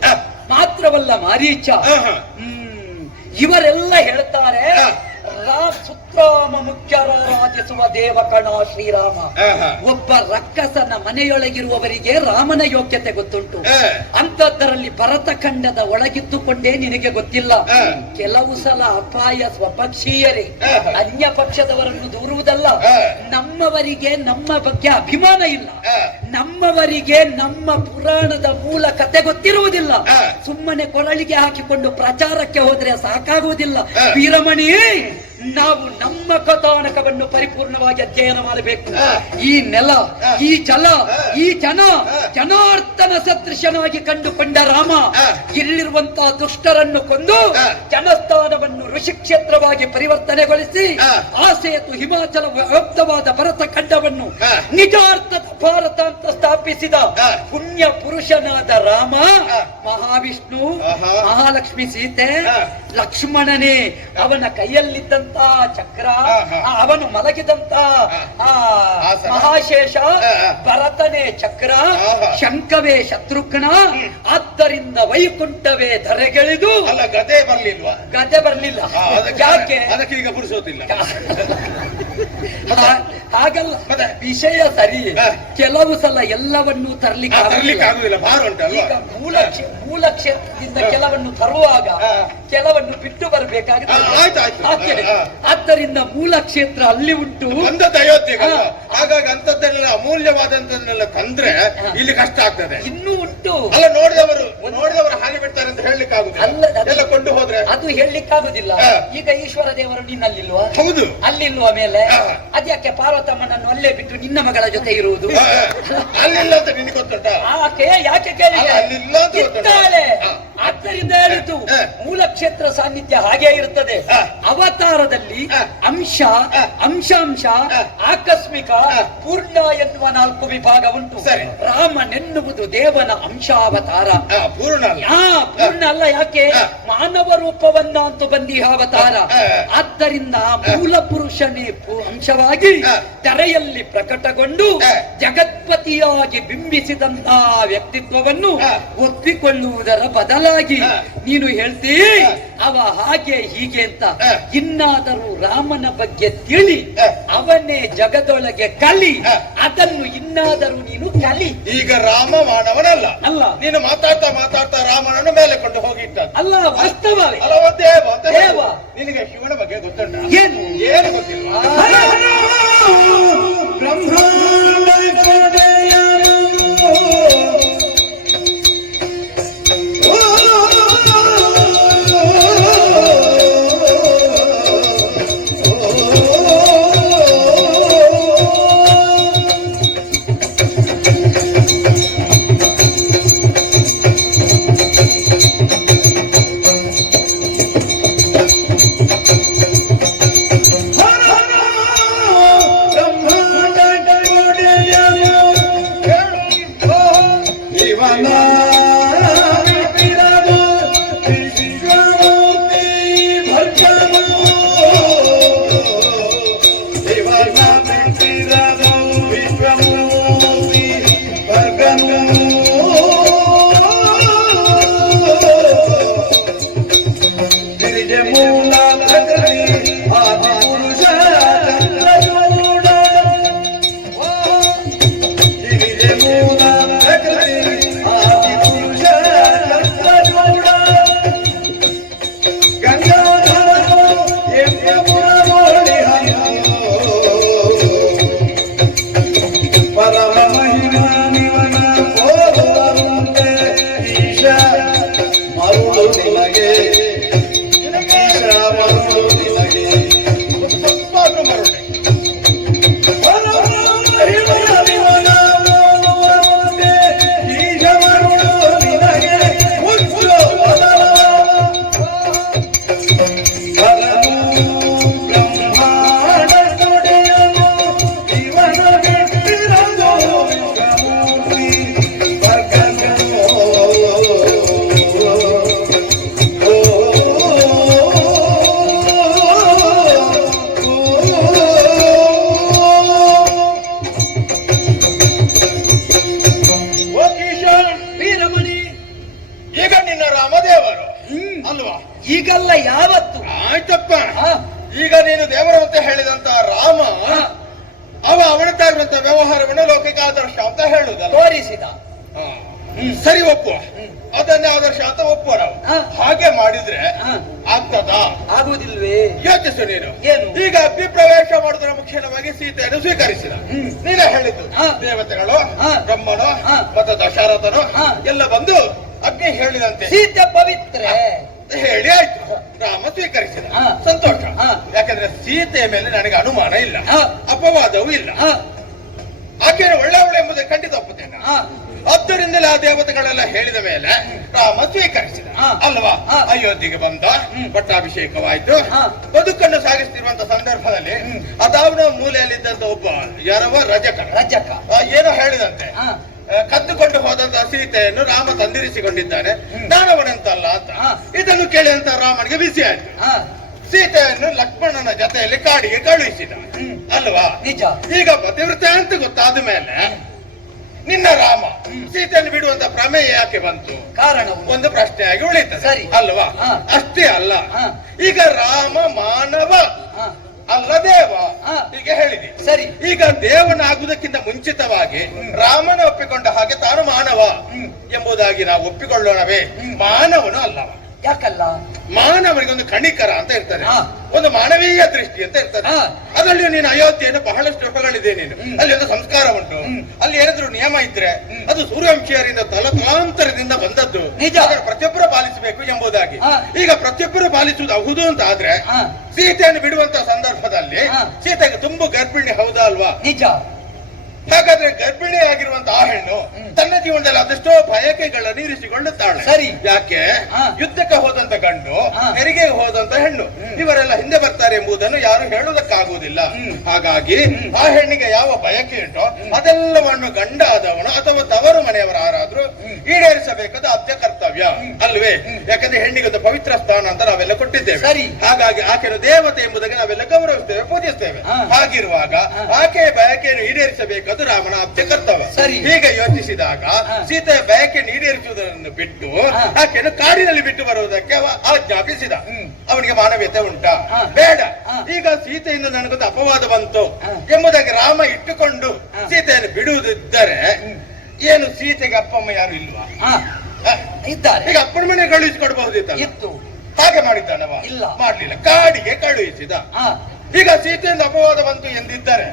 ಮಾತ್ರವಲ್ಲ, ಮಾರೀಚ. ಇವರೆಲ್ಲ ಹೇಳ್ತಾರೆ ಸುತ್ರಾಮ ಮುಖ್ಯರಾಜಿಸುವ ದೇವಕಣ ಶ್ರೀರಾಮ. ಒಬ್ಬ ರಕ್ಕಸನ ಮನೆಯೊಳಗಿರುವವರಿಗೆ ರಾಮನ ಯೋಗ್ಯತೆ ಗೊತ್ತುಂಟು. ಅಂತದ್ದರಲ್ಲಿ ಭರತಖಂಡದ ಒಳಗಿದ್ದುಕೊಂಡೇ ನಿನಗೆ ಗೊತ್ತಿಲ್ಲ. ಕೆಲವು ಸಲ ಅಪಾಯ ಸ್ವಪಕ್ಷೀಯರೇ, ಅನ್ಯ ಪಕ್ಷದವರನ್ನು ದೂರುವುದಲ್ಲ. ನಮ್ಮವರಿಗೆ ನಮ್ಮ ಬಗ್ಗೆ ಅಭಿಮಾನ ಇಲ್ಲ. ನಮ್ಮವರಿಗೆ ನಮ್ಮ ಪುರಾಣದ ಮೂಲ ಕತೆ ಗೊತ್ತಿರುವುದಿಲ್ಲ. ಸುಮ್ಮನೆ ಕೊರಳಿಗೆ ಹಾಕಿಕೊಂಡು ಪ್ರಚಾರಕ್ಕೆ ಹೋದ್ರೆ ಸಾಕಾಗುವುದಿಲ್ಲ. ವೀರಮಣಿ, ನಾವು ನಮ್ಮ ಕಥಾನಕವನ್ನು ಪರಿಪೂರ್ಣವಾಗಿ ಅಧ್ಯಯನ ಮಾಡಬೇಕು. ಈ ನೆಲ, ಈ ಜಲ, ಈ ಜನಾರ್ದನ ಸದೃಶನಾಗಿ ಕಂಡುಕೊಂಡ ರಾಮ ಇಲ್ಲಿರುವಂತಹ ದುಷ್ಟರನ್ನು ಕೊಂದು ಜನಸ್ಥಾನವನ್ನು ಋಷಿಕ್ಷೇತ್ರವಾಗಿ ಪರಿವರ್ತನೆಗೊಳಿಸಿ ಆ ಸೇತು ಹಿಮಾಚಲ ವ್ಯಾಪ್ತವಾದ ಭರತ ಖಂಡವನ್ನು ನಿಜಾರ್ಥದ ಭಾರತ ಅಂತ ಸ್ಥಾಪಿಸಿದ ಪುಣ್ಯ ಪುರುಷನಾದ ರಾಮ. ಮಹಾವಿಷ್ಣು, ಮಹಾಲಕ್ಷ್ಮಿ ಸೀತೆ, ಲಕ್ಷ್ಮಣನೇ ಅವನ ಕೈಯಲ್ಲಿದ್ದಂತ ಚಕ್ರ, ಹಾ. ಅವನು ಮಲಗಿದಂತ ಆಸನ. ಮಹಾಶೇಷ, ಹಾ. ಭರತನೇ ಚಕ್ರ, ಹಾ. ಶಂಖವೇ ಶತ್ರುಘ್ನ, ಆದ್ದರಿಂದ ವೈಕುಂಠವೇ ಧರೆಗೆಳಿದು. ಅಲ್ಲ, ಗದೆ ಬರ್ಲಿಲ್ವಾ? ಗದೆ ಬರ್ಲಿಲ್ಲ. ಯಾಕೆ? ಅದಕ್ಕೆ ಈಗ ಪುರುಸೋತಿಲ್ಲ. ಹಾಗಲ್ಲ, ಮತ್ತೆ? ವಿಷಯ ಸರಿ. ಹಾ. ಕೆಲವು ಸಲ ಎಲ್ಲವನ್ನೂ ತರ್ಲಿಕ್ಕೆ ಆಗುದಿಲ್ಲ, ಭಾರ ಉಂಟಲ್ವಾ? ಈಗ ಮೂಲ ಕ್ಷೇತ್ರದಿಂದ ಕೆಲವನ್ನು ತರುವಾಗ ಕೆಲವನ್ನು ಬಿಟ್ಟು ಬರಬೇಕಾಗುತ್ತೆ. ಆಯ್ತು. ಆದ್ದರಿಂದ ಮೂಲ ಕ್ಷೇತ್ರ ಅಲ್ಲಿ ಉಂಟು, ಬಂದದ್ದು ಅಯೋಧ್ಯೆಗೆ. ಹಾಗಾಗಿ ಅಂತದ್ದನ್ನೆಲ್ಲ ಅಮೂಲ್ಯವಾದಂತನ್ನೆಲ್ಲ ತಂದ್ರೆ ಇಲ್ಲಿ ಕಷ್ಟ ಆಗ್ತದೆ. ಇನ್ನೂ ಉಂಟು. ಅಲ್ಲ, ನೋಡಿದವರು ಹಾಗೆ ಬಿಡ್ತಾರೆ ಅಂತ ಹೇಳಲಿಕ್ಕೆ ಆಗುದಿಲ್ಲ. ಎಲ್ಲ ಕೊಂಡು ಹೋದ್ರೆ ಅದು ಹೇಳಲಿಕ್ಕಾಗುದಿಲ್ಲ. ಈಗ ಈಶ್ವರ ದೇವರು ನಿನ್ನಲ್ಲಿಲ್ವಾ? ಹೌದು. ಅಲ್ಲಿಲ್ವಾ? ಮೇಲೆ ಅದ್ಯಾಕೆ ಪಾರ್ವತಮ್ಮನನ್ನು ಅಲ್ಲೇ ಬಿಟ್ಟು ನಿನ್ನ ಮಗಳ ಜೊತೆ ಇರುವುದು? ಅಲ್ಲಿಲ್ಲ ಅಂತ ನಿನಗೆ ಗೊತ್ತುಂಟ? ಆಕೆ ಯಾಕೆ ಕೇಳಿದೆ? ಅಲ್ಲಿಲ್ಲ ಅಂತ ಗೊತ್ತುಂಟ? ಇದ್ದಾಳೆ. ಆದ್ದರಿಂದ ಹೇಳಿತು ಮೂಲ ಕ್ಷೇತ್ರ ಸಾನ್ನಿಧ್ಯ ಹಾಗೆ ಇರುತ್ತದೆ. ಅವತಾರದಲ್ಲಿ ಅಂಶಾಂಶ, ಆಕಸ್ಮಿಕ, ಪೂರ್ಣ ಎನ್ನುವ 4 ವಿಭಾಗ ಉಂಟು. ರಾಮನೆನ್ನುವುದು ದೇವನ ಅಂಶಾವತಾರ. ಪೂರ್ಣ ಅಲ್ಲ. ಯಾಕೆ? ಮಾನವ ರೂಪವನ್ನ ಅಂತೂ ಬಂದಿ ಅವತಾರ. ಆದ್ದರಿಂದ ಮೂಲ ಪುರುಷನೇ ಅಂಶವಾಗಿ ತೆರೆಯಲ್ಲಿ ಪ್ರಕಟಗೊಂಡು ಜಗತ್ಪತಿಯಾಗಿ ಬಿಂಬಿಸಿದಂತಹ ವ್ಯಕ್ತಿತ್ವವನ್ನು ಒಪ್ಪಿಕೊಳ್ಳುವುದರ ಬದಲಾಗಿ ನೀನು ಹೇಳ್ತೀ ಅವ ಹಾಗೆ ಹೀಗೆ ಅಂತ. ಇನ್ನಾದರೂ ರಾಮನ ಬಗ್ಗೆ ತಿಳಿ, ಅವನೇ ಜಗದೊಳಗೆ ಕಲಿ, ಅದನ್ನು ಇನ್ನಾದರೂ ನೀನು ಕಲಿ. ಈಗ ರಾಮ ಮಾನವನಲ್ಲ. ಅಲ್ಲ, ನೀನು ಮಾತಾಡ್ತಾ ರಾಮನನ್ನು ಮೇಲೆ ಕೊಂಡು ಹೋಗಿಟ್ಟ. ಅಲ್ಲ, ವಾಸ್ತವವೇ. ಅಲ್ಲ, ದೇವ. ನಿನಗೆ ಶಿವನ ಬಗ್ಗೆ ಗೊತ್ತುಂಟ? ಏನು ಗೊತ್ತಿಲ್ವಾ? ಈಗಲ್ಲ, ಯಾವತ್ತು? ಆಯ್ತಪ್ಪ. ಈಗ ನೀನು ದೇವರು ಅಂತ ಹೇಳಿದಂತ ರಾಮ ಅವನದ್ದಾಗಿರುವಂತ ವ್ಯವಹಾರವನ್ನು ಲೋಕಕ್ಕೆ ಆದರ್ಶ ಅಂತ ಹೇಳುದಲ್ಲ, ತೋರಿಸಿದ. ಸರಿ, ಒಪ್ಪುವ. ಅದನ್ನೇ ಆದರ್ಶ ಅಂತ ಒಪ್ಪುವ ನಾವು. ಹಾಗೆ ಮಾಡಿದ್ರೆ ಆಗ್ತದಾ? ಆಗುವುದಿಲ್ವೇ? ಯೋಚಿಸು ನೀನು. ಏನು? ಈಗ ಅಭಿಪ್ರವೇಶ ಮಾಡುವುದರ ಮುಖ್ಯವಾಗಿ ಸೀತೆಯನ್ನು ಸ್ವೀಕರಿಸಿದ. ನೀನೇ ಹೇಳಿದ್ದು ದೇವತೆಗಳು, ಬ್ರಹ್ಮನು ಮತ್ತು ದಶರಥನು ಎಲ್ಲ ಬಂದು ಅಗ್ನಿ ಹೇಳಿದಂತೆ ಸೀತೆ ಪವಿತ್ರೆ ಹೇಳಿ ಆಯ್ತು. ರಾಮ ಸ್ವೀಕರಿಸಿದ. ಸಂತೋಷ. ಯಾಕಂದ್ರೆ ಸೀತೆಯ ಮೇಲೆ ನನಗೆ ಅನುಮಾನ ಇಲ್ಲ, ಅಪವಾದವೂ ಇಲ್ಲ. ಆಕೆಯನ್ನು ಒಳ್ಳೆಯವಳು ಎಂಬುದನ್ನು ಖಂಡಿತ ಒಪ್ಪುತ್ತೇನೆ. ಅದರಿಂದಲೇ ಆ ದೇವತೆಗಳೆಲ್ಲ ಹೇಳಿದ ಮೇಲೆ ರಾಮ ಸ್ವೀಕರಿಸಿದ ಅಲ್ವಾ? ಅಯೋಧ್ಯೆಗೆ ಬಂದ, ಪಟ್ಟಾಭಿಷೇಕವಾಯ್ತು, ಬದುಕನ್ನು ಸಾಗಿಸ್ತಿರುವಂತ ಸಂದರ್ಭದಲ್ಲಿ ಅದಾವನ ಮೂಲೆಯಲ್ಲಿದ್ದಂತ ಒಬ್ಬ ಯಾರವ ರಜಕ ಏನೋ ಹೇಳಿದಂತೆ, ಕದ್ದುಕೊಂಡು ಹೋದಂತ ಸೀತೆಯನ್ನು ರಾಮ ತಂದಿರಿಸಿಕೊಂಡಿದ್ದಾನೆ, ನಾನವನಂತಲ್ಲ ಅಂತ. ಇದನ್ನು ಕೇಳಿದಂತ ರಾಮನಿಗೆ ಬಿಸಿ ಆಯ್ತು. ಸೀತೆಯನ್ನು ಲಕ್ಷ್ಮಣನ ಜೊತೆಯಲ್ಲಿ ಕಾಡಿಗೆ ಕಳುಹಿಸಿದ ಅಲ್ವಾ? ನಿಜ. ಈಗ ಪತಿವ್ರತೆ ಅಂತ ಗೊತ್ತಾದ ಮೇಲೆ ನಿನ್ನ ರಾಮ ಸೀತೆಯನ್ನು ಬಿಡುವಂತ ಪ್ರಮೇಯ ಯಾಕೆ ಬಂತು? ಕಾರಣ ಒಂದು ಪ್ರಶ್ನೆಯಾಗಿ ಉಳಿತದೆ ಸರಿ. ಅಲ್ವಾ? ಅಷ್ಟೇ ಅಲ್ಲ, ಈಗ ರಾಮ ಮಾನವ ಅಲ್ಲ ದೇವ ಹೀಗೆ ಹೇಳಿದೆ. ಸರಿ. ಈಗ ದೇವನಾಗುವುದಕ್ಕಿಂತ ಮುಂಚಿತವಾಗಿ ರಾಮನ ಒಪ್ಪಿಕೊಂಡ ಹಾಗೆ ತಾನು ಮಾನವ ಎಂಬುದಾಗಿ ನಾವು ಒಪ್ಪಿಕೊಳ್ಳೋಣವೇ? ಮಾನವನು ಅಲ್ಲವ. ಯಾಕಲ್ಲ? ಮಾನವನಿಗೆ ಒಂದು ಕಣಿಕರ ಅಂತ ಇರ್ತಾರೆ, ಹಾ. ಒಂದು ಮಾನವೀಯ ದೃಷ್ಟಿ ಅಂತ ಇರ್ತಾರೆ. ಹಾ. ಅದರಲ್ಲಿ ನೀನು ಅಯೋಧ್ಯೆಯನ್ನು ಬಹಳಷ್ಟು ಹೊಗಳಿದೆ. ನೀನು ಅಲ್ಲಿ ಒಂದು ಸಂಸ್ಕಾರ ಉಂಟು. ಅಲ್ಲಿ ಏನಾದ್ರು ನಿಯಮ ಇದ್ರೆ ಅದು ಸೂರ್ಯವಂಶೀಯರಿಂದ ತಲಾಂತರದಿಂದ ಬಂದದ್ದು. ನಿಜ. ಅದನ್ನು ಪ್ರತಿಯೊಬ್ಬರು ಪಾಲಿಸಬೇಕು ಎಂಬುದಾಗಿ. ಹಾ. ಈಗ ಪ್ರತಿಯೊಬ್ಬರು ಪಾಲಿಸುವುದು ಹೌದು ಅಂತ ಆದ್ರೆ ಹಾ. ಸೀತೆಯನ್ನು ಬಿಡುವಂತ ಸಂದರ್ಭದಲ್ಲಿ ಹಾ. ಸೀತೆಗೆ ತುಂಬಾ ಗರ್ಭಿಣಿ ಹೌದಾ ಅಲ್ವಾ? ನಿಜ. ಹಾಗಾದ್ರೆ ಗರ್ಭಿಣಿ ಆಗಿರುವಂತ ಆ ಹೆಣ್ಣು ತನ್ನ ಜೀವನದಲ್ಲಿ ಅದೆಷ್ಟೋ ಬಯಕೆಗಳನ್ನು ಇರಿಸಿಕೊಳ್ಳುತ್ತಾಳೆ. ಸರಿ. ಯಾಕೆ? ಹಾ. ಯುದ್ಧಕ್ಕೆ ಹೋದಂತ ಗಂಡು, ಹಾ. ಹೆರಿಗೆಗೆ ಹೋದಂತ ಹೆಣ್ಣು, ಇವರೆಲ್ಲ ಹಿಂದೆ ಬರ್ತಾರೆ ಎಂಬುದನ್ನು ಯಾರು ಹೇಳುವುದಕ್ಕಾಗುವುದಿಲ್ಲ. ಹಾಗಾಗಿ ಆ ಹೆಣ್ಣಿಗೆ ಯಾವ ಬಯಕೆ ಉಂಟೋ ಅದೆಲ್ಲವನ್ನು ಗಂಡಾದವನು ಅಥವಾ ತವರು ಮನೆಯವರ ಯಾರಾದ್ರೂ ಈಡೇರಿಸಬೇಕಾದ ಅತ್ಯ ಕರ್ತವ್ಯ ಅಲ್ವೇ? ಯಾಕಂದ್ರೆ ಹೆಣ್ಣಿಗೆ ಒಂದು ಪವಿತ್ರ ಸ್ಥಾನ ಅಂತ ನಾವೆಲ್ಲ ಕೊಟ್ಟಿದ್ದೇವೆ. ಸರಿ. ಹಾಗಾಗಿ ಆಕೆಯನ್ನು ದೇವತೆ ಎಂಬುದಕ್ಕೆ ನಾವೆಲ್ಲ ಗೌರವಿಸ್ತೇವೆ, ಪೂಜಿಸ್ತೇವೆ. ಹಾಗಿರುವಾಗ ಆಕೆಯ ಬಯಕೆಯನ್ನು ಈಡೇರಿಸಬೇಕು, ಅದು ರಾಮನ ಅತ್ಯ ಕರ್ತವ್ಯ. ಸರಿ. ಹೀಗೆ ಯೋಚಿಸಿದಾಗ ಸೀತೆಯ ಬಯಕೆಯನ್ನು ಈಡೇರಿಸುವುದನ್ನು ಬಿಟ್ಟು ಆಕೆಯನ್ನು ಕಾಡಿನಲ್ಲಿ ಬಿಟ್ಟು ಬರುವುದಕ್ಕೆ ಆಜ್ಞಾಪಿಸಿದ. ಅವನಿಗೆ ಮಾನವೀಯತೆ ಉಂಟಾ? ಬೇಡ. ಈಗ ಸೀತೆಯಿಂದ ನನಗೊಂದು ಅಪವಾದ ಬಂತು ಎಂಬುದಾಗಿ ರಾಮ ಇಟ್ಟುಕೊಂಡು ಸೀತೆಯನ್ನು ಬಿಡುವುದಿದ್ದರೆ ಏನು ಸೀತೆಗೆ ಅಪ್ಪಮ್ಮ ಯಾರು ಇಲ್ವಾ? ಇದ್ದಾರೆ. ಈಗ ಅಪ್ಪನ ಮನೆ ಕಳುಹಿಸಿಕೊಡಬಹುದಿತ್ತಲ್ಲ? ಇತ್ತು. ಹಾಗೆ ಮಾಡಿದ್ದಾನವ? ಇಲ್ಲ, ಮಾಡ್ಲಿಲ್ಲ. ಕಾಡಿಗೆ ಕಳುಹಿಸಿದ. ಈಗ ಸೀತೆಯಿಂದ ಅಪವಾದ ಬಂತು ಎಂದಿದ್ದಾರೆ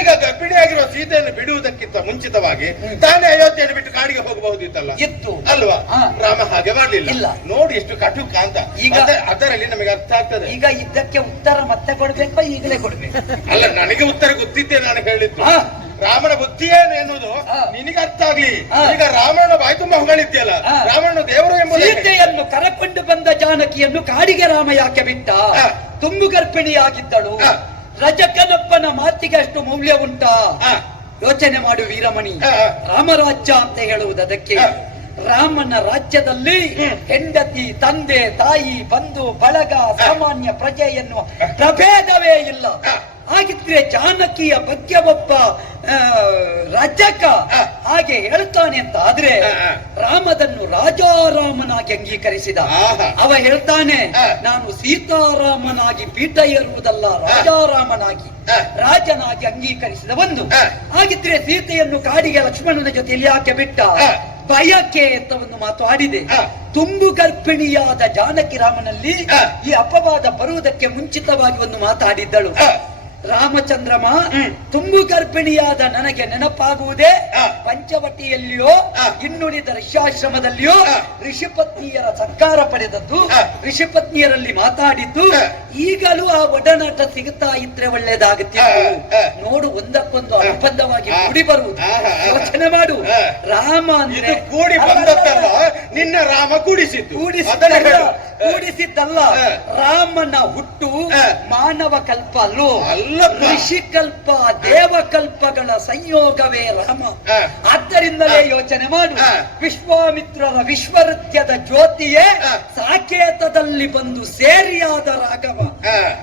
ಈಗ ಗರ್ಭಿಣಿಯಾಗಿರುವ ಸೀತೆಯನ್ನು ಬಿಡುವುದಕ್ಕಿಂತ ಮುಂಚಿತವಾಗಿ ತಾನೇ ಅಯೋಧ್ಯೆಯನ್ನು ಬಿಟ್ಟು ಕಾಡಿಗೆ ಹೋಗಬಹುದಿತ್ತಲ್ಲ? ಇತ್ತು ಅಲ್ವಾ? ರಾಮ ಹಾಗೆ ಮಾಡ್ಲಿಲ್ಲ. ಇಲ್ಲ. ನೋಡಿ ಎಷ್ಟು ಕಟುಕ ಅಂತ. ಈಗ ಅದರಲ್ಲಿ ನಮಗೆ ಅರ್ಥ ಆಗ್ತದೆ. ಈಗ ಇದಕ್ಕೆ ಉತ್ತರ ಮತ್ತೆ ಕೊಡ್ಬೇಕು, ಈಗಲೇ ಕೊಡ್ಬೇಕು? ಅಲ್ಲ, ನನಗೆ ಉತ್ತರ ಗೊತ್ತಿದ್ದೆ. ನಾನು ಹೇಳಿದ್ದು ರಾಮನ ಬುದ್ಧಿ ಏನು ಎನ್ನುವುದು ನಿನಗೆ ಅರ್ಥ ಆಗ್ಲಿ. ಈಗ ರಾಮನ ಬಾಯಿ ತುಂಬಾ ಹೊಗಳಿದ್ಯಲ್ಲ, ರಾಮನ ದೇವರು ಎಂಬುದು. ಸೀತೆಯನ್ನು ಕರಕೊಂಡು ಬಂದ ಜಾನಕಿಯನ್ನು ಕಾಡಿಗೆ ರಾಮ ಯಾಕೆ ಬಿಟ್ಟ? ತುಂಬು ಗರ್ಭಿಣಿಯಾಗಿದ್ದಳು. ರಜಕನಪ್ಪನ ಮಾತಿಗೆ ಅಷ್ಟು ಮೌಲ್ಯ ಉಂಟಾ? ಯೋಚನೆ ಮಾಡು ವೀರಮಣಿ. ರಾಮರಾಜ್ಯ ಅಂತ ಹೇಳುವುದು ಅದಕ್ಕೆ. ರಾಮನ ರಾಜ್ಯದಲ್ಲಿ ಹೆಂಡತಿ, ತಂದೆ, ತಾಯಿ, ಬಂಧು ಬಳಗ, ಸಾಮಾನ್ಯ ಪ್ರಜೆ ಎನ್ನುವ ಪ್ರಭೇದವೇ ಇಲ್ಲ. ಹಾಗಿದ್ರೆ ಜಾನಕಿಯ ಬಗ್ಗೆ ಒಬ್ಬ ರಜಕ ಹಾಗೆ ಹೇಳ್ತಾನೆ ಅಂತ ಆದ್ರೆ ರಾಮದನ್ನು ರಾಜಾರಾಮನಾಗಿ ಅಂಗೀಕರಿಸಿದ. ಅವ ಹೇಳ್ತಾನೆ, ನಾನು ಸೀತಾರಾಮನಾಗಿ ಪೀಠ ಏರುವುದಲ್ಲ, ರಾಜಾರಾಮನಾಗಿ ರಾಜನಾಗಿ ಅಂಗೀಕರಿಸಿದ. ಒಂದು ಹಾಗಿದ್ರೆ ಸೀತೆಯನ್ನು ಕಾಡಿಗೆ ಲಕ್ಷ್ಮಣನ ಜೊತೆಯಲ್ಲಿ ಯಾಕೆ ಬಿಟ್ಟ? ಬಯಕೆ ಅಂತ ಒಂದು ಮಾತು ಆಡಿದೆ. ತುಂಬು ಗರ್ಭಿಣಿಯಾದ ಜಾನಕಿ ರಾಮನಲ್ಲಿ ಈ ಅಪವಾದ ಬರುವುದಕ್ಕೆ ಮುಂಚಿತವಾಗಿ ಒಂದು ಮಾತಾಡಿದ್ದಳು. ರಾಮಚಂದ್ರಮ, ತುಂಬು ಗರ್ಭಿಣಿಯಾದ ನನಗೆ ನೆನಪಾಗುವುದೇ ಪಂಚವಟಿಯಲ್ಲಿಯೋ ಇನ್ನುಳಿದ ಋಷ್ಯಾಶ್ರಮದಲ್ಲಿಯೋ ಋಷಿಪತ್ನಿಯರ ಸತ್ಕಾರ ಪಡೆದದ್ದು, ಋಷಿಪತ್ನಿಯರಲ್ಲಿ ಮಾತಾಡಿದ್ದು. ಈಗಲೂ ಆ ಒಡನಾಟ ಸಿಗುತ್ತಾ ಇದ್ರೆ ಒಳ್ಳೇದಾಗುತ್ತಿತ್ತು. ನೋಡು, ಒಂದಕ್ಕೊಂದು ಅನುಬಂಧವಾಗಿ ಕೂಡಿ ಬರುವುದು. ಯೋಚನೆ ಮಾಡು. ರಾಮ ಅಂದ್ರೆ ಕೂಡಿ ಬಂದದ್ದಲ್ಲ, ನಿನ್ನ ರಾಮ ಕೂಡಿಸಿದ್ದಲ್ಲ. ರಾಮನ ಹುಟ್ಟು ಮಾನವ ಕಲ್ಪ ಅಲ್ಲೋ, ಋಷಿಕಲ್ಪ, ದೇವಕಲ್ಪಗಳ ಸಂಯೋಗವೇ ರಾಮ. ಆದ್ದರಿಂದಲೇ ಯೋಚನೆ ಮಾಡು. ವಿಶ್ವಾಮಿತ್ರರ ವಿಶ್ವನೃತ್ಯದ ಜ್ಯೋತಿಯೇ ಸಾಕೇತದಲ್ಲಿ ಬಂದು ಸೇರಿಯಾದ ರಾಘವ.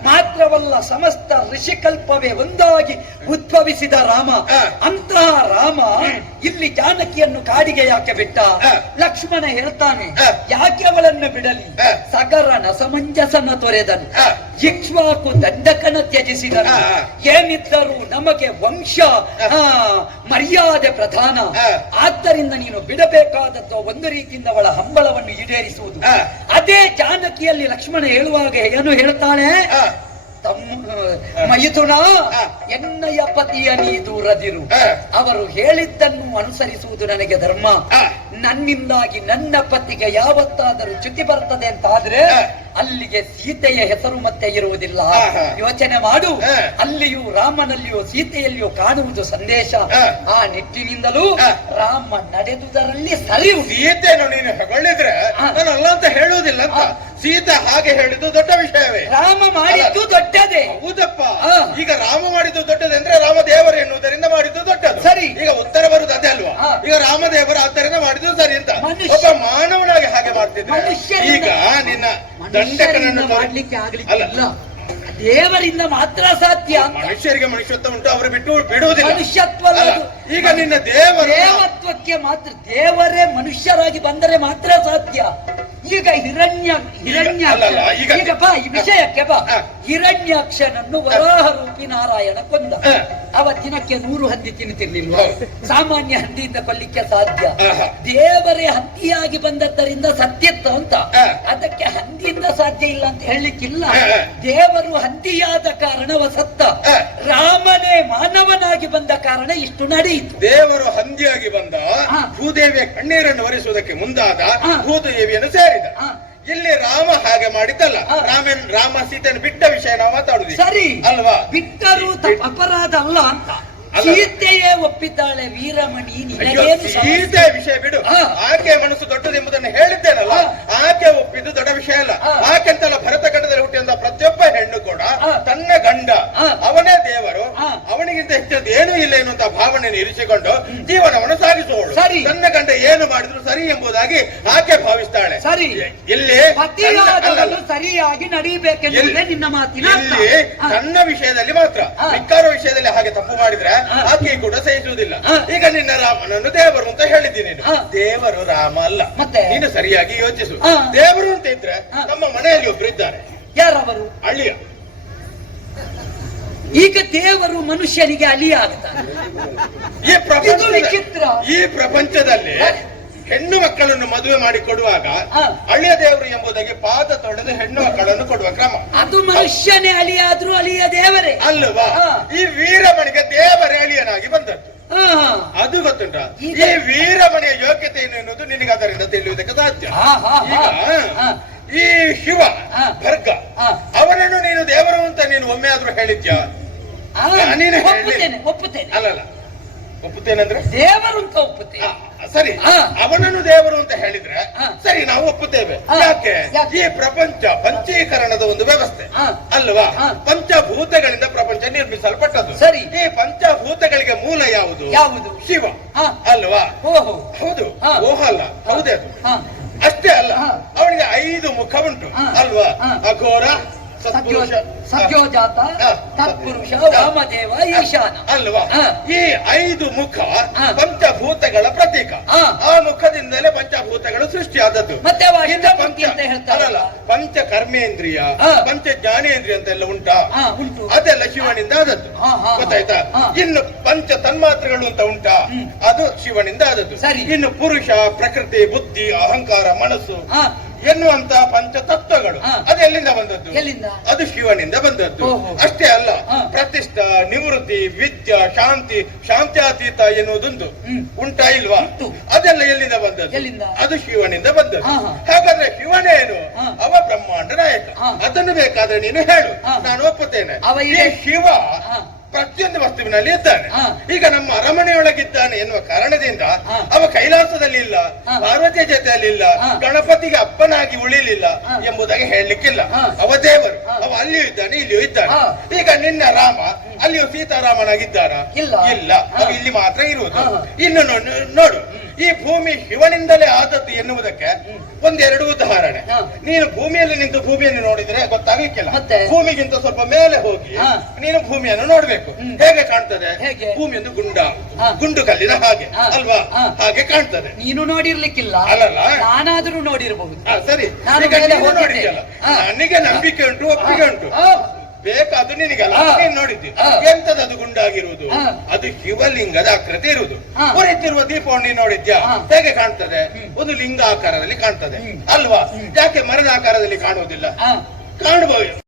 ಮಾತ್ರವಲ್ಲ, ಸಮಸ್ತ ಋಷಿಕಲ್ಪವೇ ಒಂದಾಗಿ ಉದ್ಭವಿಸಿದ ರಾಮ. ಅಂತಹ ರಾಮ ಇಲ್ಲಿ ಜಾನಕಿಯನ್ನು ಕಾಡಿಗೆ ಯಾಕೆ ಬಿಟ್ಟ? ಲಕ್ಷ್ಮಣ ಹೇಳ್ತಾನೆ, ಯಾಕೆ ಅವಳನ್ನು ಬಿಡಲಿ? ಸಗರನ ಸಮಂಜಸನ ತೊರೆದನು, ಇಕ್ಷ್ವಾಕು ದಂಡಕನ ತ್ಯಜಿಸಿದನು. ಏನಿದ್ದರೂ ನಮಗೆ ವಂಶ ಮರ್ಯಾದೆ ಪ್ರಧಾನ. ಆದ್ದರಿಂದ ನೀನು ಬಿಡಬೇಕಾದದ್ದು ಒಂದು ರೀತಿಯಿಂದ ಅವಳ ಹಂಬಲವನ್ನು ಈಡೇರಿಸುವುದು. ಅದೇ ಜಾನಕಿಯಲ್ಲಿ ಲಕ್ಷ್ಮಣ ಹೇಳುವಾಗ ಏನು ಹೇಳ್ತಾನೆ? ಮೈಥುನ, ಎನ್ನಯ ಪತಿಯ ನೀ ದೂರದಿರು. ಅವರು ಹೇಳಿದ್ದನ್ನು ಅನುಸರಿಸುವುದು ನನಗೆ ಧರ್ಮ. ನನ್ನಿಂದಾಗಿ ನನ್ನ ಪತಿಗೆ ಯಾವತ್ತಾದರೂ ಚ್ಯುತಿ ಬರ್ತದೆ ಅಂತ ಆದ್ರೆ ಅಲ್ಲಿಗೆ ಸೀತೆಯ ಹೆಸರು ಮತ್ತೆ ಇರುವುದಿಲ್ಲ. ಯೋಚನೆ ಮಾಡು. ಅಲ್ಲಿಯೂ ರಾಮನಲ್ಲಿಯೂ ಸೀತೆಯಲ್ಲಿಯೂ ಕಾಣುವುದು ಸಂದೇಶ. ಆ ನಿಟ್ಟಿನಿಂದಲೂ ರಾಮ ನಡೆದುದರಲ್ಲಿ ಸರಿ. ಸೀತೆಯನ್ನು ನೀನು ಹೊಗಳಿದ್ರೆ ನಾನು ಅಲ್ಲ ಅಂತ ಹೇಳುವುದಿಲ್ಲ ಅಂತ. ಸೀತೆ ಹಾಗೆ ಹೇಳಿದ್ದು ದೊಡ್ಡ ವಿಷಯವೇ. ರಾಮ ಮಾಡಿದ್ದು ದೊಡ್ಡದೇ. ಹೌದಪ್ಪ. ಈಗ ರಾಮ ಮಾಡಿದ್ದು ದೊಡ್ಡದಂದ್ರೆ ರಾಮದೇವರು ಎನ್ನುವುದರಿಂದ ಮಾಡಿದ್ದು ದೊಡ್ಡದು. ಸರಿ. ಈಗ ಉತ್ತರ ಬರುವುದು ಅದೇ ಅಲ್ವಾ? ಈಗ ರಾಮದೇವರು ಆದ್ದರಿಂದ ಮಾಡಿದ್ದು ಸರಿ ಅಂತ ಒಬ್ಬ ಮಾನವನಾಗಿ ಹಾಗೆ ಮಾಡ್ತಿದ್ರೆ ಈಗ ನಿನ್ನ ಮನುಷ್ಯರಿಂದ ಮಾಡ್ಲಿಕ್ಕೆ ಆಗ್ಲಿಕ್ಕಿಲ್ಲ, ದೇವರಿಂದ ಮಾತ್ರ ಸಾಧ್ಯ. ಮನುಷ್ಯರಿಗೆ ಮನುಷ್ಯತ್ವ ಉಂಟು, ಅವರು ಬಿಡುವುದಿಲ್ಲ. ಮನುಷ್ಯತ್ವ ಈಗ ನಿನ್ನ ದೇವತ್ವಕ್ಕೆ ಮಾತ್ರ, ದೇವರೇ ಮನುಷ್ಯರಾಗಿ ಬಂದರೆ ಮಾತ್ರ ಸಾಧ್ಯ. ಈಗ ಈಗ ಬಾ ಈ ವಿಷಯಕ್ಕೆ ಬಾ. ಹಿರಣ್ಯಾಕ್ಷನನ್ನು ವರಾಹ ರೂಪಿ ನಾರಾಯಣ ಕೊಂದ. ಅವ ದಿನಕ್ಕೆ 100 ಹಂದಿ ತಿನ್ನುತ್ತಿರ್ಲಿಲ್ಲ. ಸಾಮಾನ್ಯ ಹಂದಿಯಿಂದ ಕೊಲ್ಲಿಕ್ಕೆ ಸಾಧ್ಯ. ದೇವರೇ ಹಂದಿಯಾಗಿ ಬಂದದ್ದರಿಂದ ಸತ್ಯತ್ವ ಅಂತ. ಅದಕ್ಕೆ ಹಂದಿಯಿಂದ ಸಾಧ್ಯ ಇಲ್ಲ ಅಂತ ಹೇಳಲಿಕ್ಕಿಲ್ಲ. ದೇವರು ಹಂದಿಯಾದ ಕಾರಣವ ಸತ್ತ, ರಾಮನೇ ಮಾನವನಾಗಿ ಬಂದ ಕಾರಣ ಇಷ್ಟು ನಡೆಯಿತು. ದೇವರು ಹಂದಿಯಾಗಿ ಬಂದ, ಭೂದೇವಿಯ ಕಣ್ಣೀರನ್ನು ಒರೆಸುವುದಕ್ಕೆ ಮುಂದಾದ, ಭೂದೇವಿಯನ್ನು ಸೇರಿದ. ಇಲ್ಲಿ ರಾಮ ಹಾಗೆ ಮಾಡಿದ್ದಲ್ಲ. ರಾಮ ಸೀತೆಯನ್ನು ಬಿಟ್ಟ ವಿಷಯ ನಾವು ಮಾತಾಡುದು ಸರಿ ಅಲ್ವಾ? ಬಿಟ್ಟರು ಅಪರಾಧ ಅಲ್ಲ ಅಂತ ಸೀತೆಯೇ ಒಪ್ಪಿದ್ದಾಳೆ. ವೀರಮಣಿ ಸೀತೆ ವಿಷಯ ಬಿಡು, ಆಕೆ ಮನಸ್ಸು ದೊಡ್ಡದೆಂಬುದನ್ನು ಹೇಳಿದ್ದೇನಲ್ಲ, ಆಕೆ ಒಪ್ಪಿದ್ದು ದೊಡ್ಡ ವಿಷಯ ಅಲ್ಲ. ಆಕೆಂತಲ್ಲ ಭರತ ಖಂಡದಲ್ಲಿ ಹುಟ್ಟಿದ ಪ್ರತಿಯೊಬ್ಬ ಹೆಣ್ಣು ಕೂಡ ತನ್ನ ಗಂಡ ಅವನೇ ದೇವರು, ಅವನಿಗಿಂತ ಹೆಚ್ಚಿನದು ಏನೂ ಇಲ್ಲ ಎನ್ನುವಂತ ಭಾವನೆಯನ್ನು ಇರಿಸಿಕೊಂಡು ಜೀವನವನ್ನು ಸಾಗಿಸುವವಳು. ತನ್ನ ಗಂಡ ಏನು ಮಾಡಿದ್ರು ಸರಿ ಎಂಬುದಾಗಿ ಆಕೆ ಭಾವಿಸ್ತಾಳೆ. ಸರಿ, ಇಲ್ಲಿ ಸರಿಯಾಗಿ ನಡೀಬೇಕೆಂಬುದೇ ನಿನ್ನ ಮಾತಿನ. ಇಲ್ಲಿ ತನ್ನ ವಿಷಯದಲ್ಲಿ ಮಾತ್ರ, ಧಿಕ್ಕಾರ ವಿಷಯದಲ್ಲಿ ಹಾಗೆ ತಪ್ಪು ಮಾಡಿದ್ರೆ ಆಕೆ ಕೂಡ ಸಹಿಸುವುದಿಲ್ಲ. ಈಗ ನಿನ್ನ ರಾಮನನ್ನು ದೇವರು ಅಂತ ಹೇಳಿದ್ದೀನಿ. ದೇವರು ರಾಮ ಅಲ್ಲ, ನೀನು ಸರಿಯಾಗಿ ಯೋಚಿಸು. ದೇವರು ಅಂತ ಇದ್ರೆ ನಮ್ಮ ಮನೆಯಲ್ಲಿ ಒಬ್ರು ಇದ್ದಾರೆ. ಯಾರವರು? ಅಳಿಯ. ಈಗ ದೇವರು ಮನುಷ್ಯನಿಗೆ ಅಳಿಯ ಆಗ್ತಾನೆ. ಈ ಪ್ರಪಂಚದಲ್ಲಿ ಹೆಣ್ಣು ಮಕ್ಕಳನ್ನು ಮದುವೆ ಮಾಡಿ ಕೊಡುವಾಗ ಅಳಿಯ ದೇವರು ಎಂಬುದಾಗಿ ಪಾದ ತೊಳೆದು ಹೆಣ್ಣು ಮಕ್ಕಳನ್ನು ಕೊಡುವ ಕ್ರಮ. ಅದು ಮನುಷ್ಯನೇ ಅಳಿಯಾದ್ರೂ ಅಳಿಯ ದೇವರೇ ಅಲ್ವಾ? ಈ ವೀರಮಣಿಗೆ ದೇವರೇ ಅಳಿಯನಾಗಿ ಬಂದದ್ದು, ಅದು ಗೊತ್ತುಂಟ. ಈ ವೀರಮಣಿಯ ಯೋಗ್ಯತೆ ಏನು ಎನ್ನುವುದು ನಿನಗೆ ಅದರಿಂದ ತಿಳಿಯುವುದಕ್ಕೆ ಸಾಧ್ಯ. ಈ ಶಿವ ಭರ್ಗ ಅವನನ್ನು ನೀನು ದೇವರು ಅಂತ ನೀನು ಒಮ್ಮೆ ಆದ್ರೂ ಹೇಳಿದ್ಯಾ? ನೀನು ಒಪ್ಪುತ್ತೇನೆ. ಅಲ್ಲಲ್ಲ, ಒಪ್ಪುತ್ತೇನಂದ್ರೆ ದೇವರು ಅಂತ ಒಪ್ಪುತ್ತೇನೆ. ಸರಿ, ಅವನನ್ನು ದೇವರು ಅಂತ ಹೇಳಿದ್ರೆ ಸರಿ, ನಾವು ಒಪ್ಪುತ್ತೇವೆ. ಯಾಕೆ? ಈ ಪ್ರಪಂಚ ಪಂಚೀಕರಣದ ಒಂದು ವ್ಯವಸ್ಥೆ ಅಲ್ವಾ? ಪಂಚಭೂತಗಳಿಂದ ಪ್ರಪಂಚ ನಿರ್ಮಿಸಲ್ಪಟ್ಟದ್ದು. ಸರಿ, ಈ ಪಂಚಭೂತಗಳಿಗೆ ಮೂಲ ಯಾವುದು? ಶಿವ ಅಲ್ವಾ? ಹೌದು, ಓಹ ಅಲ್ಲ, ಹೌದೇ ಅದು. ಅಷ್ಟೇ ಅಲ್ಲ, ಅವನಿಗೆ 5 ಮುಖ ಉಂಟು ಅಲ್ವಾ? ಅಘೋರ, ಸತ್ಯೋಜಾತ, ತತ್ಪುರುಷ, ವಾಮದೇವ, ಈಶಾನ ಅಲ್ವಾ? ಈ 5 ಮುಖ ಪಂಚಭೂತಗಳ ಪ್ರತೀಕ. ಆ ಮುಖದಿಂದಲೇ ಪಂಚಭೂತಗಳು ಸೃಷ್ಟಿಯಾದದ್ದು. ಮತ್ತೆ ಪಂಚ ಕರ್ಮೇಂದ್ರಿಯ, ಪಂಚ ಜ್ಞಾನೇಂದ್ರಿಯ ಅಂತೆಲ್ಲ ಉಂಟಾ? ಅದೆಲ್ಲ ಶಿವನಿಂದ ಆದದ್ದು, ಗೊತ್ತಾಯ್ತಾ? ಇನ್ನು ಪಂಚ ತನ್ಮಾತ್ರೆಗಳು ಅಂತ ಉಂಟಾ? ಅದು ಶಿವನಿಂದ ಆದದ್ದು. ಇನ್ನು ಪುರುಷ, ಪ್ರಕೃತಿ, ಬುದ್ಧಿ, ಅಹಂಕಾರ, ಮನಸ್ಸು ಎನ್ನುವಂತ ಪಂಚ ತತ್ವಗಳು ಅದು ಎಲ್ಲಿಂದ ಬಂದದ್ದು? ಅದು ಶಿವನಿಂದ ಬಂದದ್ದು. ಅಷ್ಟೇ ಅಲ್ಲ, ಪ್ರತಿಷ್ಠಾ, ನಿವೃತ್ತಿ, ವಿದ್ಯಾ, ಶಾಂತಿ, ಶಾಂತ್ಯಾತೀತ ಎನ್ನುವುದೊಂದು ಉಂಟಾ ಇಲ್ವಾ? ಅದೆಲ್ಲ ಎಲ್ಲಿಂದ ಬಂದದ್ದು? ಅದು ಶಿವನಿಂದ ಬಂದದ್ದು. ಹಾಗಾದ್ರೆ ಶಿವನೇನು? ಅವ ಬ್ರಹ್ಮಾಂಡ ನಾಯಕ. ಅದನ್ನು ಬೇಕಾದ್ರೆ ನೀನು ಹೇಳು, ನಾನು ಒಪ್ಪುತ್ತೇನೆ. ಶಿವ ಪ್ರತಿಯೊಂದು ವಸ್ತುವಿನಲ್ಲಿ ಇದ್ದಾನೆ. ಈಗ ನಮ್ಮ ಅರಮನೆಯೊಳಗಿದ್ದಾನೆ ಎನ್ನುವ ಕಾರಣದಿಂದ ಅವ ಕೈಲಾಸದಲ್ಲಿ ಇಲ್ಲ, ಪಾರ್ವತಿಯ ಜೊತೆಯಲ್ಲಿ ಇಲ್ಲ, ಗಣಪತಿಗೆ ಅಪ್ಪನಾಗಿ ಉಳಿಲಿಲ್ಲ ಎಂಬುದಾಗಿ ಹೇಳಲಿಕ್ಕಿಲ್ಲ. ಅವ ದೇವರು, ಅವ ಅಲ್ಲಿಯೂ ಇದ್ದಾನೆ, ಇಲ್ಲಿಯೂ ಇದ್ದಾನೆ. ಈಗ ನಿನ್ನ ರಾಮ ಅಲ್ಲಿಯೂ ಸೀತಾರಾಮನಾಗಿದ್ದಾರ? ಇಲ್ಲ, ಅವ ಇಲ್ಲಿ ಮಾತ್ರ ಇರುವುದು. ಇನ್ನು ನೋಡು, ಈ ಭೂಮಿ ಶಿವನಿಂದಲೇ ಆದದ್ದು ಎನ್ನುವುದಕ್ಕೆ 1-2 ಉದಾಹರಣೆ. ನೀನು ಭೂಮಿಯಲ್ಲಿ ನಿಂತು ಭೂಮಿಯನ್ನು ನೋಡಿದ್ರೆ ಗೊತ್ತಾಗಲಿಕ್ಕಿಲ್ಲ. ಭೂಮಿಗಿಂತ ಸ್ವಲ್ಪ ಮೇಲೆ ಹೋಗಿ ನೀನು ಭೂಮಿಯನ್ನು ನೋಡ್ಬೇಕು. ಹೇಗೆ ಕಾಣ್ತದೆ? ಭೂಮಿಯೊಂದು ಗುಂಡು ಕಲ್ಲಿನ ಹಾಗೆ ಅಲ್ವಾ? ಹಾಗೆ ಕಾಣ್ತದೆ. ನೀನು ನೋಡಿರ್ಲಿಕ್ಕಿಲ್ಲ, ಅಲ್ಲಲ್ಲ, ನಾನಾದ್ರೂ ನೋಡಿರಬಹುದು. ಸರಿ, ನೋಡಿದ್ಯಲ್ಲ, ನನಗೆ ನಂಬಿಕೆ ಉಂಟು, ಒಪ್ಪಿಗೆ ಉಂಟು. ಬೇಕಾದ್ದು ನಿನಗಲ್ಲ, ನೀನ್ ನೋಡಿದ್ದಿ. ಎಂತದದು ಗುಂಡಾಗಿರುವುದು? ಅದು ಶಿವಲಿಂಗದ ಆಕೃತಿ ಇರುವುದು. ಉರಿತಿರುವ ದೀಪವನ್ನು ನೀನು ನೋಡಿದ್ಯಾ? ಹೇಗೆ ಕಾಣ್ತದೆ? ಒಂದು ಲಿಂಗ ಆಕಾರದಲ್ಲಿ ಕಾಣ್ತದೆ ಅಲ್ವಾ? ಯಾಕೆ ಮರದ ಆಕಾರದಲ್ಲಿ ಕಾಣುವುದಿಲ್ಲ? ಕಾಣಬಹುದು.